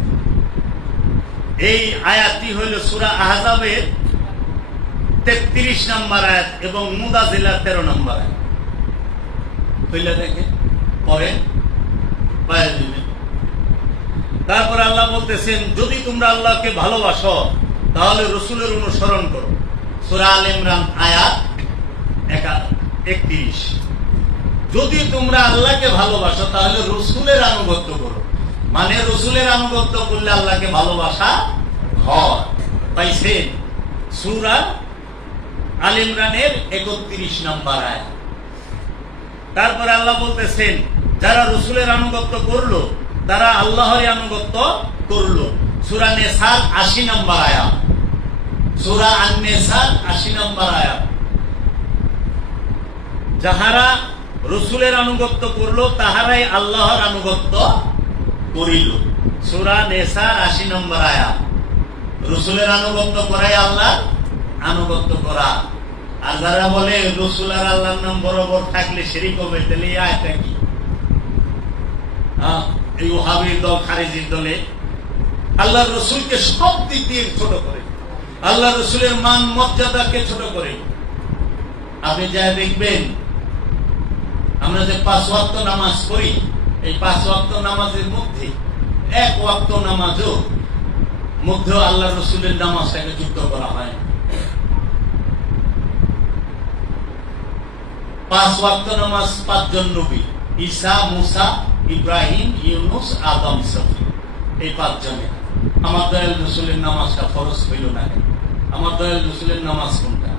এই আয়াতটি হইল সূরা আহজাবের ৩৩ নম্বর আয়াত এবং মুদাজিলার ১৩ নম্বর আয়াত। কইলা দেখেন পরে পায়ে দিবেন। তারপর আল্লাহ বলতেছেন যদি তোমরা আল্লাহকে ভালোবাসো তাহলে রসুলের অনুসরণ করো। সূরা আল ইমরান আয়াত ৩১। যদি তোমরা আল্লাহকে ভালোবাসো তাহলে রসুলের আনুগত্য করো। মানে রসুলের আনুগত্য করলে আল্লাহকে ভালোবাসা হয়। পাইছেন? সূরা আল ইমরানের ৩১ নম্বর আয়াত। তারপরে আল্লাহ বলতেছেন যারা রসুলের আনুগত্য করলো তারা আল্লাহর আনুগত্য করলো। সূরা নিসার ৮০ নম্বর আয়াত। সূরা আন-নিসার ৮০ নম্বর আয়াত। যাহারা রসুলের আনুগত্য করলো তাহারাই আল্লাহর আনুগত্য করিল। সূরা নিসার ৮০ নম্বর আয়াত। রসুলের আনুগত্য করাই আল্লাহর আনুগত্য করা। আর যারা বলে রসুল আর আল্লাহর নাম বরাবর থাকলে শিরক হবে, তাহলে এই আয়াতটা কি? এই ওহাবীর দল, খারিজির দলে আল্লাহর রসুলকে সব দিক দিয়ে ছোট করে, আল্লাহ রসুলের মান মর্যাদাকে ছোট করে। আপনি যা দেখবেন আমরা যে ৫ ওয়াক্ত নামাজ পড়ি, এই ৫ ওয়াক্ত নামাজের মধ্যে ১ ওয়াক্ত নামাজও মধ্যেও আল্লাহ রসুলের নামাজটাকে যুক্ত করা হয়। 5 ওয়াক্ত নামাজ 5 জন নবী, ঈসা, মুসা, ইব্রাহিম, ইউনুস, আদম, সফি, এই 5 জনে। আমার দয়াল রসুলের নামাজটা ফরজ হইল না। আমার দয়াল রসুলের নামাজ কোনটা?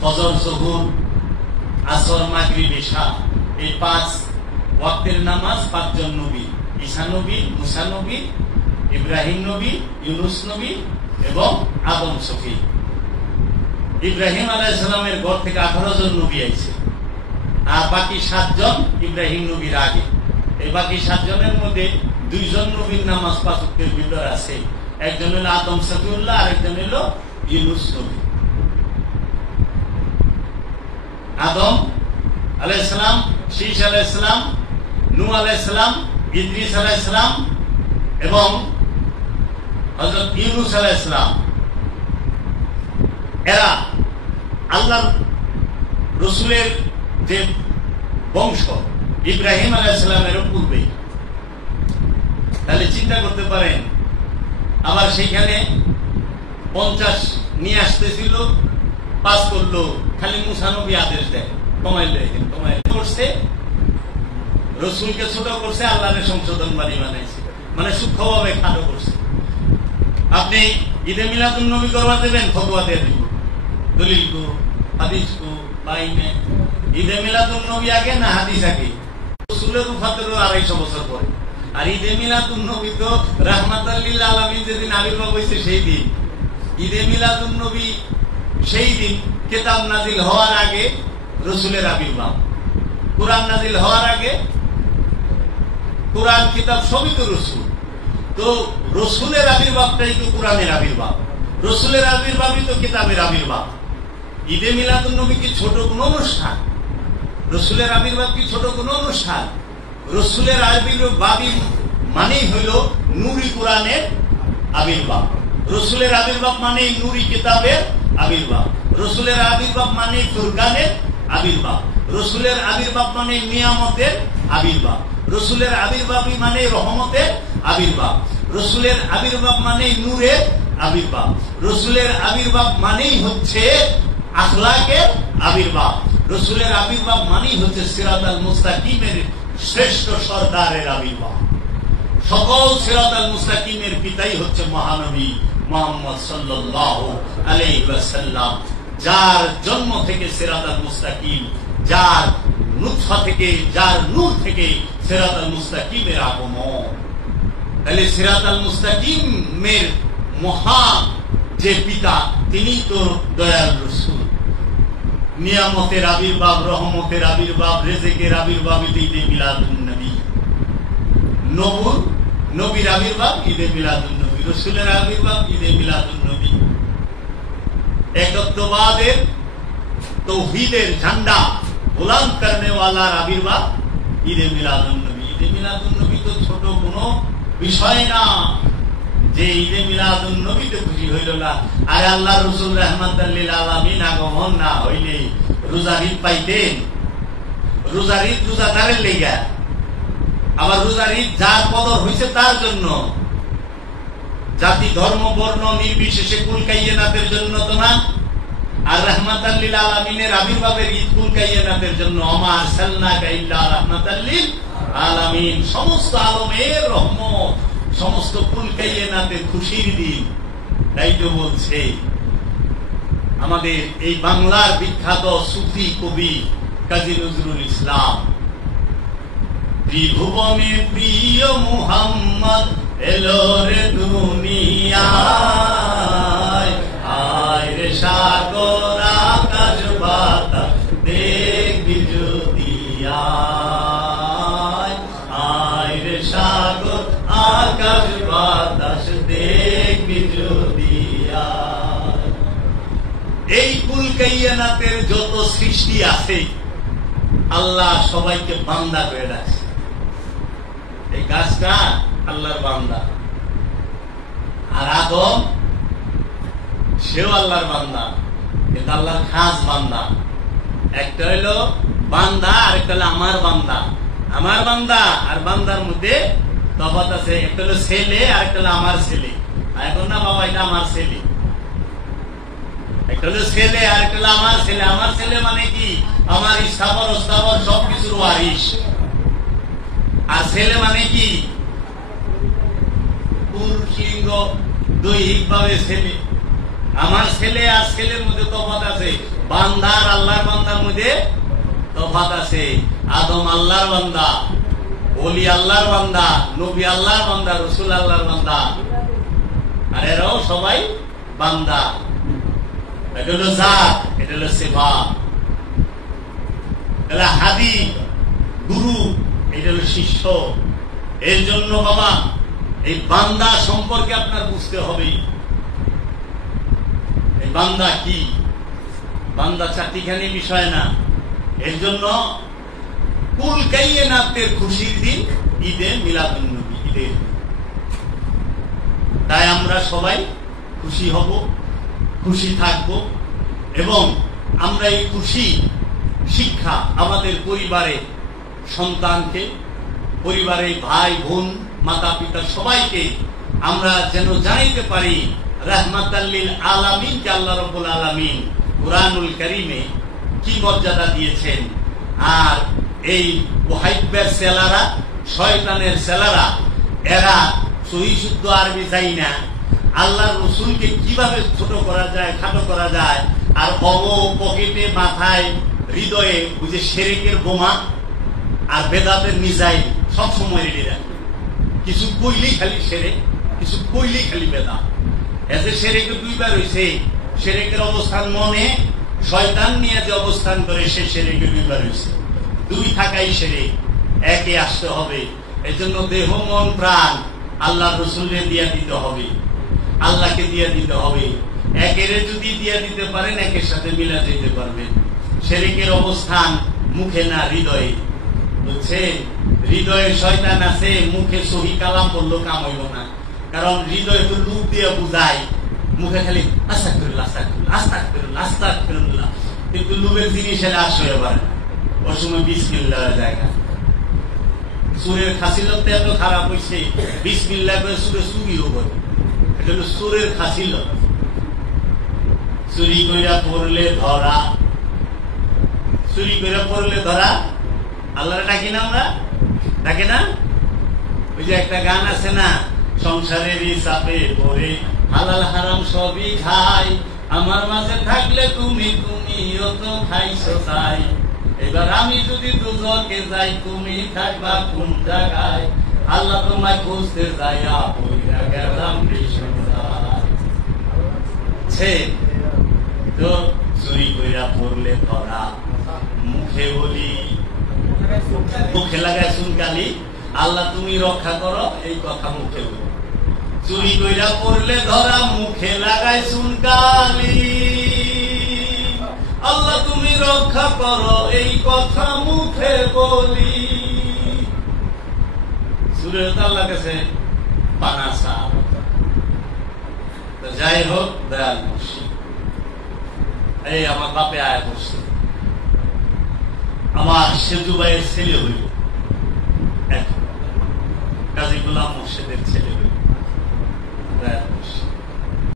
ফজর, জোহর, আসর, মাগরিব, ইশা, এই 5 ওয়াক্তের নামাজ 5 জন নবী, ঈসা নবী, মুসা নবী, ইব্রাহিম নবী, ইউনুস নবী এবং আদম, সফি। ইব্রাহিম আলাইহিস সালামের ঘর থেকে 18 জন নবী আইছে, আর বাকি 7 জন ইব্রাহিম নবীর আগে। এই বাকি 7 জনের মধ্যে 2 জন নবীর নামাজ 5 ওয়াক্তের ভিতর আছে। একজন হলো আদম সফিউল্লাহ, আরেকজন হলো ইউনুস নবী। আদম আলাইহিস সালাম, শীশ আলাইহিস সালাম, নূহ আলাইহিস সালাম, ইদ্রিস আলাইহিস সালাম এবং হযরত ইউনুস আলাইহিস সালাম, এরা আল্লাহর রসুলের যে বংশ, ইব্রাহিম আলাইহিস সালামের পূর্বে। তাহলে চিন্তা করতে পারেন, আবার সেইখানে 50 নিয়ে আসতেছিল, পাস করলো, খালি মুসা নবী আদেশ দেয় কমাইলে করছে, রসুলকে ছোট করছে, আল্লাহর সংশোধন বানাইছে, মানে সূক্ষ্মভাবে খাটো করছে। আপনি ঈদে মিলাদুন নবী করবা দেবেন, ফতোয়া দিয়ে দিব, দলিল কো, হাদিস কো, বাইনে। ঈদে মিলাদুন নবী আগে না হাদিস আগে? রসুলের উফাতের 250 বছর পরে। আর ঈদে মিলাদুন নবী তো রাহমাতাল লিল আলামিন যেদিন আবির্ভাব হয়েছে সেই দিন। ঈদে মিলাদুন নবী সেই দিন কিতাব নাজিল হওয়ার আগে রসুলের আবির্ভাব, কোরআন নাজিল হওয়ার আগে কোরআন কিতাব সবই তো রসুল। তো রসুলের আবির্ভাবটাই তো কোরআনের আবির্ভাব, রসুলের আবির্ভাবই তো কিতাবের আবির্ভাব। ঈদে মিলাদুন নবী কি ছোট কোন অনুষ্ঠান? রসুলের আবির্ভাব কি ছোট কোন অনুষ্ঠান? রসুলের আবির্ভাবই মানেই হইল নূরি কোরআনের আবির্ভাব, রসুলের আবির্ভাব মানেই নূরি কিতাবের আবির্ভাব, রসুলের আবির্ভাব মানেই ফুরকানের আবির্ভাব, রসুলের আবির্ভাব মানেই নিয়ামতের আবির্ভাব, রসুলের আবির্ভাবই মানে রহমতের আবির্ভাব, রসুলের আবির্ভাব মানেই নূরের আবির্ভাব, রসুলের আবির্ভাব মানেই হচ্ছে আখলাকের আবির্ভাব, রসুলের আবির্ভাব মানেই হচ্ছে সিরাতাল মুস্তাকিমের শ্রেষ্ঠ সরদারের আবির্ভাব। সকল সিরাতাল মুস্তাকিমের পিতাই হচ্ছে মহানবী মুহাম্মদ সাল্লাল্লাহু আলাইহি ওয়াসাল্লাম, যার জন্ম থেকে সিরাতাল মুস্তাকিম, যার নুতফা থেকে, যার নূর থেকে সিরাতাল মুস্তাকিমের আগমন। তাহলে সিরাতাল মুস্তাকিমের মহা যে পিতা, তিনি তো দয়াল রসুল। নিয়ামতের আবির্ভাব, রহমতের আবির্ভাব, রেজেকের আবির্ভাব ঈদে মিলাদুন নবী। নবীর আবির্ভাব ঈদে মিলাদুন নবী, রসুলের আবির্ভাব ঈদে মিলাদুন নবী। একত্ববাদের তৌহিদের ঝান্ডা বুলন্দ করনে ওয়ালার আবির্ভাব ঈদে মিলাদুন নবী। ঈদে মিলাদুন নবী তো ছোট কোনো বিষয় না যে ঈদে মিলাদুন নবীতে খুশি হইল না। আর আল্লাহ রসুল রাহমাতাল লিল আলামিন আগমন না হইলে রোজার ঈদ পাইতেন? রোজার ঈদ রোজাদারের লেগা, আবার রোজার ঈদ যার কদর হয়েছে তার জন্য, জাতি ধর্ম বর্ণ নির্বিশেষে কুল কাইয়্যিনাতের জন্য তো না। আর রাহমাতাল লিল আলামিনের আবির্ভাবের ঈদ কুল কাইয়্যিনাতের জন্য। ওমা আরসালনাকা ইল্লা রাহমাতাল লিল আলামিন, সমস্ত আলমের রহমত, সমস্ত কুল কাইয়্যিনাতের খুশির দিন। তাই তো বলছে আমাদের এই বাংলার বিখ্যাত সুফি কবি কাজী নজরুল ইসলাম, ত্রিভুবনে প্রিয় মুহাম্মদ এলো রে দুনিয়ায়, আয় রে সাগর আকাশ বাতাস দেখবি যদি আয় রে সাগর আকাশ বাতাস দেখবি যদি। এই কুল কাইয়্যিনাতের যত সৃষ্টি আছে আল্লাহ সবাইকে বান্দা করে রাখছে। এই গাছটা আল্লাহর বান্দা, আর আদম সেও আল্লাহর বান্দা, কিন্তু আল্লাহর খাস বান্দা। একটা হইলো বান্দা, আর একটা হলো আমার বান্দা। আমার বান্দা আর বান্দার মধ্যে তফাৎ আছে, একটা হলো ছেলে আর একটা হলো আমার ছেলে। এখন না বাবা এটা আমার ছেলে, একটা হলো ছেলে আর একটা হলো আমার ছেলে। আমার ছেলে মানে কি আমার স্থাবর অস্থাবর সবকিছুর ওয়ারিশ। আর ছেলে মানে কি পুরুষলিঙ্গ দৈহিকভাবে ছেলে। আমার ছেলে আর ছেলের মধ্যে তফাৎ আছে, বান্দার আল্লাহর বান্দার মধ্যে তফাৎ আছে। আদম আল্লাহর বান্দা, ওলি আল্লাহর বান্দা, নবী আল্লাহর বান্দা, রসুল আল্লাহর বান্দা, আর এরাও সবাই বান্দা। এটা হলো জাত, এটা হলো সেবা, এটা হাদি গুরু, এটা হলো শিষ্য। এর জন্য বাবা এই বান্দা সম্পর্কে আপনার বুঝতে হবে। এই বান্দা কি? বান্দা চারটিখানি বিষয় না। এর জন্য কুল কায়নাতের খুশির দিন ঈদে মিলাদুন নবী, ঈদের। তাই আমরা সবাই খুশি হব, খুশি থাকব, এবং আমরা এই খুশি শিক্ষা আমাদের পরিবারে সন্তানকে, পরিবারে ভাই বোন মাতা পিতা সবাইকে আমরা যেন জানাইতে পারি রাহমাতাল লিল আলামিনকে আল্লাহ রাব্বুল আলামিন কুরআনুল কারীমে কি মর্যাদা দিয়েছেন। আর এই ওয়াহিবের সেলারা, শয়তানের সেলারা, এরা সহি শুদ্ধ আরবি জানি না, আল্লাহর রসুলকে কিভাবে ছোট করা যায়, খাটো করা যায়, আর পকেটে, মাথায়, হৃদয়ে বুঝে শিরকের বোমা আর বেদাতের মিসাইল সবসময় রেডি রাখে। কিছু কইলেই খালি শিরক, কিছু কইলেই খালি বেদাত। এতে শিরকে দুইবার হয়েছে। শিরকের অবস্থান মনে, শয়তান নিয়ে যে অবস্থান করে সে শিরকে দুইবার হয়েছে। দুই থাকাই শিরক, একে আসতে হবে। এই জন্য দেহ মন প্রাণ আল্লাহ রসুলকে দিয়ে দিতে হবে, আল্লাহকে দিয়ে দিতে হবে। একের যদি দিয়ে দিতে পারেন একের সাথে মিলা যেতে পারবেন। শিরকের অবস্থান মুখে না, হৃদয়ে। বুঝছেন? হৃদয়ে শয়তান আছে, মুখে সহি কালাম বললো কাম হইল না। কারণ হৃদয়ে তো লুক দিয়ে বুঝায়, মুখে খালি আস্তাগফিরুল্লাহ আস্তাগফিরুল্লাহ আস্তাগফিরুল্লাহ আস্তাগফিরুল্লাহ, কিন্তু লুবের জিনিস এলে আসবে পারে না। ওর সময় বিসমিল্লাহ জায়গা। সুরের খাসিলত এত খারাপ হয়েছে, বিসমিল্লাহ করে সুরে চুরিও করে। এটা হলো সুরের খাসিলত। চুরি কইরা পড়লে ধরা, চুরি কইরা পড়লে ধরা। আল্লাহরে ডাকি না আমরা, ডাকে না? ওই যে একটা গান আছে না, সংসারের চাপে পড়ে হালাল হারাম সবই খাই, আমার মাঝে থাকলে তুমি তুমিও তো খাইছো তাই, এবার আমি যদি দুজকে যাই তুমি থাকবা কোন জায়গায়, আল্লাহ তোমায় খুঁজতে যাইয়া পইরা গেলাম তো চুরি কইরা পড়লে ধরা, মুখে বলি, মুখে লাগায় চুনকালি, আল্লাহ তুমি রক্ষা করো, এই কথা মুখে বলি। চুরি কইরা পড়লে ধরা, মুখে লাগায় চুনকালি, আল্লাহ তুমি রক্ষা করো, এই কথা মুখে বলি। সুরের আল্লাহ কাছে পানাসা। যাই হোক, দয়াল মুর্শিদ, এই আমার বাপে আয়া করছে, আমার সেজু ভাইয়ের ছেলে হইল, কাজী গোলাম মুর্শিদের ছেলে।